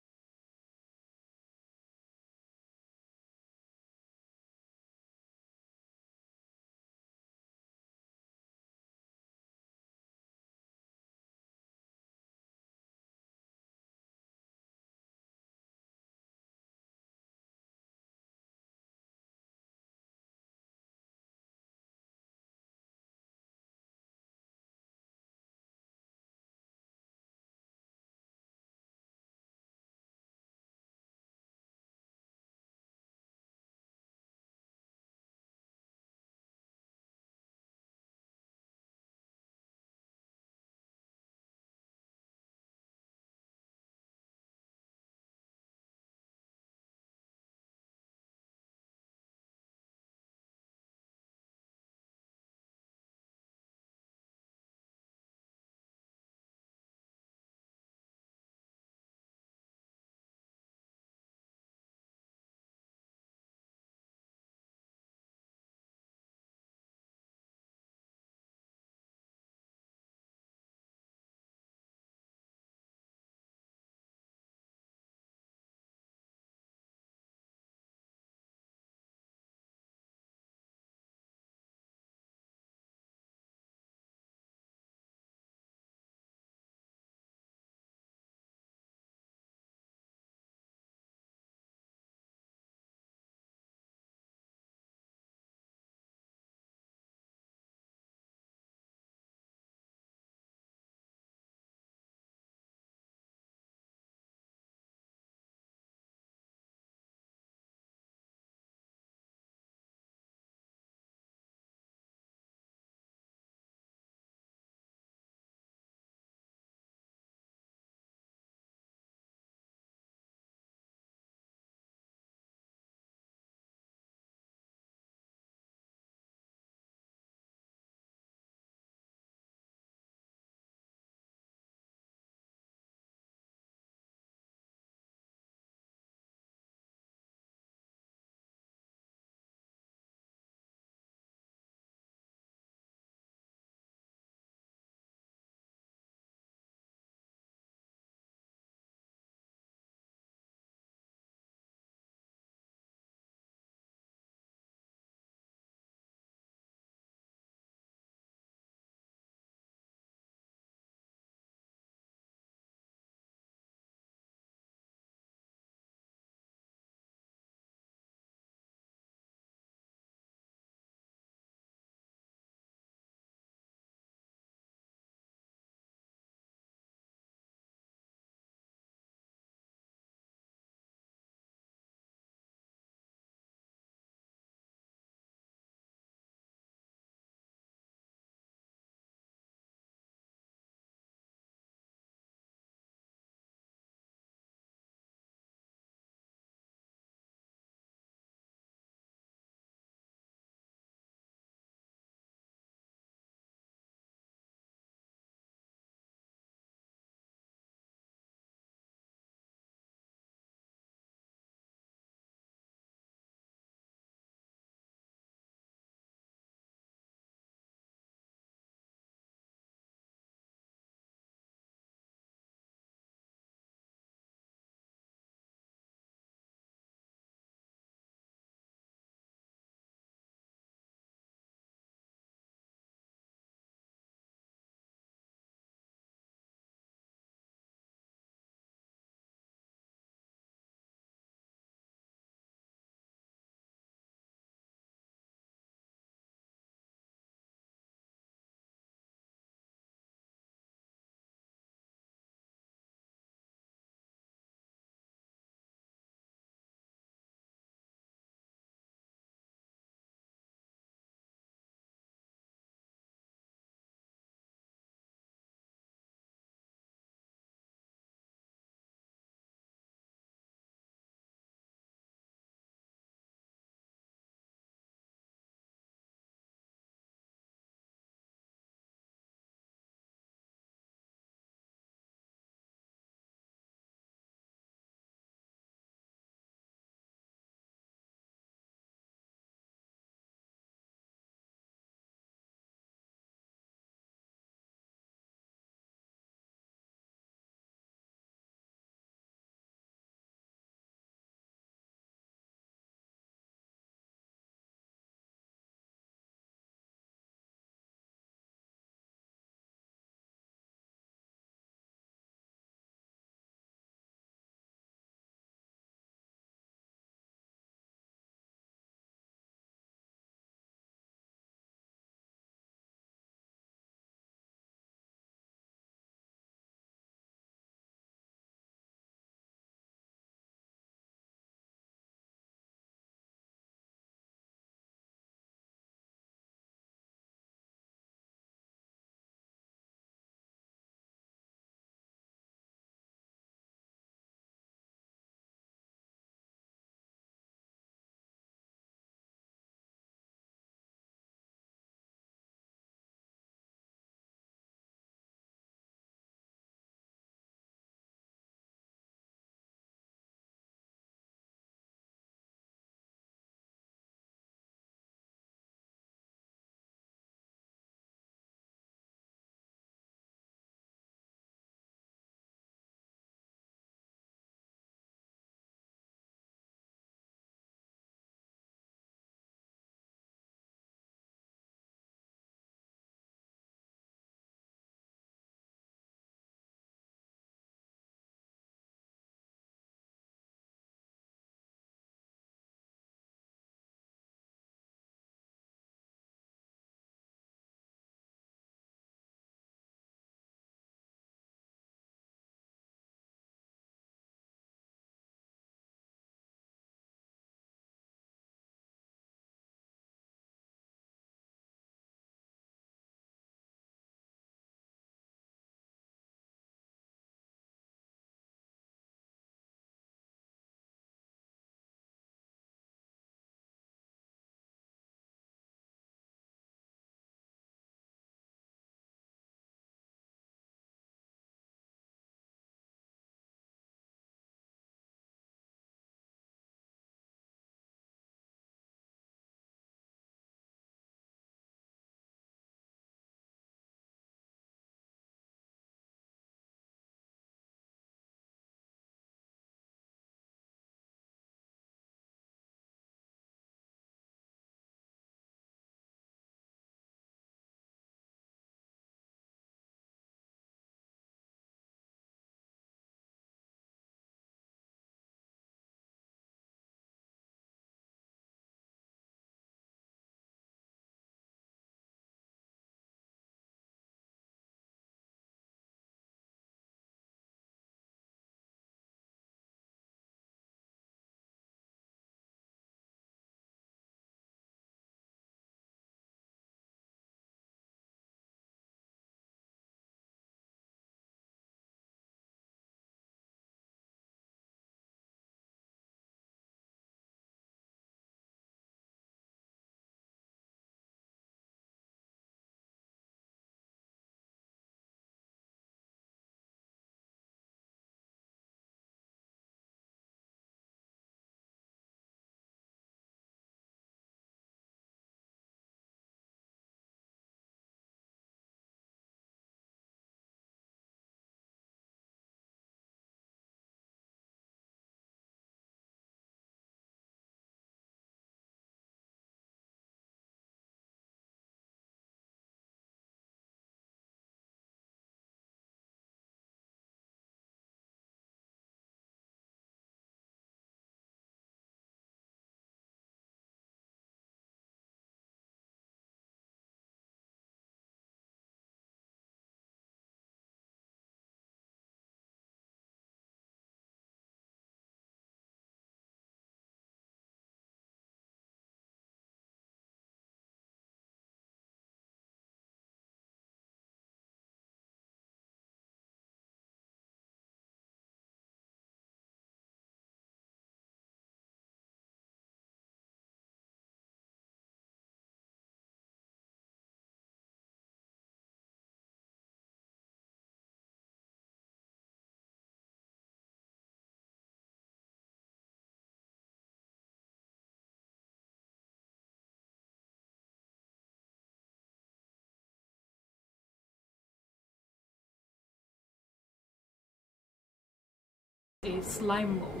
a slime mold.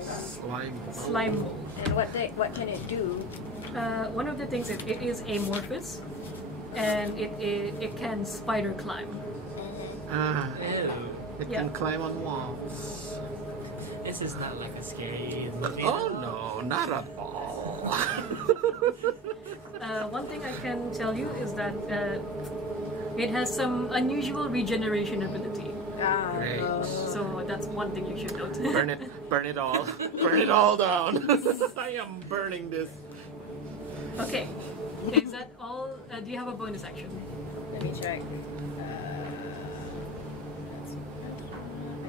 Slime mold. Slime mold. And what can it do? One of the things is it is amorphous, and it can spider climb. Ah, Ew. it Yeah. can climb on walls. This is not like a scary movie. Oh no, not at all. One thing I can tell you is that it has some unusual regeneration ability. Great. So that's one thing you should note. Burn it all. Burn it all down. I am burning this. Okay. Is that all? Do you have a bonus action? Let me check. I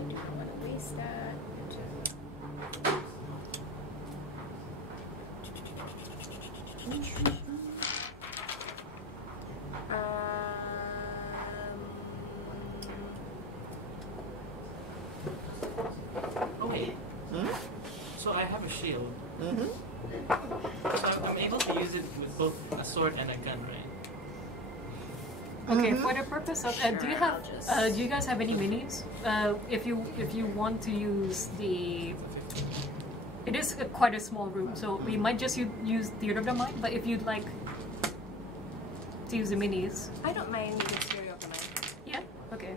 do not want to waste that. Oh wait. Hmm? So I have a shield. Mm-hmm. So I'm able to use it with both a sword and a gun, right? Okay. For the purpose of, do you have? Do you guys have any minis? If you want to use the, it is quite a small room, so we might just use Theater of the Mind. But if you'd like to use the minis, I don't mind using Stereo Command. yeah. Okay.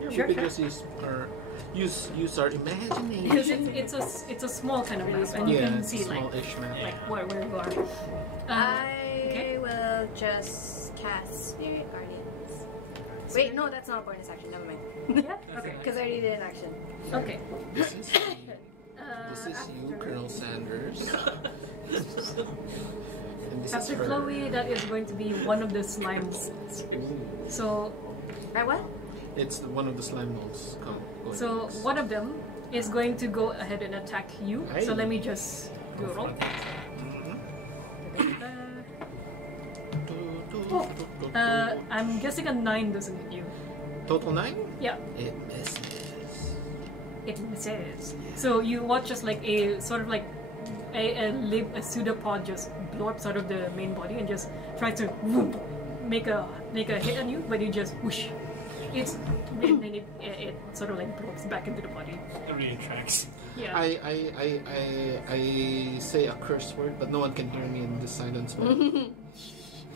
Yeah, Sure, we could sure. just use our imagination. Because it's a small kind of map, and you Yeah, can it's a see like small-ish map. where you are. I okay. will just cast Spirit Guardians. Wait, no, that's not a bonus action. Never mind. Yeah. Okay. Because I already did an action. Okay. This is you, Colonel Sanders. And this After is her. Chloe, that is going to be one of the slimes. Ooh. So I what? It's one of the slime molds. Go So next. one of them is going to go ahead and attack you. Aye. So let me just do a roll. I'm guessing a 9 doesn't hit you. Total 9? Yeah, It misses. it misses. So you watch just like a sort of like a pseudopod just blow up out of the main body and just try to whoop, make a hit on you, but you just whoosh. And then it sort of like blows back into the body. It retracts. Yeah. I say a curse word, but no one can hear me in this silence mode.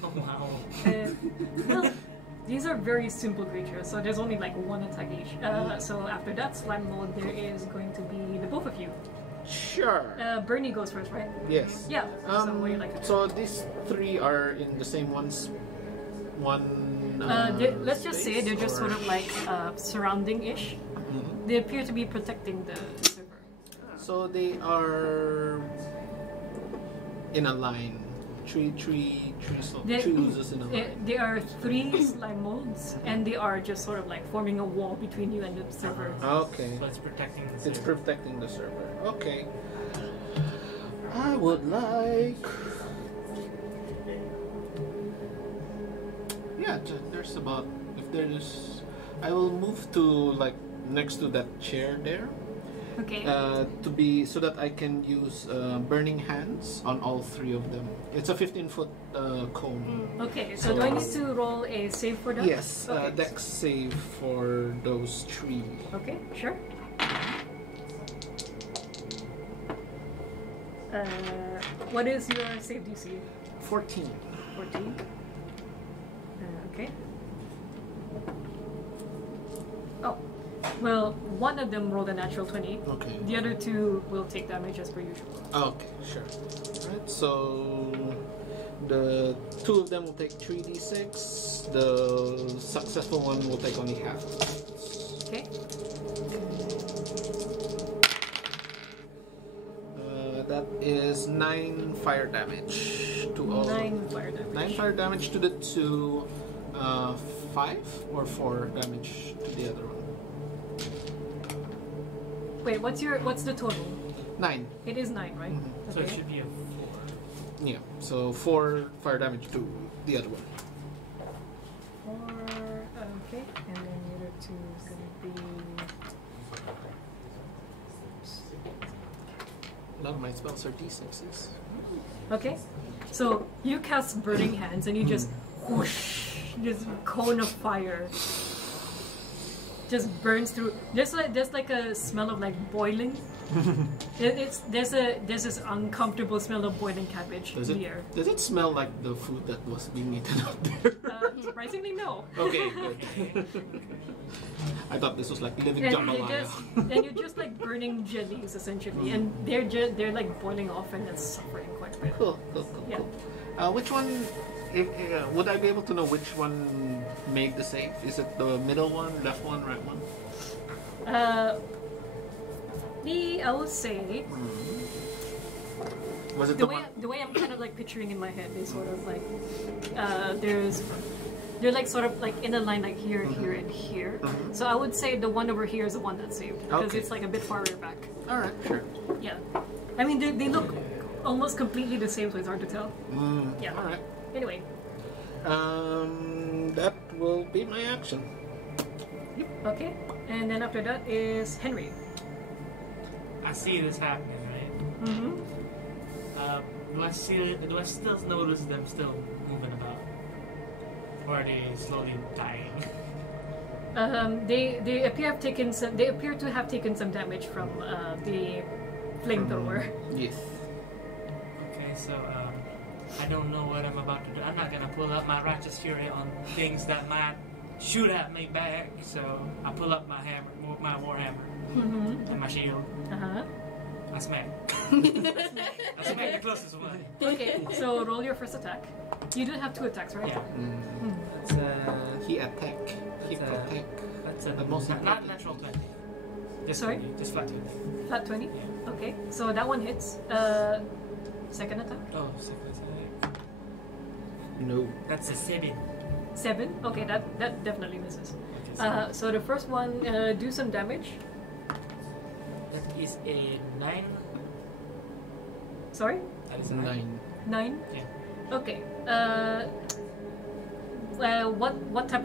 Oh wow. Well, these are very simple creatures, so there's only like one attack each. So after that slime mode, there is going to be the both of you. Sure. Bernie goes first, right? Yes. Yeah. So what do you like to do? So these three are in the same one. Let's just say they're just space, sort of like surrounding-ish. Mhm. They appear to be protecting the server. So they are in a line. Three chooses in a line. There are 3 slime molds, and they are just sort of like forming a wall between you and the server. Okay. So it's protecting the It's server. protecting the server. Okay. I would like. Yeah, there's about. If there's. I will move to like next to that chair there. Okay. To be so that I can use burning hands on all 3 of them. It's a 15-foot cone. Okay. So do I need to roll a save for that? Yes, Okay. dex save for those 3. Okay. Sure. What is your save DC? 14. 14. Okay. Oh, well, one of them rolled a natural 20. Okay. The other 2 will take damage as per usual. Okay, sure. Alright, so the 2 of them will take 3d6. The successful one will take only half. Okay. That is 9 fire damage to all. 9 fire damage. 9 fire damage to the 2. 5 or 4 damage to the other one. Wait, what's the total? 9. It is 9, right? Mhm. So it should be a 4. Yeah. So 4 fire damage to the other one. 4, okay, and then the other 2 is gonna be... A lot of my spells are d6s. Okay, so you cast Burning Hands and you just whoosh, this cone of fire just burns through. There's like a smell of like boiling. There's this uncomfortable smell of boiling cabbage in the air. Does it smell like the food that was being eaten out there? Surprisingly, no. Okay, good. I thought this was like living jambalaya. And you're just like burning jellies essentially, and they're like boiling off and it's suffering quite a bit. Cool. Yeah. Which one? Would I be able to know which one made the save? Is it the middle one, left one, right one? I would say Was it the way I'm kind of like picturing in my head is sort of like they're like sort of like in a line like here, here, and here. So I would say the one over here is the one that's saved because it's like a bit farther back. All right, sure. Yeah, I mean they look almost completely the same, so it's hard to tell. Yeah. All right. Anyway. That will be my action. Yep. Okay. And then after that is Henry. I see this happening, right? Mm-hmm. Do I still notice them still moving about? Or are they slowly dying? They appear to have taken some damage from the flamethrower. Yes. Okay, so I don't know what I'm about to do. I'm not gonna pull up my righteous fury on things that might shoot at me back. So I pull up my hammer, my warhammer, and my shield. I smack. I smack the closest one. Okay, so roll your first attack. You do have 2 attacks, right? Yeah. That's He attack. He attack. That's The most not natural 20. Just Sorry? 20, just flat 20. Flat 20? Yeah. Okay, so that one hits. Second attack? Oh, second attack. No. That's a 7. 7? Okay, that definitely misses. Okay, So the first one, do some damage. that is a 9. Sorry? That is a 9. 9? Yeah. Okay. What type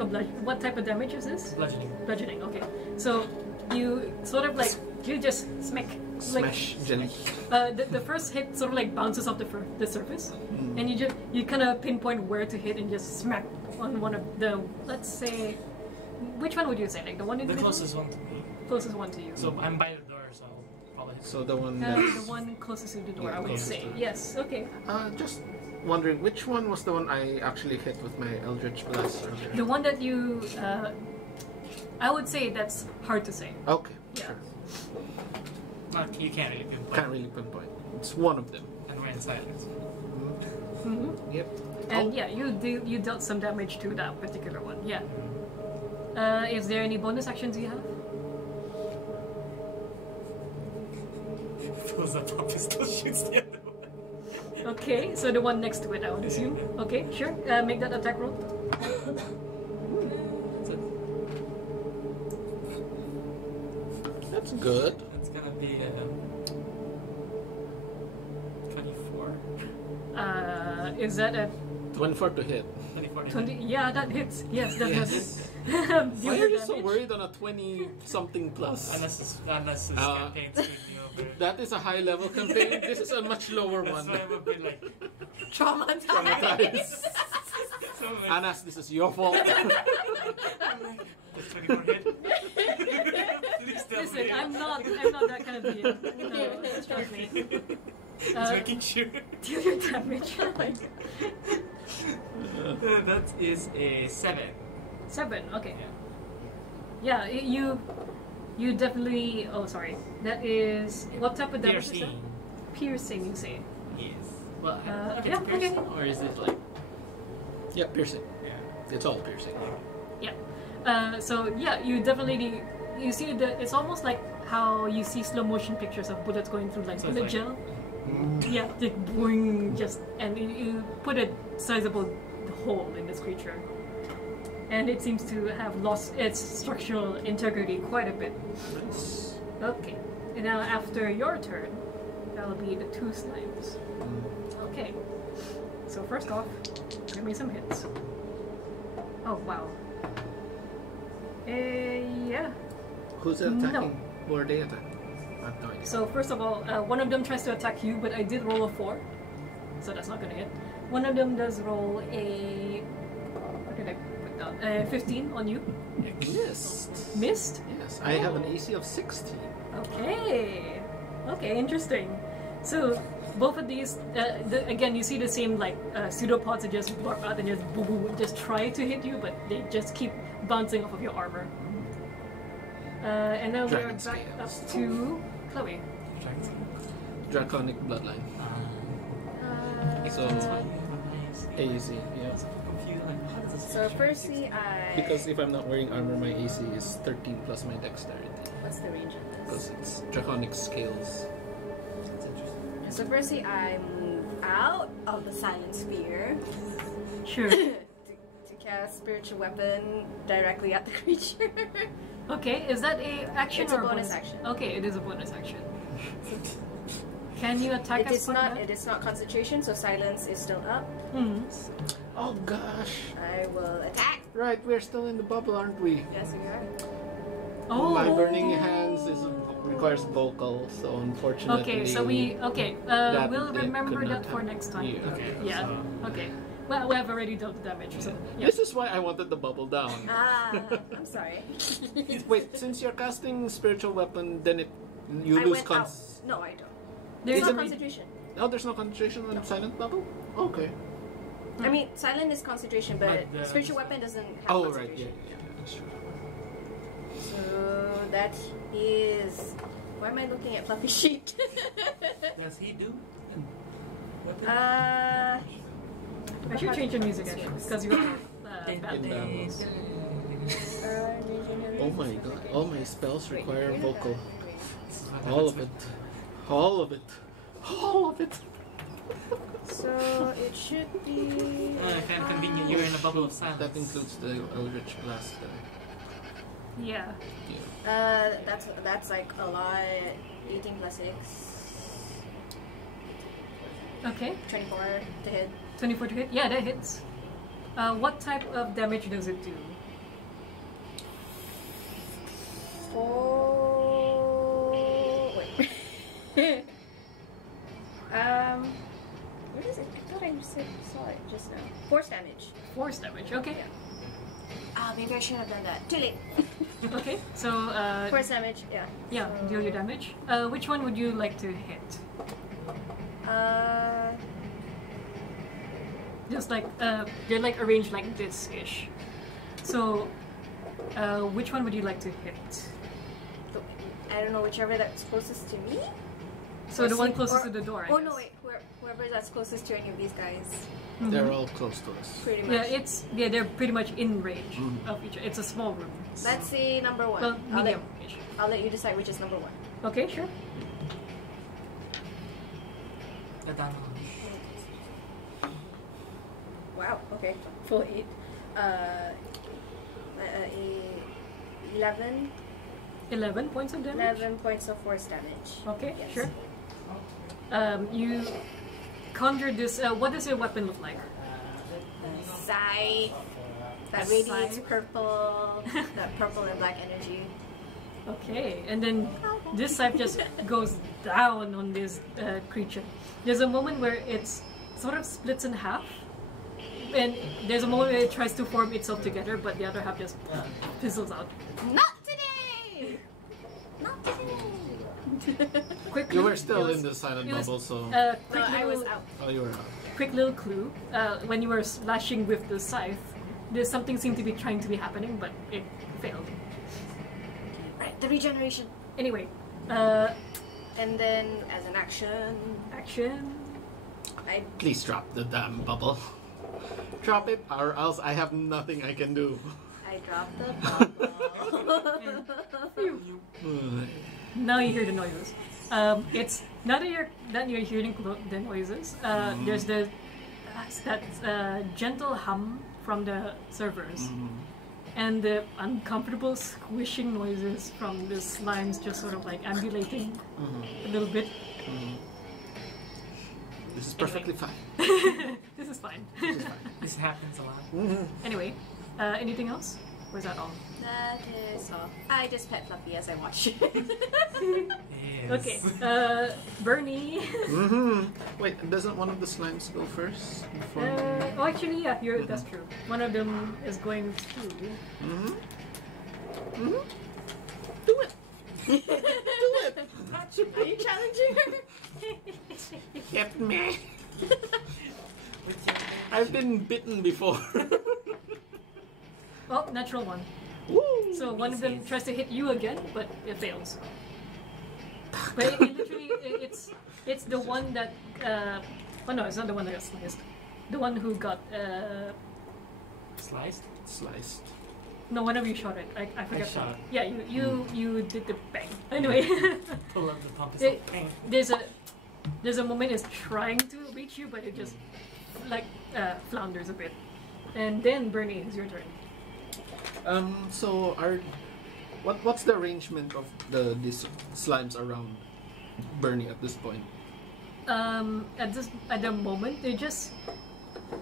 of damage is this? Bludgeoning. Bludgeoning. Okay. So you sort of like you just smash Jelly. The first hit sort of like bounces off the surface, and you kind of pinpoint where to hit and just smack on one of the, let's say, which one would you say, like the one in the middle? Closest one to me. Closest one to you. So I'm by the door, so I'll probably hit. So the one the that's... one closest to the door, Yeah, I would closest say. to it. Yes. Okay. Just wondering, which one was the one I actually hit with my Eldritch Blast earlier? The one that you, I would say that's hard to say. Okay, Yeah. sure. You can't really pinpoint. Can't really pinpoint. It's one of them. And we're in silence. Yep. And yeah, you dealt some damage to that particular one. Yeah. Is there any bonus actions you have? Pulls up a pistol, shoots the other one. Okay, so the one next to it, I would assume. Okay, sure. Make that attack roll. That's good. That's gonna be 24. Is that a 24 to hit. 24. 20? Yeah, that hits. Yes, that Yes. hits. Why are you so worried on a 20-something plus? Unless this campaign screwed me over. That is a high-level campaign. This is a much lower That's one. why I would be like, Traumatized. so like, Anas, this is your fault. does 24 hit? Please tell Listen, me. I'm not that kind of being. No, trust me. Just making sure. Deal your damage. That is a 7. 7. Okay. Yeah, you definitely. Oh, sorry. That is what type of damage is that? Piercing. Piercing, you say? Yes. Well, I think yeah, it's piercing, okay. or is it like? Yeah, piercing. Yeah. It's all piercing. Yeah. So yeah, you definitely you see that it's almost like how you see slow motion pictures of bullets going through like So it's bullet like- gel. Yeah, like boing, just and you put a sizable hole in this creature, and it seems to have lost its structural integrity quite a bit. Nice. Okay, and now after your turn, that'll be the 2 slimes. Okay, so first off, give me some hits. Oh wow. Yeah. Who's attacking? Who are they attacking? I have no idea. So first of all, one of them tries to attack you, but I did roll a 4, so that's not gonna hit. One of them does roll a. What did I put down? 15 on you. Missed. Missed? Yes, I have an AC of 16. Okay. Okay, interesting. So both of these, again, you see the same like pseudopods that just warp out and just boo boo, just try to hit you, but they just keep bouncing off of your armor. And now we're Dragon back scales. up to Chloe. Draconic bloodline. So AC, yeah. So firstly, Because if I'm not wearing armor, my AC is 13 plus my dexterity. what's the range of this? Because it's draconic scales. So firstly, I move out of the silent sphere Sure. to cast spiritual weapon directly at the creature. Okay, is that a action It's or a bonus action. Okay, it is a bonus action. Can you attack It as is part of not. that? It is not concentration, so silence is still up. Mhm. Oh gosh. I will attack. Right, we're still in the bubble, aren't we? Yes, we are. Oh. My burning hands requires vocal, so unfortunately. Okay, so we'll it remember could not that for happen. next time. Yeah. Okay. Yeah. So, Okay. Well, we have already dealt the damage, so yeah. This is why I wanted the bubble down. I'm sorry. Wait, since you're casting spiritual weapon, then you I lose went out. No, I don't. There's It's a not concentration. Oh, there's no concentration on silent bubble? Okay. I mean, silent is concentration, but But the- spiritual weapon doesn't have Oh, right, concentration. yeah, that's true. So that is. Why am I looking at fluffy sheet? Does he do? I should change the music actually, because you have bad In days. Oh my god, all my spells require wait, vocal. Wait. All of it. All of it. All of it. So it should be. Kind of convenient. You're in a bubble of silence. That includes the Eldritch Blast. Yeah. Yeah. That's like a lot. 18 plus 6. Okay. 24 to hit. 24 to hit. Yeah, that hits. What type of damage does it do? 4. Wait. What is it? I thought I saw it just now. Force damage. Force damage. Okay. Maybe I should have done that. Too late. Okay. So Force damage. Yeah. yeah, So, deal your damage. Which one would you like to hit? Just like they're like arranged like this ish. So which one would you like to hit? I don't know, whichever that's closest to me. So Or the one see- closest or- to the door. I Oh guess. no, wait. Whoever that's closest to any of these guys. Mhm. They're all close to us. Pretty much. Yeah, they're pretty much in range of each. It's a small room. Let's see number 1. Well, I'll medium ish. let you decide which is number 1. Okay, sure. Wow. Okay. Full 8. 11. 11 points of damage. 11 points of force damage. Okay, Yes. sure. You conjure this. What does your weapon look like? Scythe. That A radiates scythe? purple. That purple and black energy. Okay, and then this scythe just goes down on this creature. There's a moment where it's sort of splits in half, and there's a moment where it tries to form itself together, but the other half just fizzles out. Not today! Not today! Quick You little- were still it in was- the silent it was, bubble, so. quick I was little- out. Oh, you were out. Quick little clue. When you were slashing with the scythe, there's something seemed to be trying to be happening, but it failed. Right, the regeneration. Anyway, And then, as an action, action. I Please drop the damn bubble. Drop it, or else I have nothing I can do. drop the bubble. Now you hear the noises. It's now that you're hearing the noises. There's that gentle hum from the servers, and the uncomfortable squishing noises from the slimes just sort of like ambulating a little bit. This is perfectly fine. This is fine. This happens a lot. Anyway, anything else? Or is that all? That is all. I just pet Fluffy as I watch. Yes. Okay, Bernie. Wait, doesn't one of the slimes go first? Before? Oh, actually, yeah, that's true. One of them is going to. Do it. Do it. Are you challenging her? Hit me. I've been bitten before. Oh, natural one. Woo. So one of them tries to hit you again, but it fails. But it literally, it's the one that. Oh no, it's not the one that got sliced. The one who got. Sliced? Sliced. No, whenever you shot it, I forgot. shot. Yeah, you did the bang. Anyway, Pull up the pump. there's a moment it's trying to reach you, but it just like flounders a bit. And then Bernie, it's your turn. So what's the arrangement of these slimes around Bernie at this point? At the moment,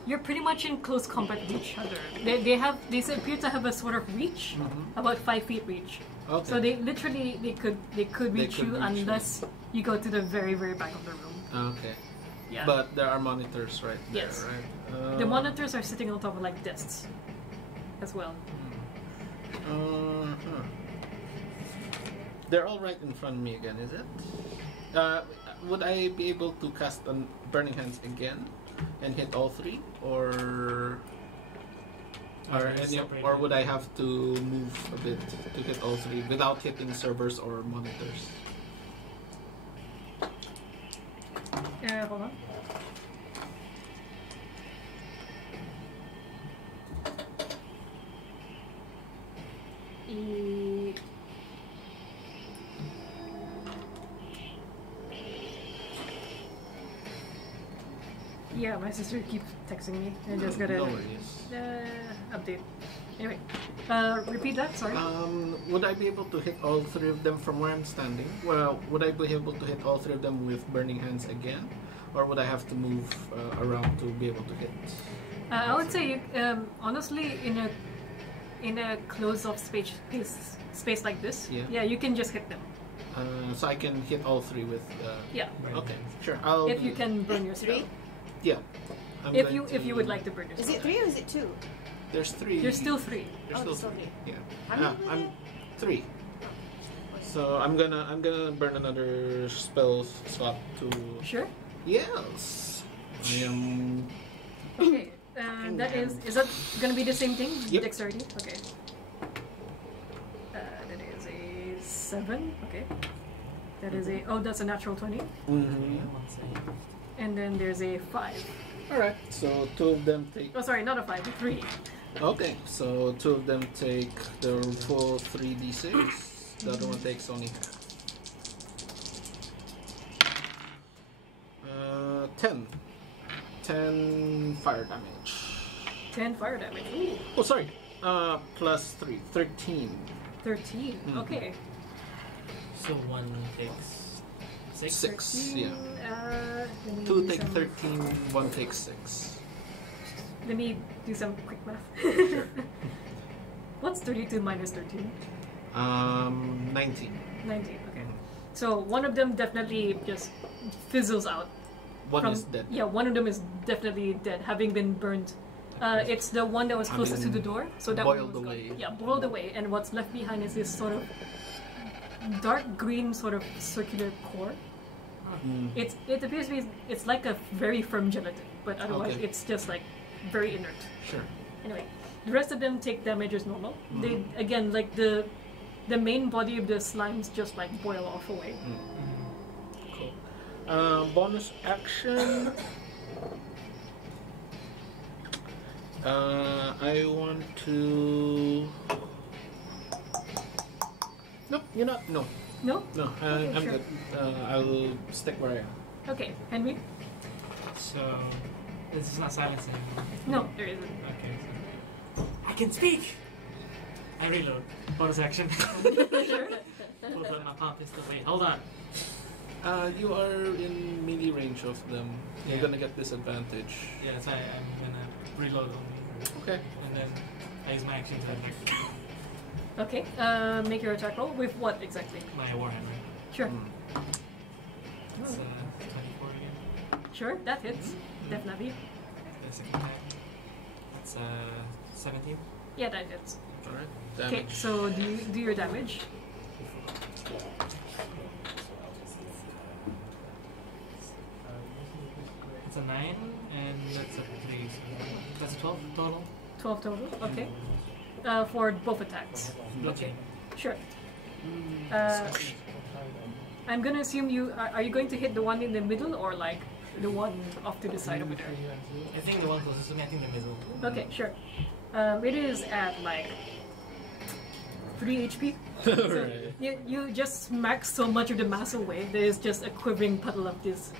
you're pretty much in close combat with each other. They appear to have a sort of reach, about 5 feet reach. Okay. So they could reach you unless you go to the very, very back of the room. Okay. Yeah. But there are monitors right there, Yes. right? The monitors are sitting on top of like desks as well. They're all right in front of me again, is it? Would I be able to cast on Burning Hands again and hit all three, or would I have to move a bit to hit all three without hitting servers or monitors? Hold on. Yeah, my sister keeps texting me. I just gotta No worries. update. Anyway, repeat that. Sorry. Would I be able to hit all three of them from where I'm standing? Well, would I be able to hit all three of them with Burning Hands again, or would I have to move around to be able to hit? I would say, honestly, in a closed-off space like this, Yeah. you can just hit them. So I can hit all three with. Yeah. Okay, sure. I'll. If you can burn your spell. Yeah. If you would like to burn your Is spell. it 3 or is it 2? There's three. There's still 3. There's Oh, still there's still three. Yeah. How many were I'm there? 3. So I'm gonna burn another spell slot to. Sure. Yes. I am. Okay. That is that gonna be the same thing? Yep. Dexterity. Okay. That is a 7. Okay. That is that's a natural 20. And then there's a 5. Alright, so 2 of them take. Oh, sorry, not a 5, a 3. Okay, so 2 of them take the full 3d6. The other one takes only half. 10. 10 fire damage. 10 fire damage. Ooh. Oh, sorry. Plus 3. 13. 13. Okay. So one takes 6. 6, yeah. Let me 2 do take some- 13, 1 takes 6. Let me do some quick math. What's 32 minus 13? 19. 19, okay. So one of them definitely just fizzles out. One is dead. Yeah, one of them is definitely dead, having been burned. It's the one that was closest to the door, so that boiled one was away. gone. Yeah, boiled away, and what's left behind is this sort of dark green, sort of circular core. It appears to be it's like a very firm gelatin, but otherwise Okay. it's just like very inert. Sure. Anyway, the rest of them take damage as normal. They again like the main body of the slimes just like boil off away. Cool. Bonus action. I want to. Nope, you're not. No, No? no. Okay, I'm sure. good. I'll stick where I am. Okay, Henry? So this is not silence anymore. No, there isn't. Okay. So I can speak. I reload. Bonus action. Sure. Pulls out my palm pistol. Wait, hold on. You are in melee range of them. You're Yeah. gonna get disadvantage. Yeah, so I'm gonna reload only. Okay. And then I use my action to attack Okay, make your attack roll with what exactly? my warhammer. Sure. It's 24 again. Sure, that hits. Definitely. The second time. It's 17. Yeah, that hits. Alright. Okay, Damage. so do your damage. It's a 9, and that's a 3. So that's 12 total. 12 total. Okay. For both attacks. Okay. Sure. I'm gonna assume you are you going to hit the one in the middle or like the one off to the side over there? I think the one closest to me, I think the middle. Okay, sure. It is at like 3 HP. So Right. you just smack so much of the mass away. There is just a quivering puddle of this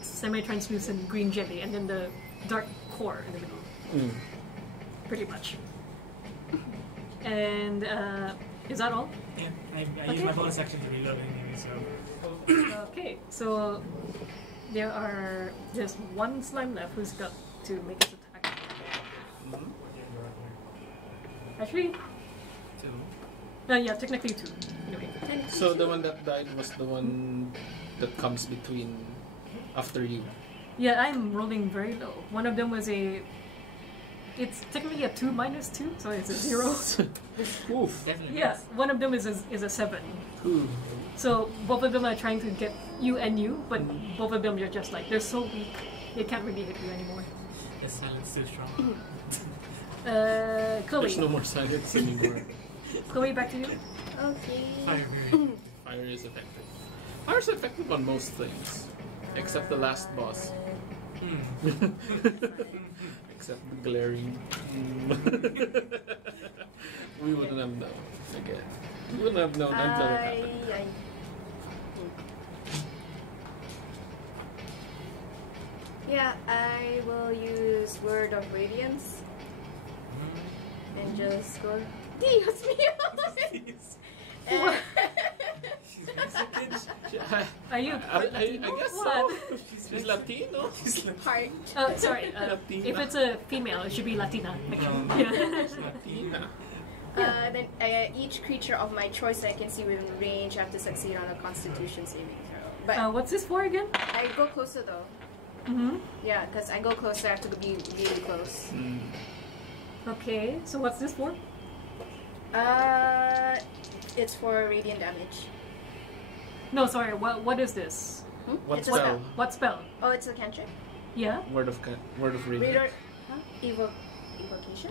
semi-translucent green jelly, and then the dark core in the middle. Mm. Pretty much. And is that all? Yeah, I Okay. use my bonus action to reload anyway, so. Okay, so there's one slime left who's got to make his attack. Mhm. Actually, 2. yeah, technically two. Anyway, So the one that died was the one that comes between after you. yeah, I'm rolling very low. One of them was it's technically a 2 minus 2, so it's a 0. Oof. Definitely. Yeah, one of them is a 7. Ooh. So both of them are trying to get you and you, but both of them are just like they're so weak, they can't really hit you anymore. The silence too strong. Chloe, There's no more silence anymore. Chloe, back to you. Okay. Fire very. Fire is effective. Fire is effective on most things, except the last boss. Hmm. Except the glaring. We wouldn't have known again. We wouldn't have known until it happened. Yeah, I will use Word of Radiance and just go. Dios mío! What? She's Mexican. Are you I guess so. What? She's Latino. Heart. Oh, sorry. Latina. If it's a female, it should be Latina. Actually. Yeah. Latina. Then each creature of my choice that I can see within range have to succeed on a Constitution saving throw. But What's this for again? I go closer though. Mm-hmm. Yeah, because I go closer, I have to be really close. Mm. Okay, so what's this for? It's for radiant damage. No, sorry. What is this? What It's a spell? What spell? Oh, it's a cantrip. Yeah. Word of radiance. Radar. Huh? Evocation?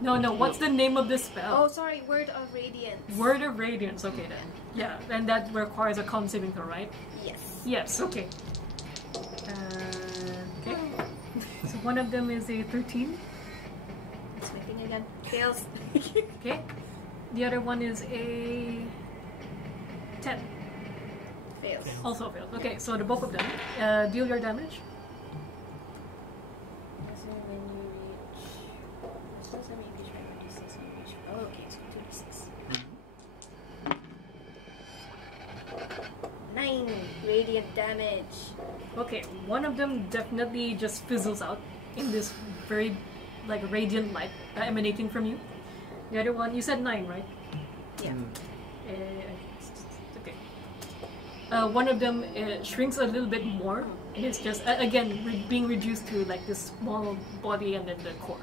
No. What's the name of this Oh, spell? sorry. Word of Radiance. Word of Radiance. Okay then. Yeah, and that requires a con saving throw, right? Yes. Yes. Okay. Okay. So one of them is a 13. Smithing again. Fails. Okay. The other one is a 10. Fails. Also failed. Okay, so the both of them deal your damage. So when you reach. So how many feet right? 26 when you reach. Oh, okay, so 26. 9 radiant damage. Okay, one of them definitely just fizzles out in this very like radiant light emanating from you. The other one, you said 9, right? Yeah. Okay. One of them shrinks a little bit more, and it's just again being reduced to like this small body and then the core.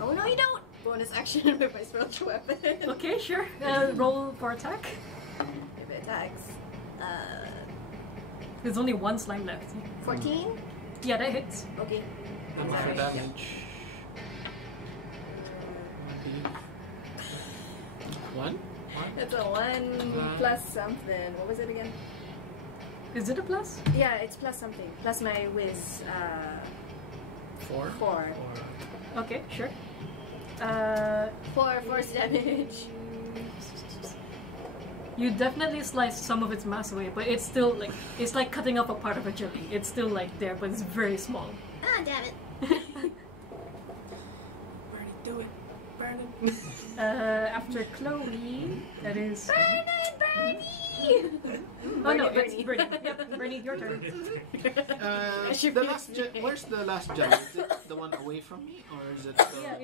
Oh no, you don't! Bonus action with my spiritual weapon. Okay, sure. Roll for attack. If it attacks. There's only one slime left. 14? Yeah, that hits. Okay. How much for damage? 1? That's a 1 plus something. What was it again? Is it a plus? Yeah, it's plus something. Plus my whiz. 4? 4. Okay, sure. 4 force damage. You definitely slice some of its mass away, but it's still like it's like cutting off a part of a jelly. It's still like there, but it's very small. Ah, damn it. Bernie, do it. Burn it. After Chloe, that is. Burn it, Bernie! Oh no, Bernie, it's Bernie. Yep, Bernie, your turn. Where's the last jelly? Is it the one away from me, or is it? Yeah,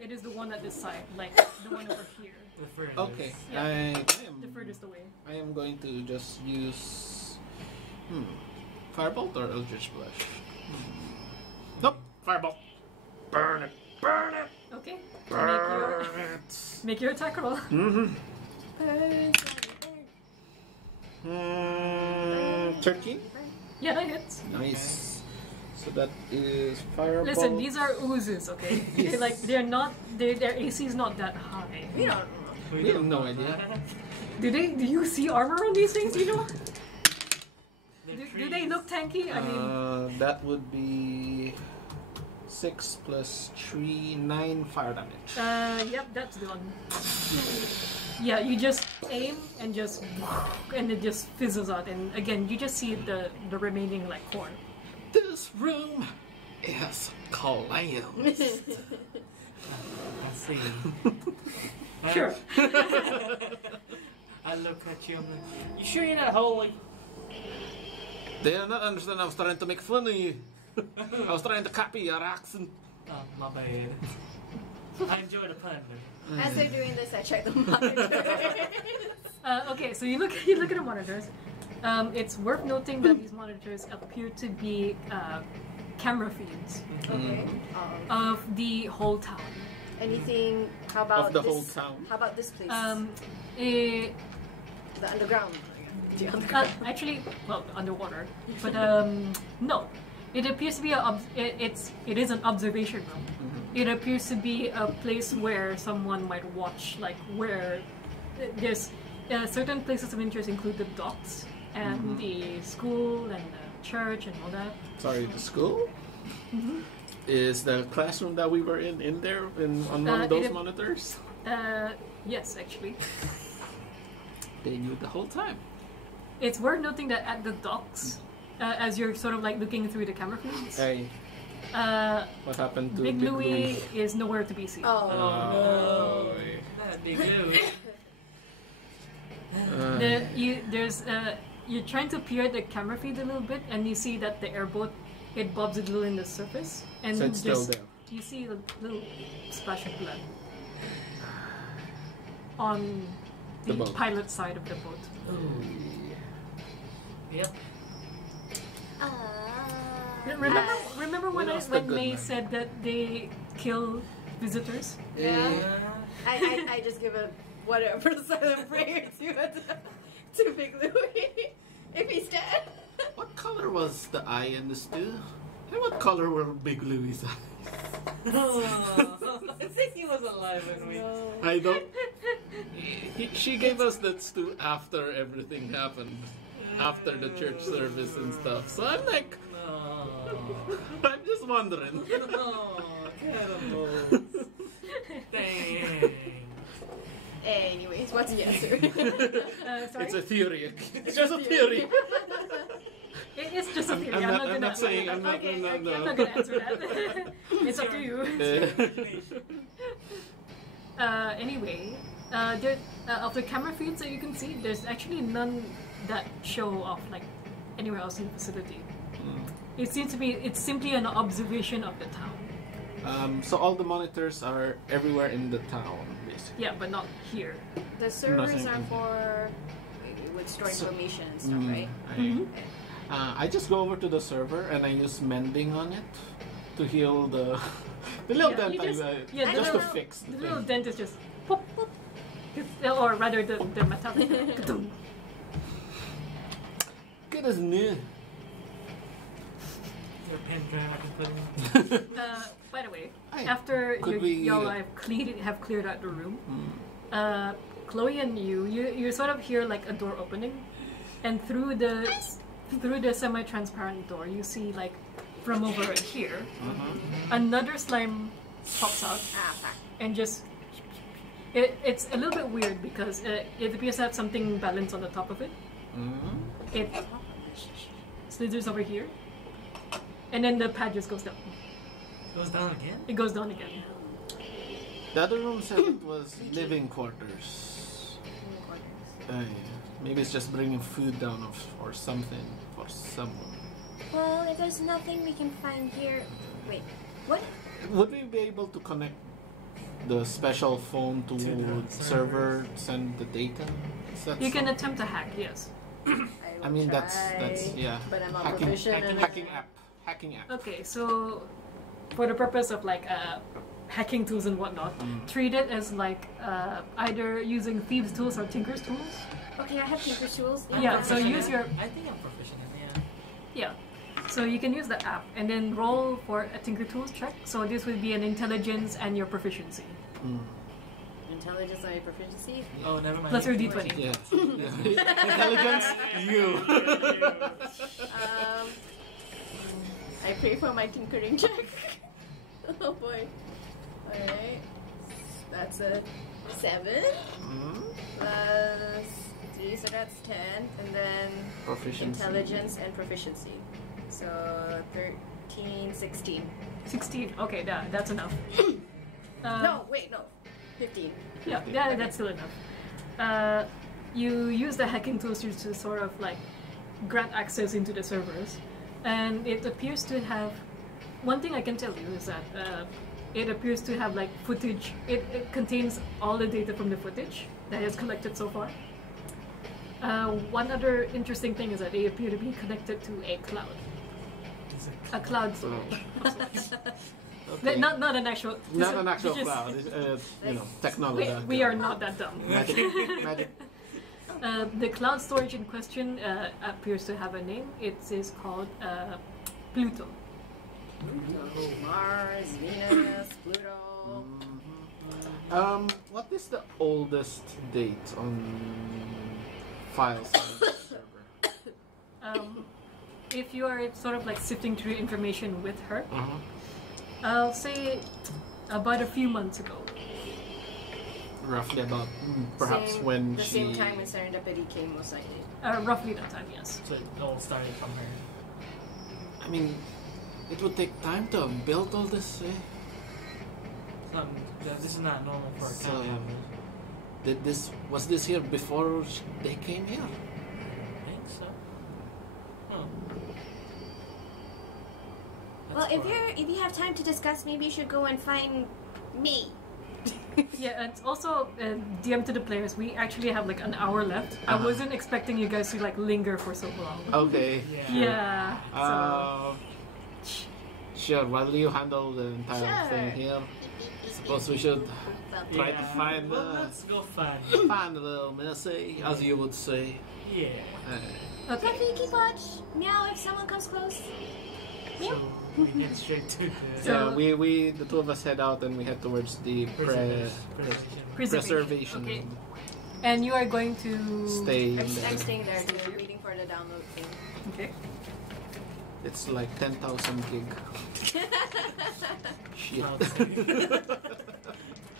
it is the one at the side, like the one over here. The furthest. Okay, Yeah. I The am. furthest away. I am going to just use. Firebolt or Eldritch Splash. Nope. Fireball. Burn it. Burn it. Okay. Burn it. Make your attack roll. Mm-hmm. 13. Yeah, that hits. Nice. So that is fireball. Listen, these are oozes, okay? Yes. Like they're not. Their AC is not that high. We don't. We have no idea. Do you see armor on these things? You know? Do they trees. look tanky? I mean, That would be 6 plus 3, 9 fire damage. yep, that's the one. Yeah, you just aim and it just fizzles out, and again you just see the remaining like core. This room is cleansed. I see. Sure. I look at you. I'm like, you sure you're not whole? Like, They do not understand. I was trying to make fun of you. I was trying to copy your accent. oh, my bad. I enjoy the pun. As they're doing this, I check the monitor. Okay, so you look at the monitors. It's worth noting that these monitors appear to be camera feeds Okay. of the whole town. Anything? How about Of the this? whole town. How about this place? Eh, The underground. The Uh, underground. actually, well, underwater, but no, it appears to be it is an observation room. It appears to be a place where someone might watch, like where there's certain places of interest include the docks and the school and the church and all that. Sorry, the school? Is the classroom that we were in there on one of those monitors? Yes, actually, They knew the whole time. it's worth noting that at the docks, as you're sort of like looking through the camera feeds, Hey, what happened to Big Louie is nowhere to be seen. Oh no. That big Louie. You're trying to peer at the camera feed a little bit, and you see that the airboat it bobs a little in the surface, and So it's still there. you see a little splash of blood on the The boat. pilot side of the boat. Yep. Remember when We lost the good May man. said that they kill visitors? Yeah. I just give a whatever silent prayer to Big Louie if he's dead. What color was the eye in the stew? And what color were Big Louie's eyes? I think he was alive when we. I don't. She gave us that stew after everything happened, after the church service and stuff. So I'm like, No. I'm just wondering. No. Cannibals. Dang. Anyways, what's the answer? Sorry, It's a theory. It's just a theory. it's just a theory. I'm not saying. I'm not. Okay, no, okay, no. I'm not gonna answer that. It's up to you. Anyway, of the camera feeds that you can see, there's actually none that show off like anywhere else in the facility. It seems to be it's simply an observation of the town. So all the monitors are everywhere in the town, basically. Yeah, but not here. The servers Nothing. are for with store information and stuff, right? I just go over to the server and I use mending on it to heal the little Yeah, dent you just- just yeah, to the fix the The little thing. dent is just pop, pop. Or rather, the metallic. Ka-dum. Good as new. Your pen drive I can put in. By the way, Hi. after Could we- y'all have cleared out the room, Chloe and you sort of hear like a door opening, and through the semi-transparent door, you see like from over here, another slime pops out and just. It's a little bit weird because it appears to have something balanced on the top of it. It slithers over here, and then the pad just goes down. Goes down again? It goes down again. The other room said it was living quarters. Yeah. Maybe it's just bringing food down or something for someone. Well, if there's nothing we can find here, wait, what? Would we be able to connect the special phone to the server, send the data? Is that You can some- attempt to hack, yes. I mean that's yeah. But I'm not hacking, proficient in it. hacking app. hacking app. Okay, so for the purpose of like hacking tools and whatnot, treat it as like either using thieves' tools or tinker's tools. Okay, I have tinker tools. Yeah, so use your I think I'm proficient in it, yeah. yeah. So you can use the app and then roll for a tinker tools check. So this would be an intelligence and your proficiency. Intelligence on your proficiency. Oh, never mind. Plus your d20. Yeah. Intelligence, you. I pray for my tinkering check. Oh boy. Alright. That's a 7. Plus 3, so that's 10. And then Proficiency. intelligence and proficiency. So 13, 16. 16. Okay, that's enough. No, wait, no. 15. Yeah, that's still enough. You use the hacking tools to sort of like grant access into the servers, and it appears to have. One thing I can tell you is that it appears to have like footage. It contains all the data from the footage that is collected so far. One other interesting thing is that they appear to be connected to a cloud. A cloud storage. Okay. Not an actual. Not an actual just- cloud. Technology. We are not that dumb. Magic. The cloud storage in question appears to have a name. It is called Pluto. Pluto, Mars, Venus, Pluto. What is the oldest date on files on the server? If you are sort of like sifting through information with her, I'll say about a few months ago. Roughly about perhaps when the she. same time when Serendipity came, most likely. Roughly that time, yes. So it all started from her. I mean, it would take time to build all this. This is not normal for a So, camp. was this here before they came here? I think so. Oh. Well, if you have time to discuss, maybe you should go and find me. Yeah, and also DM to the players. We actually have like an hour left. I wasn't expecting you guys to like linger for so long. Okay. Yeah. Sure. While you handle the entire thing here, suppose we should try to find. Well, let's go find. Find a little messy, as you would say. Yeah. Okay. Puffy, keep watch. Meow if someone comes close. So we get straight to the So- we the two of us head out and we head towards the preservation. Okay. And you are going to Stay. in I'm there. staying there too, waiting for the download thing. Okay. It's like 10,000 gig. Shit.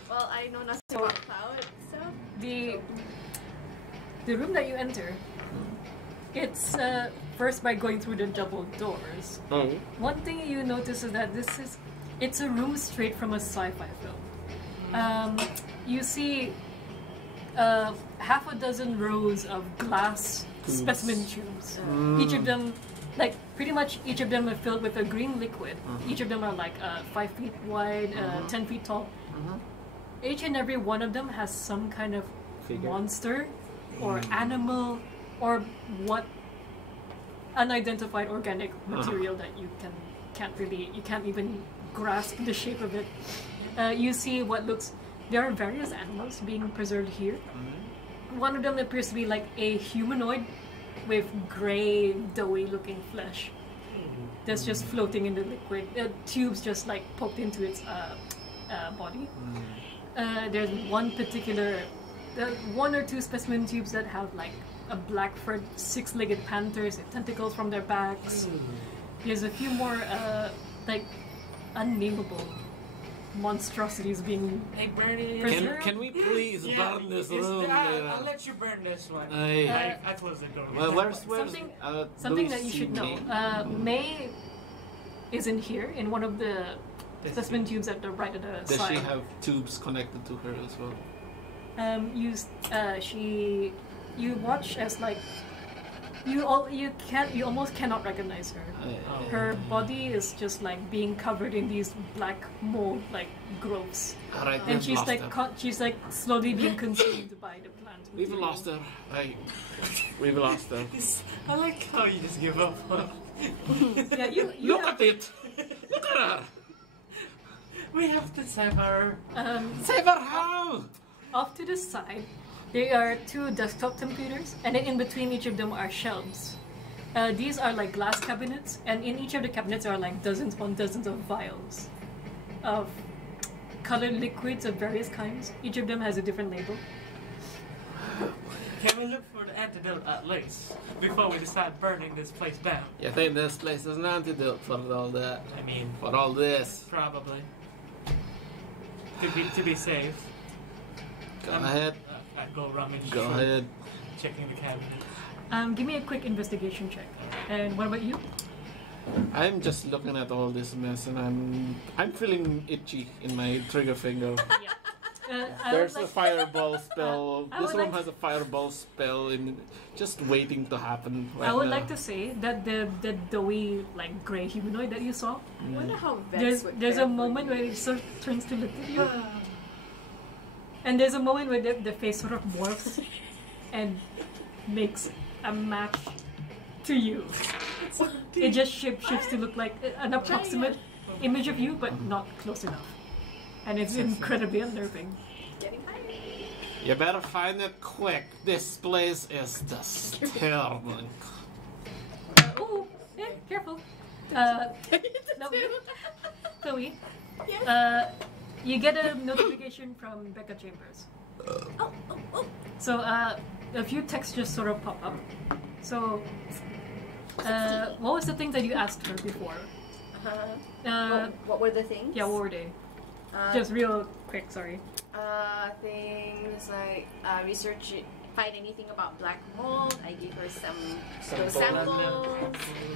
Well, I know nothing about cloud, so. The room that you enter, it's first by going through the double doors. Oh. One thing you notice is that it's a room straight from a sci-fi film. You see half a dozen rows of glass Tubes. specimen tubes. Each of them, like pretty much each of them are filled with a green liquid. Each of them are like 5 feet wide, 10 feet tall. Each and every one of them has some kind of Figure. monster or animal or what unidentified organic material that you can't even grasp the shape of it. You see there are various animals being preserved here. One of them appears to be like a humanoid with gray, doughy looking flesh that's just floating in the liquid. Tubes just like poked into its body. There's one or two specimen tubes that have like a black furred 6-legged panthers with tentacles from their backs. There's a few more like unnameable monstrosities being Hey, Bernie. preserved. Can we please burn this room? I'll let you burn this one. Aye. I closed the door. Well, where's Something that you should know. May isn't here in one of the specimen tubes at the right of the Does side. she have tubes connected to her as well? You watch as like You almost cannot recognize her. Her body is just like being covered in these black mold like growths. Alright, And she's like slowly being consumed by the plant. We've material. lost her. We've lost her. I like how you just give up. Yeah, you Look at it! Look at her! We have to save her. Save her how? Off to the side, there are two desktop computers, and then in between each of them are shelves. These are like glass cabinets, and in each of the cabinets are like dozens upon dozens of vials of colored liquids of various kinds. Each of them has a different label. Can we look for the antidote at least before we decide burning this place down? You think this place is an antidote for all that? I mean, For all this? probably. To be safe. Go ahead. I go rummage. Go through, ahead. Checking the cabinet. Give me a quick investigation check. And what about you? I'm just looking at all this mess and I'm feeling itchy in my trigger finger. Yeah. There's a fireball spell. I This would one like- has a fireball spell in just waiting to happen right I would now. like to say that the doughy like gray humanoid that you saw, I wonder how there's Vex would a fare for moment you. where it sort of turns to look at you, and there's a moment where the face sort of morphs and makes a match to you. It just shifts to look like an approximate image of you, but not close enough, and it's incredibly unnerving. Getting high. You better find it quick. This place is disturbing. Oh, yeah, careful. No, Chloe. Yes. You get a notification from Becca Chambers. So a few texts just sort of pop up. So, what was the thing that you asked her before? What were the things? Yeah, what were they? Just real quick, sorry. Things like research, find anything about black mold. I gave her some Sample. samples.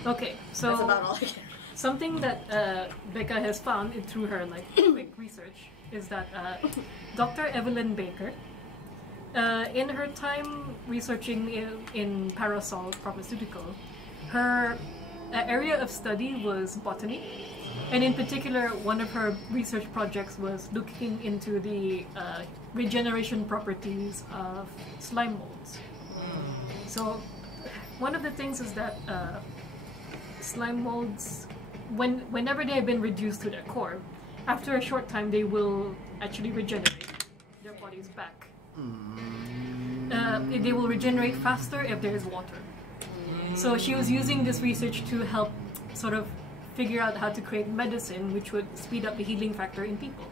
Okay, so That's about all I can. something that Becca has found through her like quick research is that Dr. Evelyn Baker, in her time researching in Parasol Pharmaceutical, her area of study was botany, and in particular, one of her research projects was looking into the regeneration properties of slime molds. So, one of the things is that slime molds, whenever they have been reduced to their core, after a short time they will actually regenerate their bodies back. They will regenerate faster if there is water. So she was using this research to help sort of figure out how to create medicine which would speed up the healing factor in people.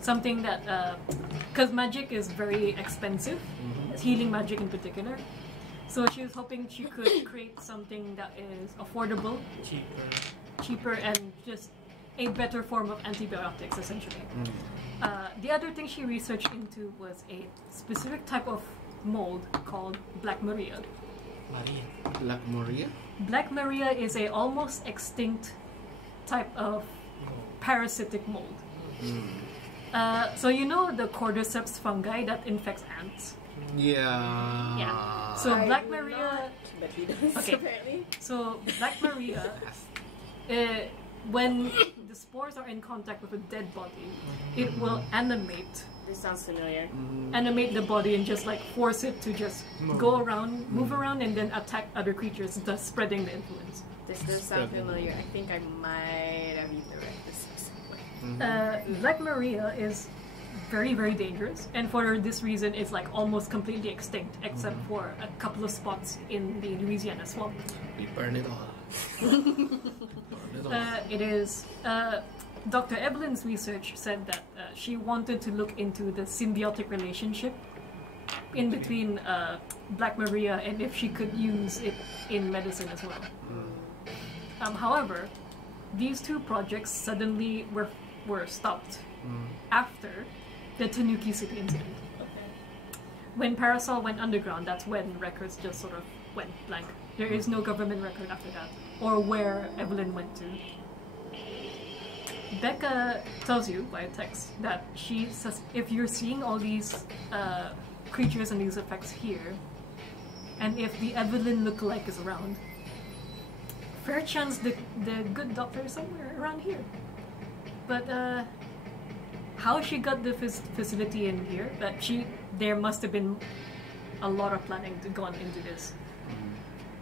Something that, because magic is very expensive, healing magic in particular. So she was hoping she could create something that is affordable, cheaper, and just a better form of antibiotics, essentially. The other thing she researched into was a specific type of mold called Black Maria. Black Maria? Black Maria is a almost extinct type of parasitic mold. So you know the cordyceps fungi that infects ants? Yeah. Yeah. So I Black do Maria... not, but he does Okay. apparently. So Black Maria, when the spores are in contact with a dead body, it will animate This sounds familiar. the body and just like force it to just go around, move around, and then attack other creatures, thus spreading the influence. This does sound familiar. I think I might have either read this somewhere. Black Maria is very, very dangerous, and for this reason, it's like almost completely extinct, except for a couple of spots in the Louisiana swamp. We burn it all. Burn it all. It is. Dr. Evelyn's research said that she wanted to look into the symbiotic relationship in between Black Maria and if she could use it in medicine as well. However, these two projects suddenly were stopped after the Tanuki City incident. When Parasol went underground, that's when records just sort of went blank. There is no government record after that, or where Evelyn went to. Becca tells you by text that she says if you're seeing all these creatures and these effects here, and if the Evelyn lookalike is around, fair chance the good doctor is somewhere around here. But how she got the facility in here? There must have been a lot of planning gone into this,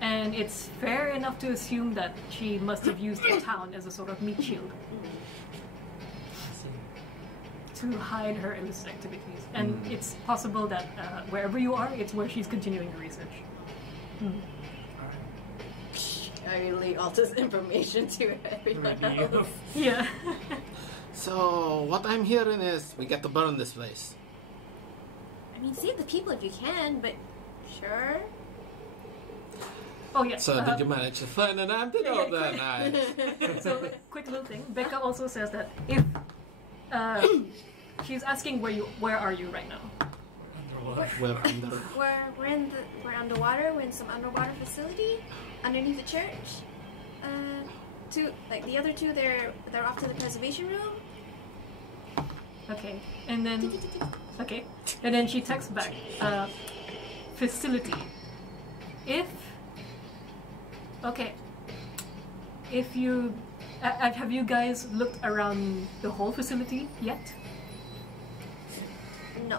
and it's fair enough to assume that she must have used the town as a sort of meat shield to hide her illicit activities. And it's possible that wherever you are, it's where she's continuing her research. I relay all this information to everyone else. Yeah. So what I'm hearing is we get to burn this place. I mean, save the people if you can, but sure. Oh yeah. So did you manage to find an antidote then? Nice. So quick little thing. Becca also says that if she's asking where are you right now? We're under. We're underwater. We're in some underwater facility underneath the church. The other two, they're off to the preservation room. Okay, and then she texts back, facility. If you have you guys looked around the whole facility yet? No.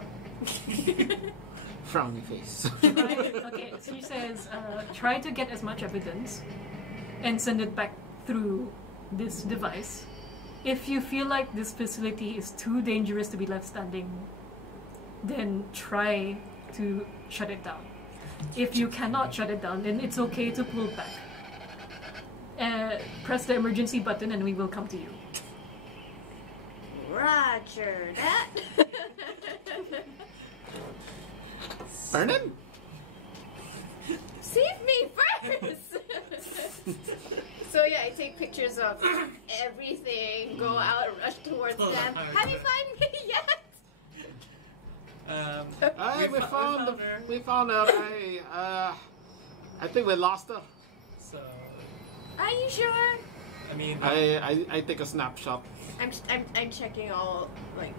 Frowny face. Okay, she says, try to get as much evidence and send it back through this device. If you feel like this facility is too dangerous to be left standing, then try to shut it down. If you cannot shut it down, then it's okay to pull back. Press the emergency button and we will come to you. Roger that. Vernon? Save me first! So yeah, I take pictures of everything, go out, rush towards them. Have you found me yet? We found her. I think we lost her. So, Are you sure? I mean, I take a snapshot. I'm checking all, like,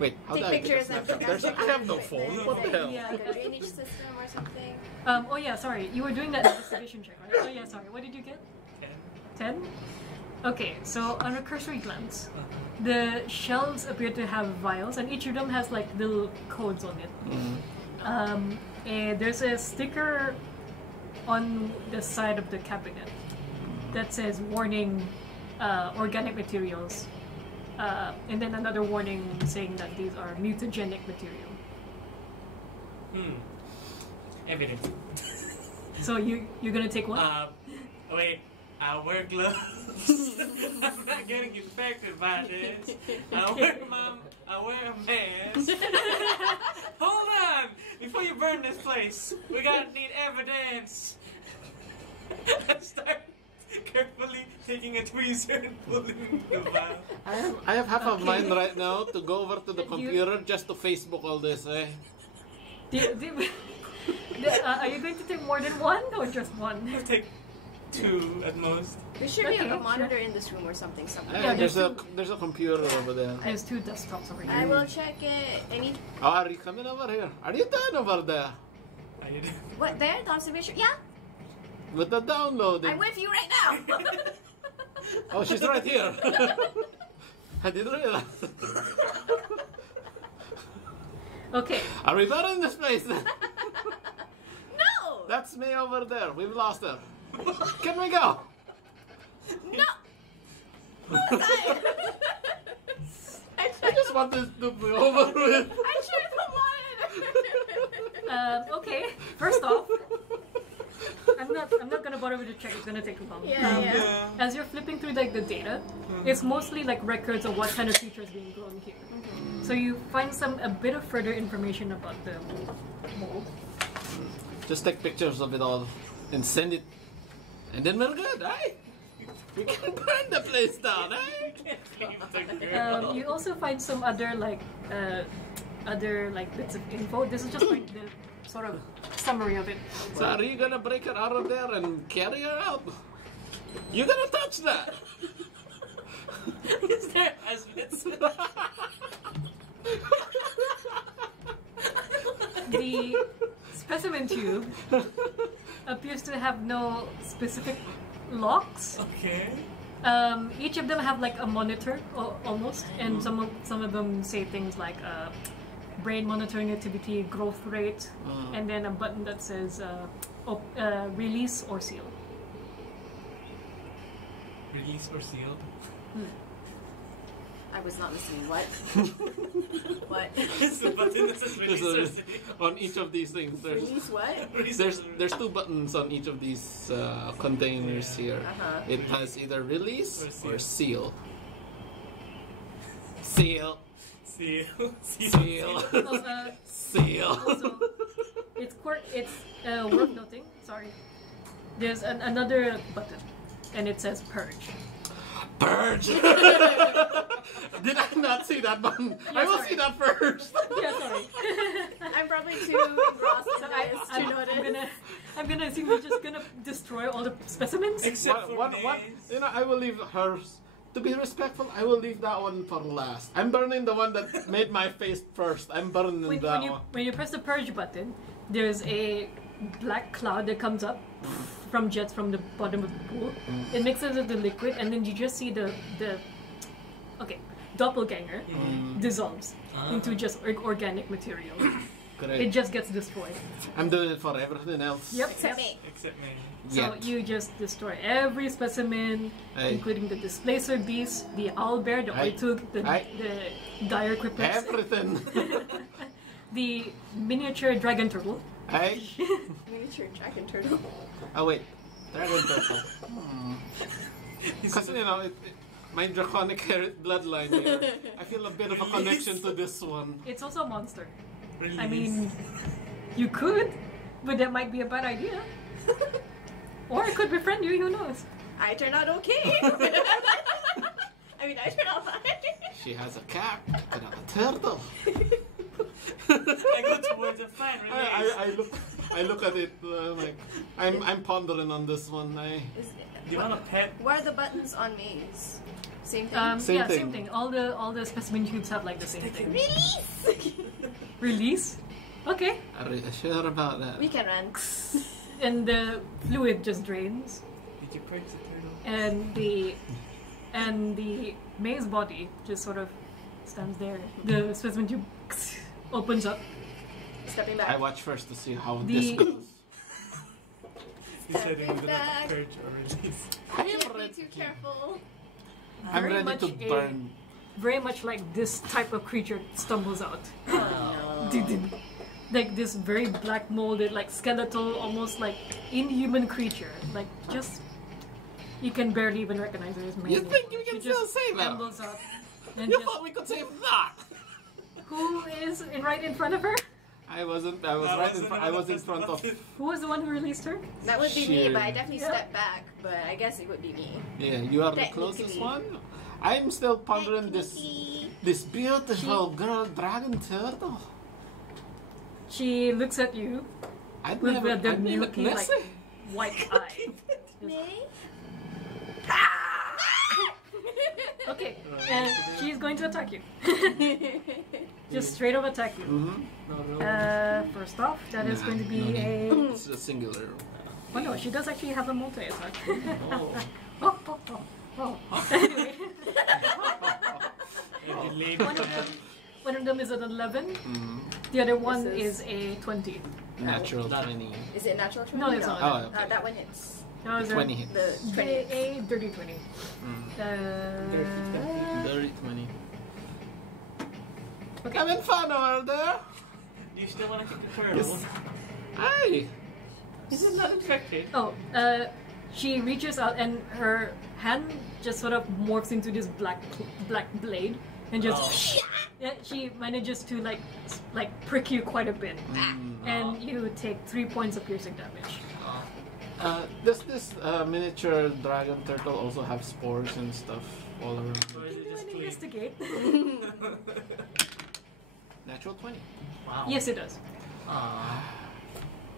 Wait, how take do I take a pictures and snapshot? I have no phone. What the hell? The drainage system or something. Oh yeah, sorry. You were doing that investigation check, right? Oh yeah, sorry. What did you get? 10? Okay, so on a cursory glance, the shelves appear to have vials, and each of them has like little codes on it. And there's a sticker on the side of the cabinet that says warning, organic materials, and then another warning saying that these are mutagenic material. evidence. So you're gonna take one? Wait, I wear gloves. I'm not getting infected by this. I wear a mask. Hold on! Before you burn this place, we gotta need evidence. I start carefully taking a tweezer and pulling the vial. I have half of mine right now to go over to the computer just to Facebook all this, eh? Are you going to take more than one or just one? I'll take 2 at most. There should be a monitor in this room or something somewhere. Yeah, there's a computer over there. There's 2 desktops over here. I will check it. Oh, are you coming over here? Are you done over there? What, there? The observation? Yeah. With the downloading. I'm with you right now. Oh, she's right here. I didn't realize. Okay. Are we done in this place? No. That's me over there. We've lost her. Can we go? No. Who's I? I just want this to be over with. I sure don't want it. Okay. First off, I'm not gonna bother with the check. It's gonna take too long. Yeah. As you're flipping through like the data, it's mostly like records of what kind of creatures being grown here. So you find a bit of further information about the mold. Just take pictures of it all and send it, and then we're good, eh? We can burn the place down, eh? You also find some other bits of info. This is just like the sort of summary of it. So are you gonna break her out of there and carry her out? You gonna touch that? Is there plasmids? The specimen tube appears to have no specific locks. Okay. Each of them have like a monitor, almost, and some of them say things like brain monitoring activity, growth rate, and then a button that says release or seal. Release or seal? I was not listening. What? What? It's the button that says release or seal. On each of these things, Release what? there's two buttons on each of these containers here. It has either release or seal. Seal. Seal. Seal. Seal. Also, it's worth noting. Sorry, there's another button, and it says purge. Purge! Did I not see that button? I will sorry. see that first. Yeah, sorry. I'm probably too engrossed in this to notice. I'm gonna assume we're just gonna destroy all the specimens. Except for One, names. you know, I will leave hers. To be respectful, I will leave that one for last. I'm burning the one that made my face first. I'm burning that one. When you press the purge button, there's a black cloud that comes up from jets from the bottom of the pool. It mixes with the liquid, and then you just see the doppelganger dissolves into just organic material. Great. It just gets destroyed. I'm doing it for everything else. Yep. Except me. Except me. So Yet. you just destroy every specimen, Aye. including the displacer beast, the owl bear, the Aye. oitug, the Aye. dire cripples, Everything. the miniature dragon turtle. Hey. Miniature dragon turtle. Oh wait, dragon turtle. Because you know, my draconic bloodline here. I feel a bit of a connection to this one. It's also a monster. Release. I mean, you could, but that might be a bad idea. Or it could befriend you, who knows? I turned out okay. I mean, I turned out fine. She has a cap and a turtle. I go towards a fine release. I look at it like I'm pondering on this one. Do you want a pet? What are the buttons on these? Same thing. Same yeah, thing. same thing. All the specimen tubes have like the same thing. Release. Release. Okay. Are you sure about that? We can run. And the fluid just drains, Did you purge the turtle? and the maze body just sort of stands there. The specimen tube opens up. Stepping I back. watch first to see how The- this goes. Deciding whether to back. purge or release. I Can't am be ready. too careful. I'm Very ready much to a- burn. Very much like this type of creature stumbles out. Like this very black molded, like skeletal, almost like inhuman creature. Like just you can barely even recognize her as Mary. You think you can She just still say that? stumbles up. And You just, thought we could say that? who is right in front of her? I was right in front. I was in front of. Who was the one who released her? That would be me, Sheer. but I definitely Yeah. stepped back. But I guess it would be me. Yeah, you are the Technically. closest one. I'm still pondering this beautiful girl dragon turtle. She looks at you I'd with never, the I'd never milky, like, guess it. white eye. Me? Okay, and she's going to attack you. Just straight up attack you. First off, that is going to be a... It's a singular. Oh no, she does actually have a multi-attack. Oh. Anyway, Delayed one of them is an 11. The other one This is a 20. Natural That- 20. Is it natural 20? No, it's not. Oh, okay. That one hits. No, it's 20 hits. The 20. a dirty 20. Dirty 20. Okay. Having fun over there. Do you still want to kick the turtle? Yes. Hey. Is it not infected? Oh, she reaches out and her hand just sort of morphs into this black blade and just yeah, she manages to like prick you quite a bit, and you take 3 points of piercing damage. Does this miniature dragon turtle also have spores and stuff all around? Or is it Do just an clean? investigate. Natural 20. Wow. Yes, it does.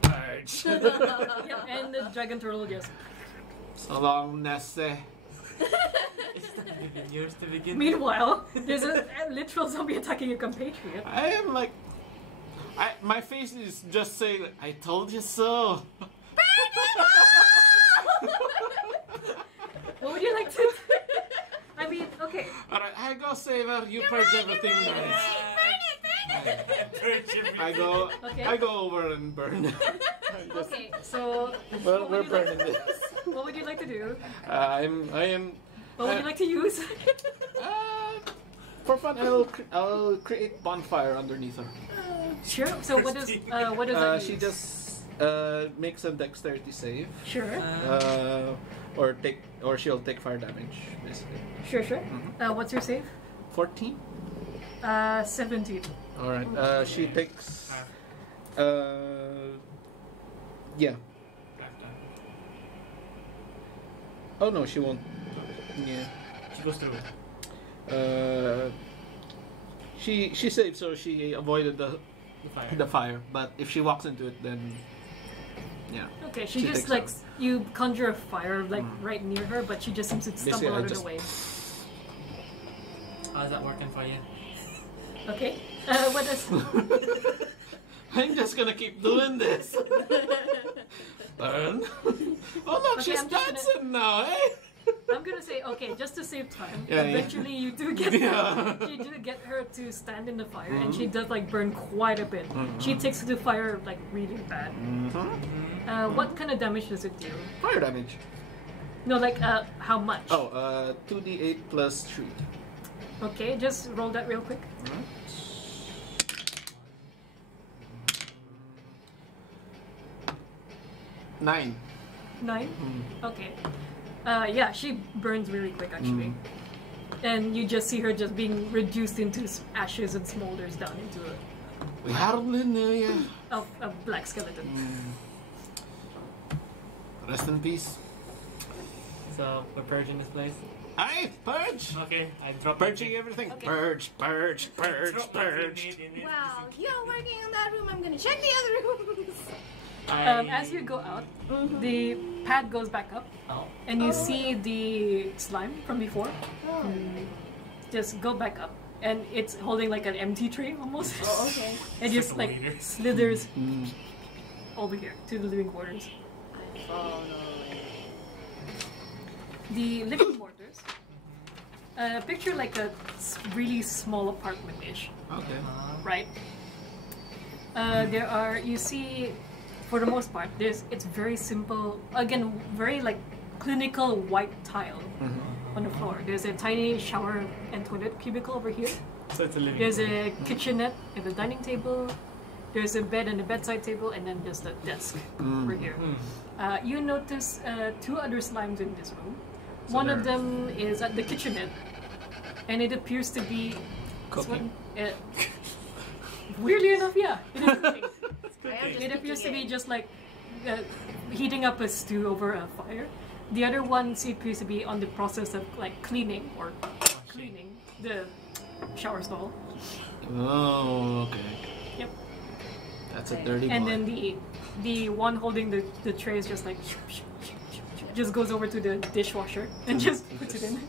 Purge. Yeah, and the dragon turtle just. So long, Nessie. It's not even yours to begin. Meanwhile, there's a literal zombie attacking your compatriot. I am like, my face is just saying, "I told you so." Alright, I go save her. You purge everything nice. Okay. I go over and burn. Okay, so We're burning this. what would you like to do? I am. What would you like to use? For fun, I'll create bonfire underneath her. Sure. So what does that She use? just makes a dexterity save. Sure. Or she'll take fire damage, basically. Sure. What's your save? 14. 17. All right. She takes. Yeah. Oh no, she won't. Yeah. She goes through it. She saved, so she avoided The fire. the fire. But if she walks into it, then yeah. Okay, she She just takes like out. you conjure a fire like right near her, but she just seems to Basically, stumble I out of just- the way. How's that working for you? Okay. What does? I'm just gonna keep doing this. Burn. Oh look, Okay, she's I'm just gonna- dancing now, eh? I'm gonna say okay, just to save time. Yeah, yeah. Eventually, you do get you do get her to stand in the fire, and she does like burn quite a bit. She takes to the fire like really bad. What kind of damage does it do? Fire damage. No, like how much? Oh, 2d8 plus 3. Okay, just roll that real quick. 9. 9? Okay. Yeah, she burns really quick actually. And you just see her just being reduced into ashes and smolders down into We hardly knew you. a black skeleton. Rest in peace. So we're purging this place. Aye, purge! Okay, I drop Purging everything. Okay. Purge, purge, purge, Drop purge. everything in it. Wow, you're working in that room. I'm gonna check the other rooms. As you go out, the pad goes back up, Oh. and you see the slime from before. Oh, Just go back up, and it's holding like an empty tray almost. oh okay. It just a like waiter. slithers over here to the living quarters. Oh no. The living quarters. Picture like a really small apartment-ish, Okay. right? There are, you see, for the most part, it's very simple. Again, very like clinical white tile on the floor. There's a tiny shower and toilet cubicle over here. So it's a living There's room. a kitchenette and the dining table. There's a bed and a bedside table, and then just a desk over here. You notice 2 other slimes in this room. So One of they're- them is at the kitchenette, and it appears to be Cooking? weirdly enough, yeah, it is cooking. I am just It appears to peeking be in. just like heating up a stew over a fire. The other one appears to be on the process of like cleaning the shower stall. Oh, okay. Yep. That's a dirty And boy. then the one holding the tray is just like just goes over to the dishwasher and just puts it in.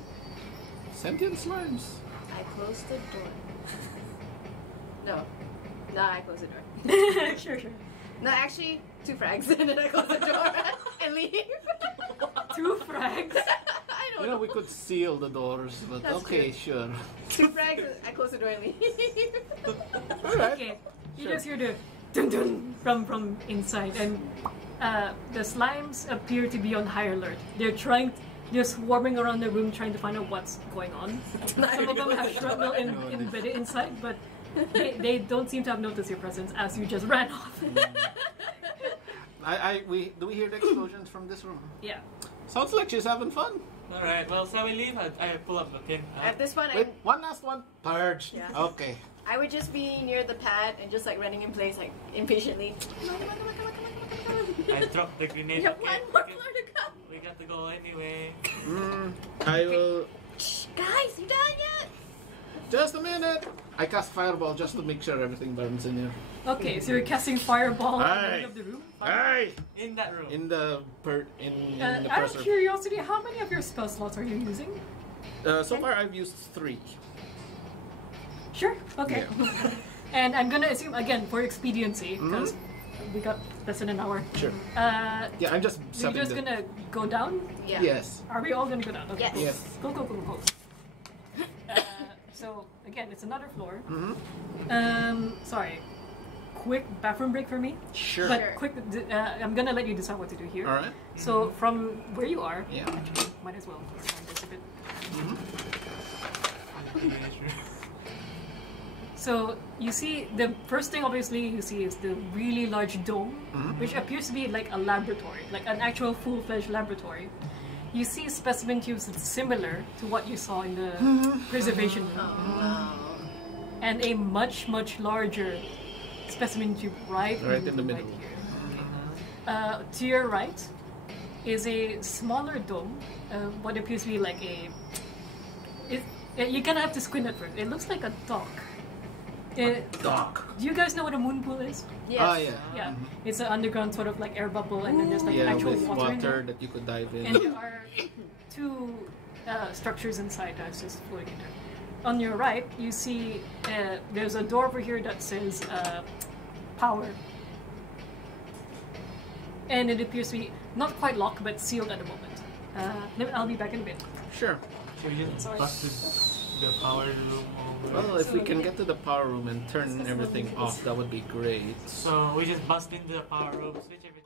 Sentient slimes. I closed the door. No, I closed the door. Sure. No, actually, 2 frags, and then I close the door and leave. 2 frags. I You don't know, know. we could seal the doors, but That's okay, sure. 2 frags, I close the door and leave. Alright. Okay, you Sure. just hear the dun dun from inside, and the slimes appear to be on high alert. They're swarming around the room trying to find out what's going on. Some of them have shrapnel embedded inside, but they don't seem to have noticed your presence as you just ran off. Do we hear the explosions from this room? Yeah. Sounds like she's having fun. Alright, well, shall we leave? I pull up the pin. At this point, Wait, one last one. Purge. Yeah. Okay. I would just be near the pad and just like running in place, like impatiently. Come on, come on, come on, come on, come on, come on. I dropped the grenade. You have Okay, one more okay. floor to come. We got to go anyway. I will. Shh, guys, you done yet? Just a minute. I cast fireball just to make sure everything burns in here. Okay, so you're casting fireball at the Aye. end of the room. Hey! In that room. In the in the Out of presser. curiosity, how many of your spell slots are you using? So far, I've used 3. Sure. Okay. And I'm gonna assume again for expediency because we got less than an hour. Sure. Yeah, I'm just We're setting just gonna go down. Yeah. Yes. Are we all gonna go down? Okay. Yes. Yes. Go. So again, it's another floor. Mm-hmm. Sorry. Quick bathroom break for me. Sure. But quick, I'm gonna let you decide what to do here. All right. So from where you are, Yeah. actually, might as well expand this a bit. So you see, the first thing obviously you see is the really large dome, which appears to be like a laboratory, like an actual full-fledged laboratory. You see specimen tubes that's similar to what you saw in the preservation room, and a much larger specimen tube right in the middle. Right here. To your right is a smaller dome, what appears to be like a. You kind of have to squint at first. It looks like a dock. Dock. Do you guys know what a moon pool is? Yes. Ah, yeah. Yeah, it's an underground sort of like air bubble, and then there's like Yeah, actual with water in there. water that you could dive in. And there are two structures inside that's just floating in there. On your right, you see there's a door over here that says power. And it appears to be not quite locked, but sealed at the moment. I'll be back in a bit. Sure. Should we just busted the power room over? Well, if we can get to the power room and turn everything off, that would be great. So we just bust into the power room, switch everything.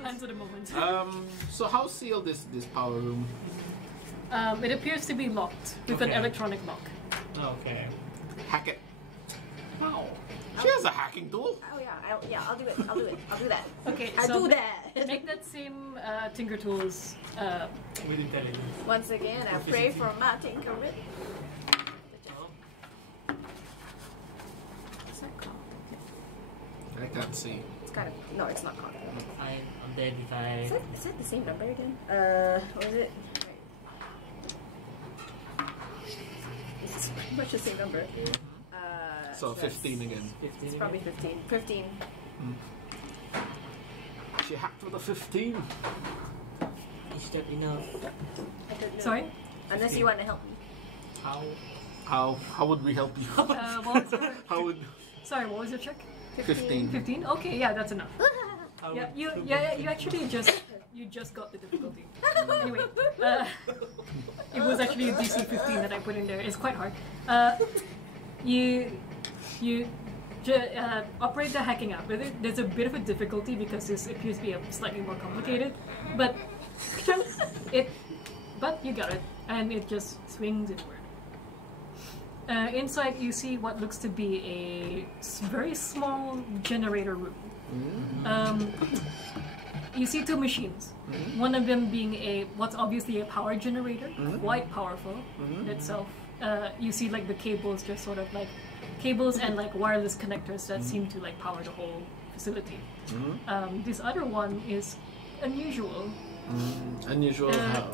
Plans at the moment. So how sealed is this power room? It appears to be locked with an Okay. electronic lock. Okay. Hack it. Wow. She has a hacking tool. Oh yeah, I'll do it. I'll do that. Okay, I so do that. make that same Tinker Tools. With intelligence. Once again, I pray for my tinkerwit. It's not called. I can't see. It's got a, no, it's not called. I'm dead if I... Is that the same number again? What is it? It's pretty much the same number. So that's- 15 again. 15 It's probably 15. 15. She hacked with a 15. Is that enough? I don't know. Sorry? Unless you want to help me. How? How would we help you? What was your, How would... sorry, what was your check? 15. 15? Okay, yeah, that's enough. How Yeah, would- you actually just got the difficulty. Anyway, it was actually a DC 15 that I put in there. It's quite hard. You operate the hacking app. There's a bit of a difficulty because this appears to be slightly more complicated, but but you got it, and it just swings inward. Inside, you see what looks to be a very small generator room. You see two machines. One of them being what's obviously a power generator, quite powerful in itself. You see like the cables, just sort of like cables and like wireless connectors that seem to like power the whole facility. This other one is unusual. Unusual how?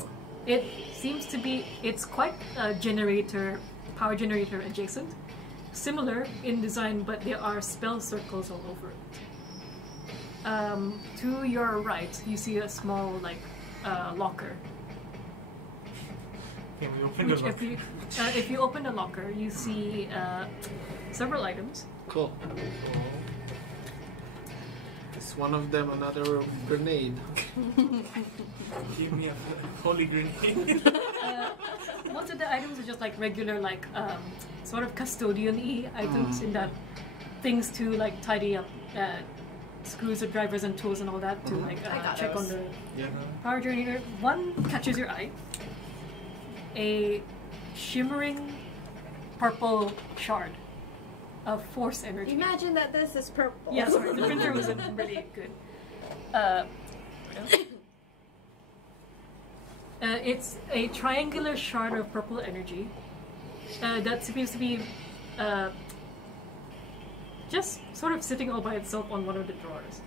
It seems to be, it's quite power generator adjacent. Similar in design, but there are spell circles all over it. To your right, you see a small, locker. Can we open the locker? If you open the locker, you see several items. Cool. Is one of them another grenade? Give me a holy grenade. Most of the items are just like regular, sort of custodian-y items in that things to tidy up screws of drivers and tools and all that to check on the power generator. One catches your eye. A shimmering purple shard of force energy. Imagine that this is purple. Yeah, sorry, the printer wasn't really good. It's a triangular shard of purple energy that seems to be just sort of sitting all by itself on one of the drawers.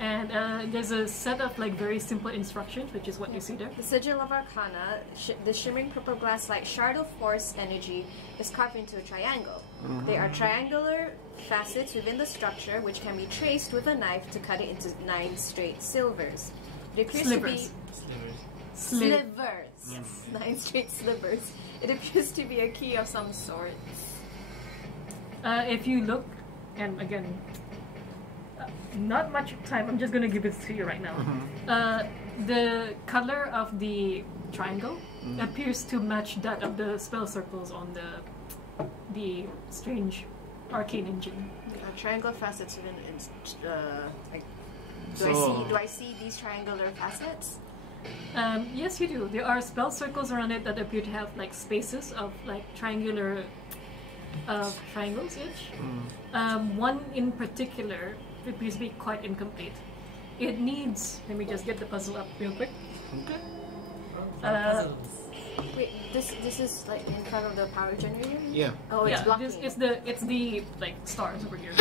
And there's a set of very simple instructions, which is what you see there. The sigil of Arcana, the shimmering purple glass-like shard of force energy, is carved into a triangle. There are triangular facets within the structure, which can be traced with a knife to cut it into 9 straight slivers. It appears Slivers. to be slivers. Yes, 9 straight slivers. It appears to be a key of some sort. If you look, and again, not much time, I'm just going to give it to you right now. The color of the triangle appears to match that of the spell circles on the strange arcane engine. Triangular facets within do I see these triangular facets? Yes, you do. There are spell circles around it that appear to have spaces of triangular triangles-ish. One in particular appears to be quite incomplete. It needs. Let me just get the puzzle up real quick. Puzzles. Wait, this is in front of the power generator? Yeah. Oh, it's blocking it. It's the stars over here.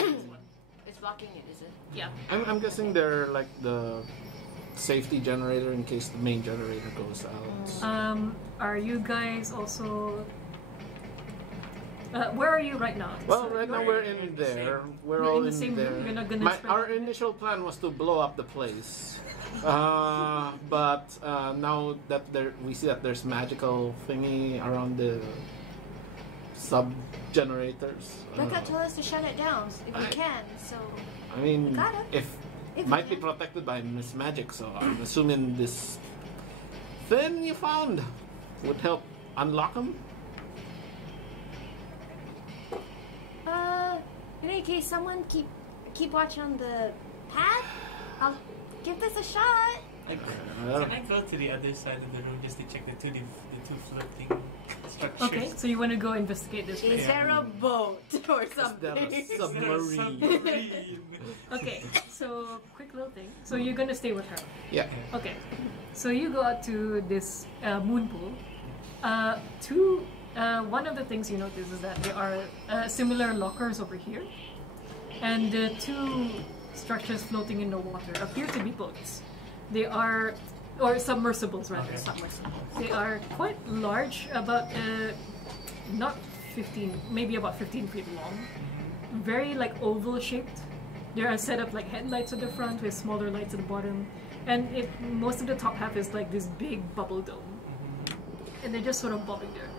It's blocking it, is it? Yeah. I'm guessing they're the safety generator in case the main generator goes out. Are you guys also? Where are you right now? Well, right now we're in there. We're all in the in same there. room? You're not gonna spread Our out? initial plan was to blow up the place, but now that we see that there's magical thingy around the sub generators. Becca told us to shut it down if we can, so... I mean, Gotta. if If might we be can. protected by Miss Magic, so I'm assuming this thing you found would help unlock them. In any case, someone keep watch on the pad. I'll give this a shot. Can I go to the other side of the room just to check the two floating structures? Okay, so you want to go investigate this place. Is there a boat or something? Submarine. Okay, so quick little thing. So you're gonna stay with her. Yeah. Okay, so you go out to this moon pool. One of the things you notice is that there are similar lockers over here, and the two structures floating in the water appear to be boats. They are, or submersibles rather. Submersibles. They are quite large, about not 15, maybe about 15 feet long. Very oval shaped. There are set up headlights at the front with smaller lights at the bottom, and most of the top half is this big bubble dome, and they're just sort of bobbing there.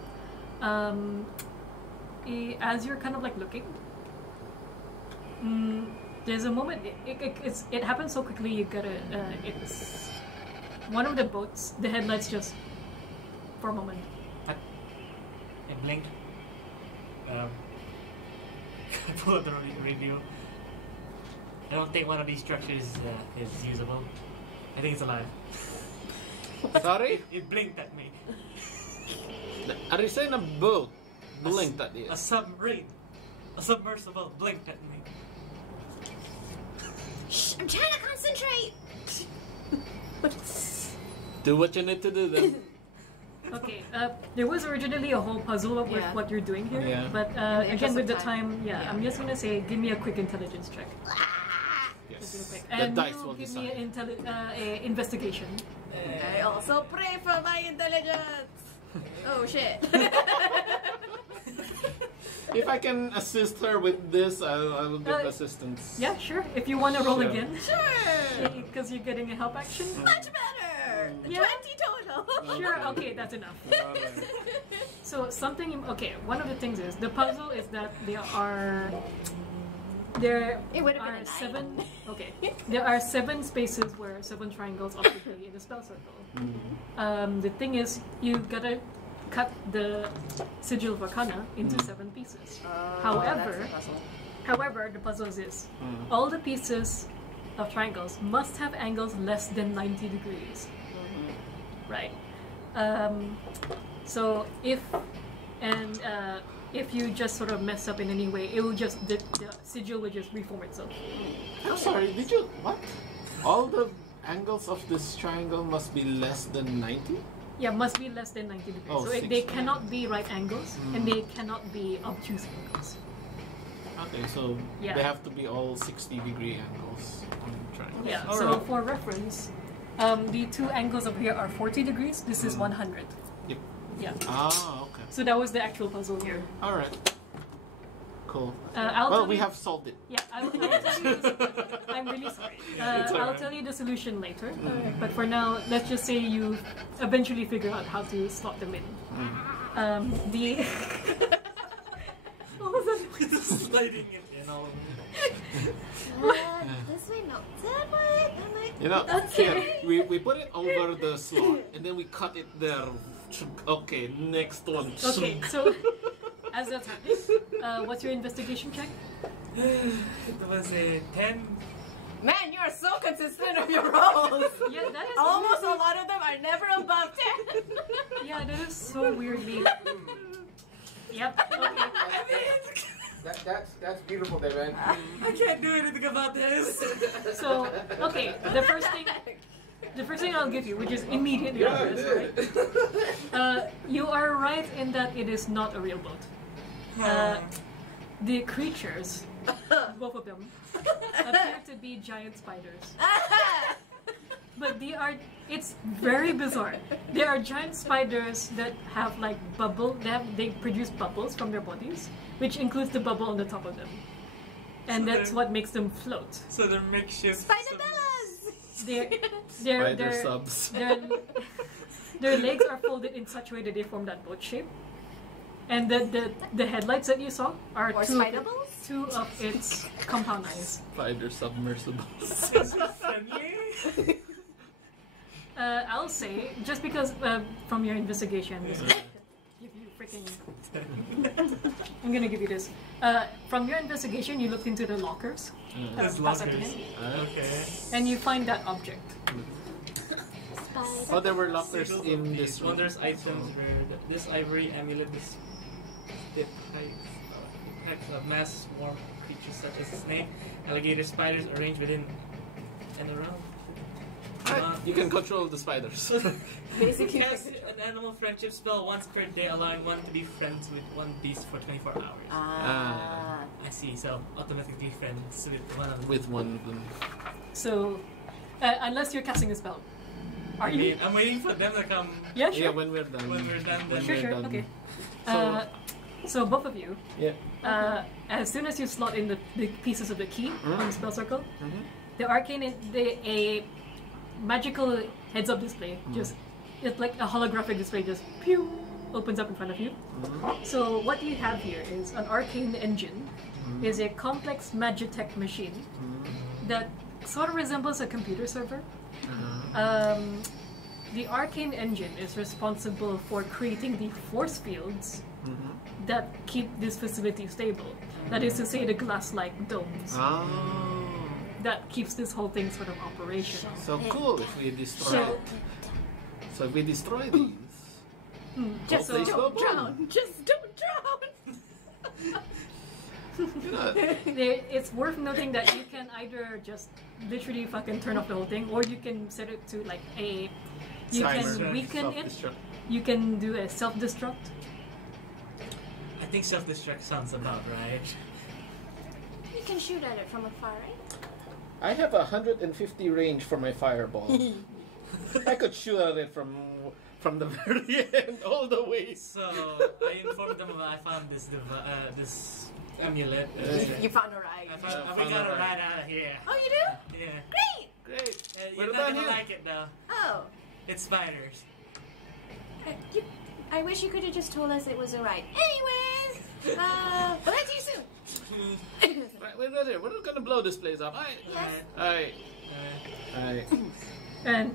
As you're kind of looking, there's a moment. It happens so quickly. You gotta. It's one of the boats. The headlights just for a moment. I blink. I pull up the radio. I don't think one of these structures is usable. I think it's alive. Sorry? It blinked at me. Are you saying a boat blinked at you? A submarine. A submersible blinked at me. Shh, I'm trying to concentrate. Do what you need to do then. Okay. There was originally a whole puzzle with what you're doing here, Yeah. but interest again with of the time. time, I'm just gonna say, give me a quick intelligence check. Just real quick. The And dice you will give me decide. a investigation. I also pray for my intelligence. Oh shit. If I can assist her with this, I will give assistance. Yeah, sure. If you want to roll Sure. again, Sure. because you're getting a help action. Much better. Yeah. 20 total. Sure. Okay, that's enough. Alright. So something. Okay, one of the things is the puzzle is that there It would have been are a 7. Okay, there are 7 spaces where 7 triangles occupy in the spell circle. The thing is, you gotta cut the sigil of Arcana into 7 pieces. However, the puzzle is this: all the pieces of triangles must have angles less than 90 degrees. Right. So if you just sort of mess up in any way, it will just the sigil will just reform itself. I'm sorry, did you what? All the angles of this triangle must be less than 90? Yeah, must be less than 90 degrees. Oh, so they 60. cannot be right angles, and they cannot be obtuse angles. Okay, so Yeah. they have to be all 60-degree angles on the triangle. Yeah. All So right. for reference, the 2 angles over here are 40 degrees. This is 100. Yep. Yeah. Ah, okay. So that was the actual puzzle here. All right. Cool. I'll Well, tell we you- have solved it. Yeah, I'll tell you I'm really sorry. It's I'll alright. tell you the solution later. But for now, let's just say you eventually figure out how to slot them in. The what was that? Sliding it in all of This way, no. That way. That way. You know, Okay. here, we put it over the slot and then we cut it there. Okay, next one. Okay, so as that's happening, what's your investigation check? it was a 10. Man, you are so consistent of your rolls. Yeah, that is Almost a lot of them are never above 10. Yeah, that is so weirdly. Yep. Okay. That's beautiful, there, man. I can't do anything about this. So okay, the first thing I'll give you, which is immediately obvious, right? You are right in that it is not a real boat. The creatures, both of them, appear to be giant spiders. But it's very bizarre. There are giant spiders that have like they produce bubbles from their bodies, which includes the bubble on the top of them. And So that's they're- what makes them float. So they're makeshift. Their subs. their legs are folded in such a way that they form that boat shape. And the headlights that you saw are Or two of its compound eyes. Spider submersibles. Is it friendly? I'll say, just because from your investigation, this is give you freaking. I'm gonna give you this. From your investigation, you looked into the lockers. There's Pass that to lockers. him. Okay. And you find that object. Oh, there were lockers Symbols in of this these room. wondrous items were this ivory amulet, this types of mass swarm creatures such as snake, alligator, spiders arranged within and around. You can control the spiders. Basically, Cast an animal friendship spell once per day, allowing one to be friends with one beast for 24 hours. Ah. I see, so automatically friends with one of them. With one of them. So, unless you're casting a spell, are I you? mean, I'm waiting for them to come Yeah, sure. Yeah, when we're done. when we're done. Then Sure, we're sure. done. Okay. So- So both of you, Yeah. as soon as you slot in the pieces of the key on the spell circle, Mhm. the arcane, a magical heads-up display, just it's like a holographic display, just pew opens up in front of you. So what you have here is an arcane engine, is a complex magitech machine that sort of resembles a computer server. The arcane engine is responsible for creating the force fields that keep this facility stable. That is to say, the glass-like domes Oh. that keeps this whole thing sort of operational. So cool if we destroy So if we destroy these. Just hopefully so- slow don't burn. drown. Just don't drown. You know, It's worth noting that you can either just literally fucking turn off the whole thing, or you can set it to like a. You timer, can weaken it. self-destruct. You can do a self-destruct. I think self-destruct sounds about right. You can shoot at it from afar, right? I have 150 range for my fireball. I could shoot at it from the very end all the way. So I informed them I found this this amulet. You found a ride. We got a ride out of here. Oh, you do? Yeah. Great. You're not gonna like it though. Oh. It's spiders. I wish you could have just told us it was a ride. Anyways, we'll see you soon. Right, we're gonna blow this place up. Alright. And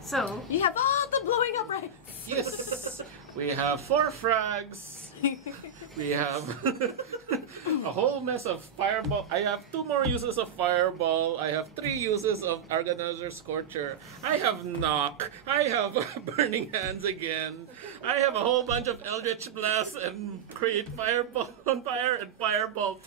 so You have all the blowing up rides. Yes. We have 4 frags. We have a whole mess of fireball. I have 2 more uses of fireball. I have 3 uses of Arganizer Scorcher. I have knock. I have burning hands again. I have a whole bunch of Eldritch Blast and create fireball on fire and firebolt.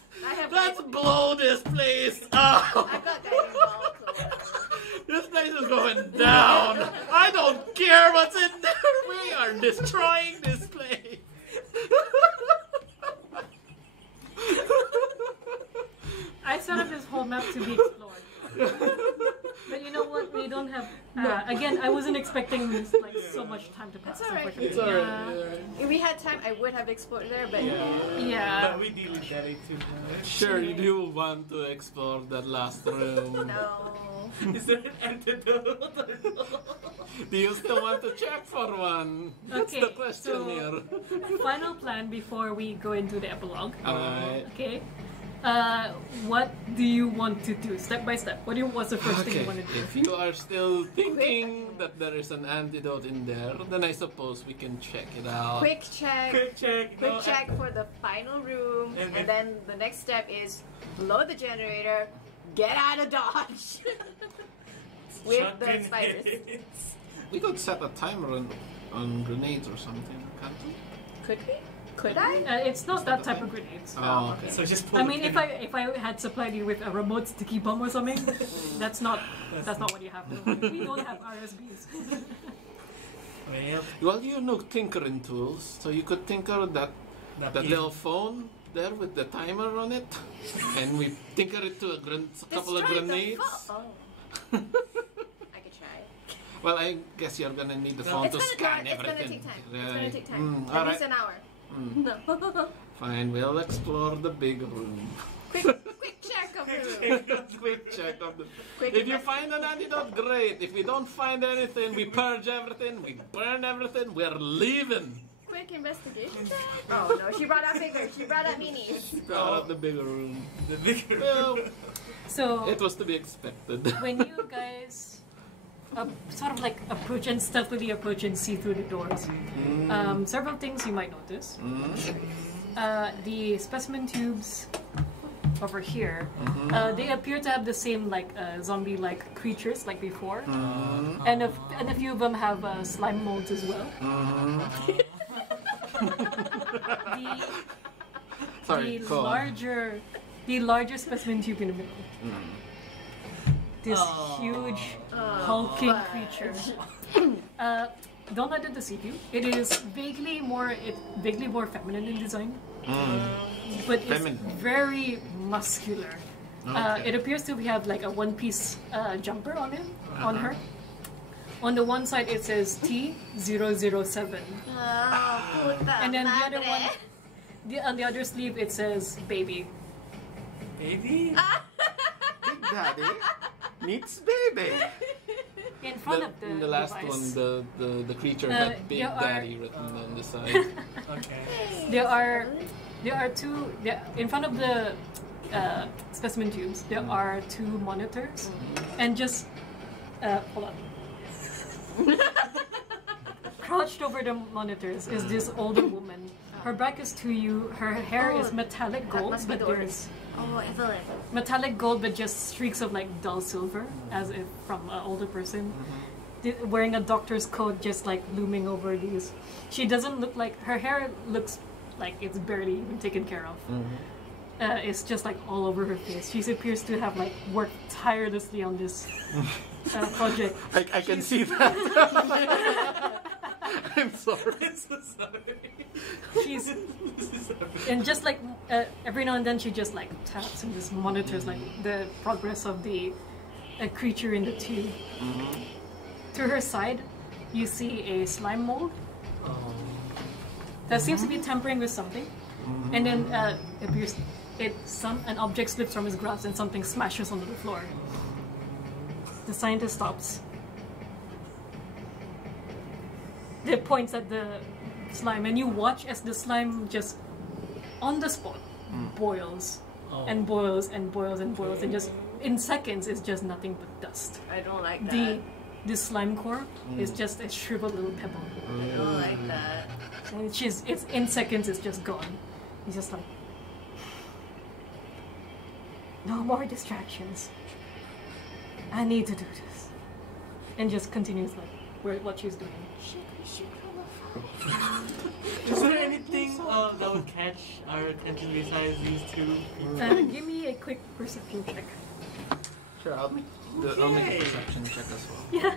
Let's blow this place up. I've got guiding bolts. This place is going down. I don't care what's in there. We are destroying this place. I set up this whole map to be explored. But you know what? We don't have. Again, I wasn't expecting this, like so much time to pass. That's alright. It's alright. If we had time, I would have explored there, but Yeah. But we deleted too. Sure, you do want to explore that last room. no. Is there an antidote? Do you still want to check for one? That's Okay, the question so- here. Final plan before we go into the epilogue. Alright. Okay. What do you want to do step by step? What's the first thing Okay, you want to do? if you are still thinking that there is an antidote in there, then I suppose we can check it out. Quick check. Quick check. For the final room, And and then the next step is blow the generator, get out of Dodge with the spiders. We could set a timer on grenades or something, can't we? Could we? Could I? It's not that type of grenades. Oh, okay. So just pull I the mean, pin. if I had supplied you with a remote sticky bomb or something, that's not what you have. To. We don't have RSBs. Well, Well, you know tinkering tools, so you could tinker that little phone there with the timer on it, and we tinker it to a couple of Destroy the grenades. Oh. I could try. Well, I guess you're gonna need the phone It's to gonna scan it's gonna everything. take time. It's Right. gonna take time. At Alright. least an hour. No. Fine, we'll explore the big room. Quick check of the room. Quick check of the. Quick If you invest- find an antidote, great. If we don't find anything, we purge everything, we burn everything, we're leaving. Quick investigation check. Oh no, she brought out figures. She brought out minis. Out of the big room. the bigger. Well, So it was to be expected. when you guys sort of like approach and stealthily approach and see through the doors, several things you might notice. The specimen tubes over here, they appear to have the same like zombie-like creatures like before, and a few of them have slime molds as well. Sorry, the go on. larger specimen tube in the middle. This huge hulking creature. Don't let it deceive you. It is vaguely more feminine in design, but it's Feminine. very muscular. Okay. It appears to have like a one-piece jumper on it, on her. On the one side it says T007, and then the other one, on the other sleeve it says baby. Baby? Big Daddy meets baby. In front of The last device. one, the creature had Big there are- Daddy written on the side. Okay. There are two. In front of the specimen tubes, there are 2 monitors, and just hold on. Crouched over the monitors is this older woman. Her back is to you. Her hair is metallic gold, must be but the there's Oh, Evelyn. metallic gold, but just streaks of like dull silver, as if from an older person. Wearing a doctor's coat, just like looming over these. She doesn't look like her hair looks like it's barely even taken care of. It's just like all over her face. She appears to have like worked tirelessly on this project. I can see that. I'm sorry. I'm so sorry. She's This is and just like every now and then she just like taps and just monitors like the progress of the creature in the tube. To her side, you see a slime mold that seems to be tampering with something, and then an object slips from his grasp and something smashes onto the floor. The scientist stops. It points at the slime, and you watch as the slime just on the spot boils and boils and boils and boils, and just in seconds it's just nothing but dust. I don't like that. The slime core is just a shriveled little pebble. I don't like that. And it's in seconds it's just gone. He's just like, no more distractions. I need to do this. And just continues like what she's doing. Is there anything that would catch our attention besides these two? Give me a quick perception check. Sure, I'll make a perception check as well. Yeah.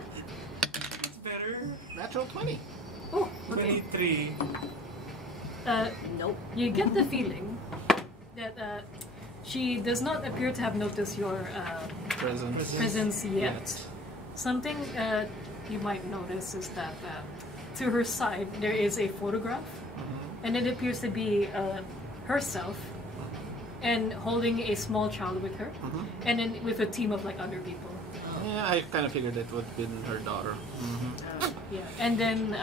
It's better. Natural 20. Oh, okay. 23. Nope. You get the feeling that she does not appear to have noticed your presence yet. Something you might notice is that to her side there is a photograph, and it appears to be herself and holding a small child with her, and then with a team of like other people. Yeah, I kind of figured it would have been her daughter. Yeah, and then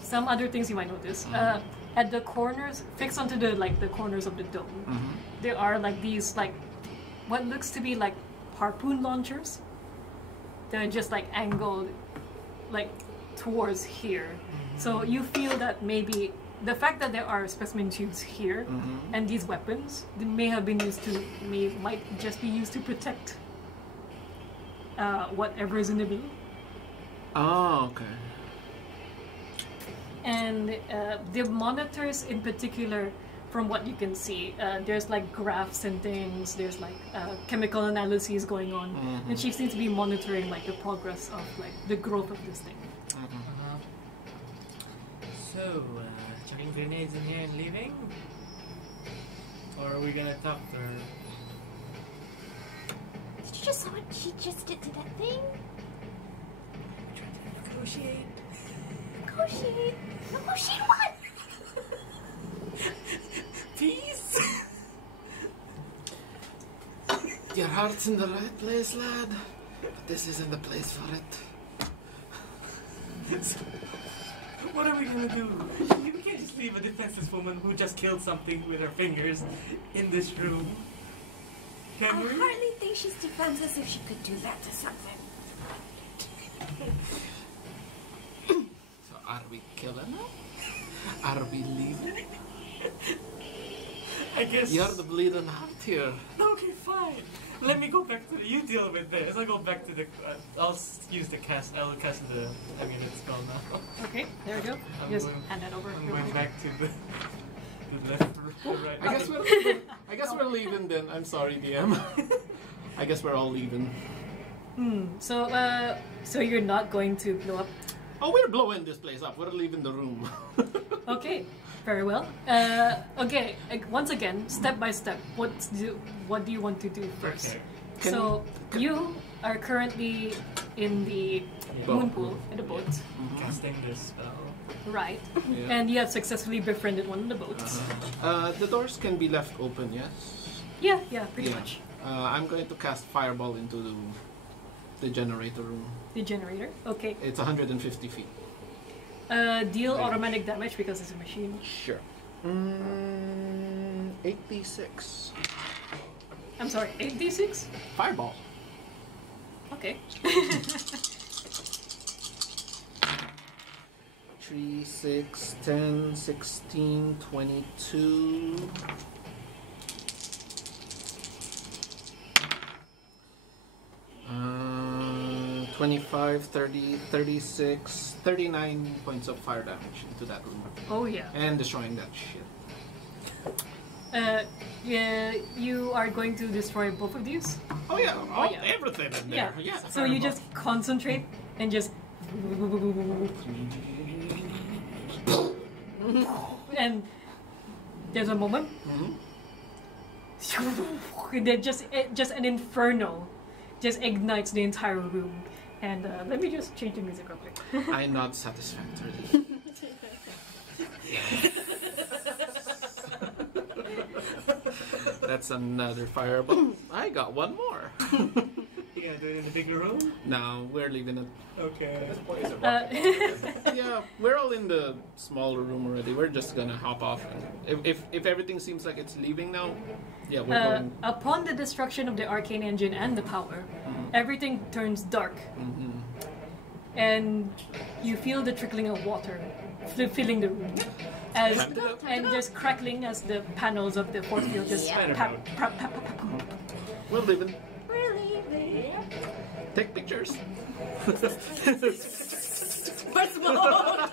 some other things you might notice. At the corners, fixed onto the corners of the dome, there are like these like what looks to be like harpoon launchers. They're just like angled like towards here. So you feel that maybe the fact that there are specimen tubes here and these weapons, they may have been used to, might just be used to protect whatever is in the beam. Oh, okay. And the monitors in particular, from what you can see, there's like graphs and things, there's like chemical analyses going on, and she seems to be monitoring like the progress of like the growth of this thing. So, chucking grenades in here and leaving? Or are we gonna talk to her? Did you just saw what she just did to that thing? Trying to negotiate. Negotiate? Negotiate what? Peace! Your heart's in the right place, lad. But this isn't the place for it. What are we gonna do? We can't just leave a defenseless woman who just killed something with her fingers in this room. I Can we? hardly think she's defenseless if she could do that to something. So are we killing her? Are we leaving? I guess. You're the bleeding heart here. Okay, fine. Let me go back to you deal with this. I'll go back to the. I'll use the cast. I'll cast the. I mean, it's spell now. Okay, there we go. I'm Just going- hand that over. I'm going back to the left, right. I guess we're leaving then. I'm sorry, DM. I guess we're all leaving. So you're not going to blow up? Oh, we're blowing this place up. We're leaving the room. Okay, very well. Okay, once again, step by step, what do you want to do first? Okay. You are currently in the moon pool, in the boat, Casting this spell. right? Yeah. And you have successfully befriended one of the boats. The doors can be left open, yes? Yeah, pretty much. I'm going to cast Fireball into the generator room. The generator, okay. It's 150 feet. Deal automatic damage because it's a machine. Sure. 8d6. I'm sorry, 8d6? Fireball. Okay. 3, 6, 10, 16, 22. Uh, 25, 30, 36, 39 points of fire damage into that room. Oh yeah. And destroying that shit. Yeah, you are going to destroy both of these? Oh yeah, yeah. everything in Yeah. there. Yeah. So you just concentrate and just And there's a moment. Then just an inferno just ignites the entire room. And let me just change the music real quick. I nod satisfactorily. That's another fireball. I got one more. You gonna do it in the bigger room? No, we're leaving it. Okay. Yeah, we're all in the smaller room already. We're just gonna hop off. And if everything seems like it's leaving now, yeah, we're going. Upon the destruction of the arcane engine and the power, everything turns dark. And you feel the trickling of water filling the room. And just crackling as the panels of the force field just We're leaving. We're leaving. Take pictures. First mode.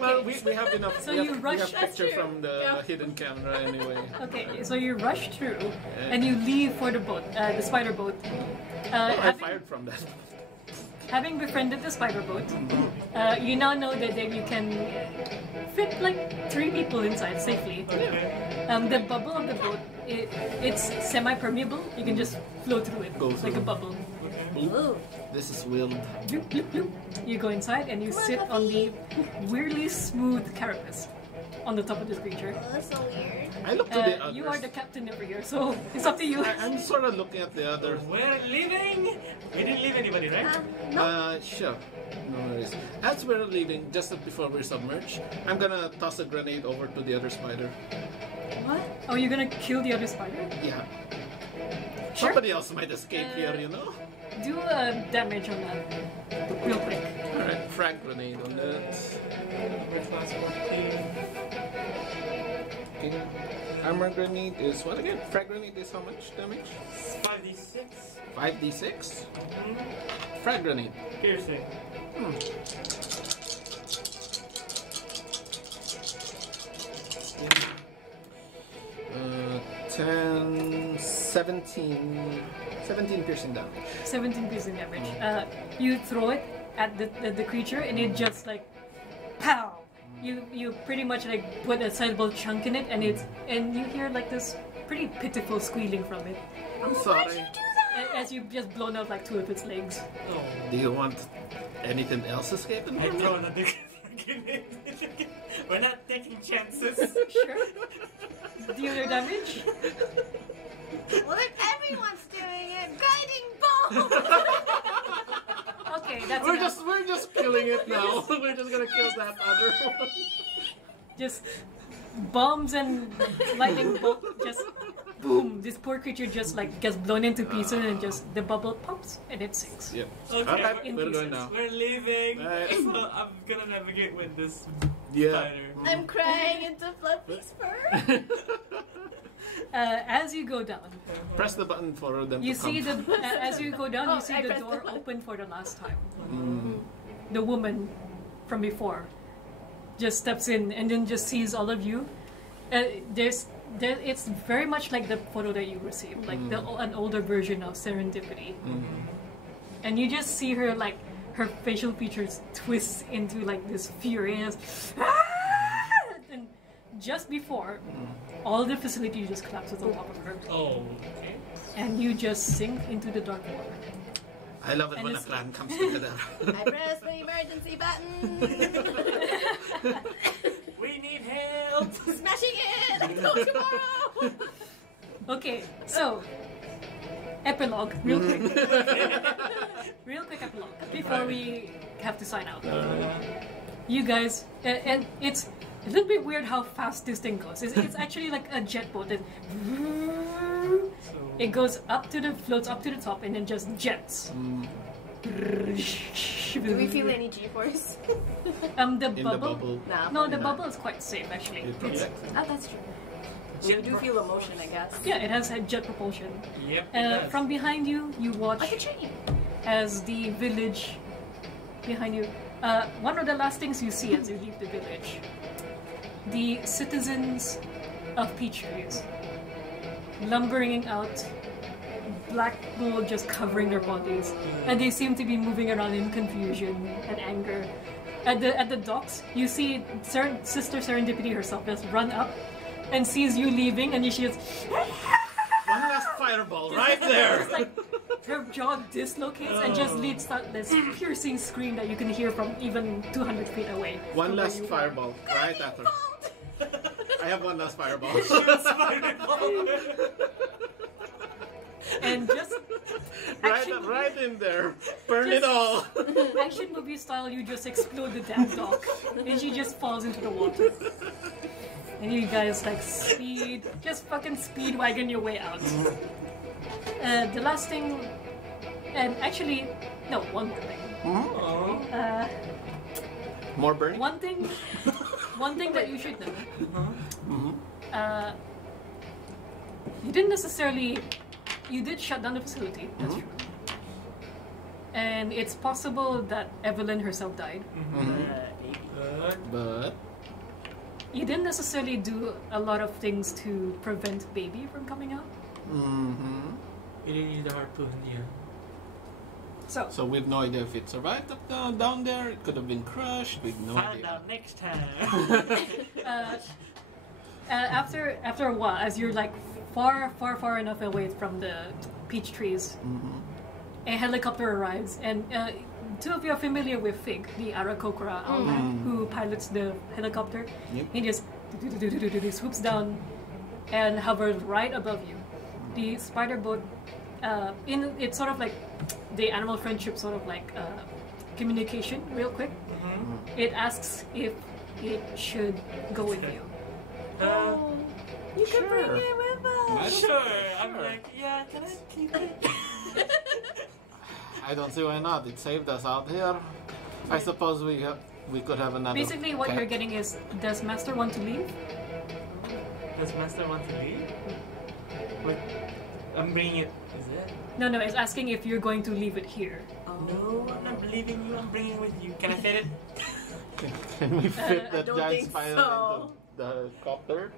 Well, we have enough. So we you have, rush- we have That's picture true. from the hidden camera anyway. Okay, so you rush through and you leave for the boat, the spider boat. I fired from that. Having befriended the spider boat, you now know that you can fit like 3 people inside safely. The bubble of the boat, it's semi-permeable. You can just flow through it Go like through. a bubble. Ooh. This is wild. Bloop, bloop, bloop. You go inside and you sit on the weirdly smooth carapace on the top of this creature. Oh, that's so weird. I look to the others. You are the captain over here, so it's up to you. I'm sort of looking at the others. We're leaving! We didn't leave anybody, right? Sure. No worries. As we're leaving, just before we're submerged, I'm gonna toss a grenade over to the other spider. What? Oh, you're gonna kill the other spider? Yeah. Sure. Somebody else might escape here, you know? Do damage on that, real quick. Alright, frag grenade on that. We're class 14. Okay. Armor grenade is what again? Frag grenade is how much damage? 5d6. 5d6? Frag grenade. Piercing. 10, 17 piercing damage. 17 piercing damage. You throw it at the creature and it just like pow. You pretty much like put a sizable chunk in it and you hear like this pretty pitiful squealing from it I'm sorry. as you've just blown out like 2 of its legs. Oh. Do you want anything else escaping I from throw you? another grenade. We're not taking chances. Sure. Dealer damage. Well, if everyone's doing it, guiding bomb. Okay, that's We're enough. just killing it now. We're just gonna kill that other one. Just bombs and lightning bolt just boom. This poor creature just like gets blown into pieces and just the bubble pops and it sinks. Yep. Okay, Alright, in we're pieces. going now. We're leaving. Alright. So I'm gonna navigate with this Yeah. spider. I'm crying into Fluffy's fur. As you go down, Press the button for them you to see come. as you go down, Oh, you see I the pressed door the button. open for the last time. The woman from before just steps in and then just sees all of you. It's very much like the photo that you received, like an older version of Serendipity. And you just see her like her facial features twist into like this furious. And just before, all the facility just collapses on top of her, Oh, okay. and you just sink into the dark water. I love it And when a it's- clan comes together. I press the emergency button. We need help. Smashing it. I go tomorrow. Okay, so epilogue, real quick. Real quick epilogue before we have to sign out. You guys, and it's a little bit weird how fast this thing goes. It's actually like a jet boat. It goes up to floats up to the top and then just jets. Do we feel any G-force? The In the bubble? bubble. No, the bubble is quite safe actually. It protects. Oh, that's true. You do feel emotion, I guess. Yeah, it has a jet propulsion. Yep. it does. From behind you, you watch Like a train. as the village behind you. One of the last things you see as you leave the village, the citizens of Peachtrees lumbering out black mold just covering their bodies, and they seem to be moving around in confusion and anger. At the docks, you see Sister Serendipity herself just run up and sees you leaving, and she just One last fireball right there. It's like her jaw dislocates and just leads to this piercing scream that you can hear from even 200 feet away. One last fireball right after. I have one last fireball. And just right in there. Burn it all. Action movie style, you just explode the damn dock, and she just falls into the water. And you guys like just fucking speed wagon your way out. The last thing, and actually, no, one more thing. More burning? One thing that you should know. You didn't necessarily, you did shut down the facility, that's true. And it's possible that Evelyn herself died. But you didn't necessarily do a lot of things to prevent baby from coming out. You didn't use the harpoon, yeah. So we have no idea if it survived down there. It could have been crushed. We have no Find idea. out next time. After a while, as you're like far enough away from the peach trees, a helicopter arrives, and two of you are familiar with Fig, the Arakokra owl man who pilots the helicopter. Yep. He just swoops down and hovers right above you. The spider boat, it's sort of like the animal friendship sort of like communication real quick. It asks if it should go with you. You can bring it with us. Sure. I'm like, yeah, can I keep it? I don't see why not. It saved us out here. I suppose we could have another. Basically, what pet. you're getting is, does Master want to leave? Does Master want to leave? What? I'm bringing it. Is it? No, it's asking if you're going to leave it here. No, I'm not leaving you. I'm bringing it with you. Can I fit it? Can we fit that don't giant think spider so. into the copter?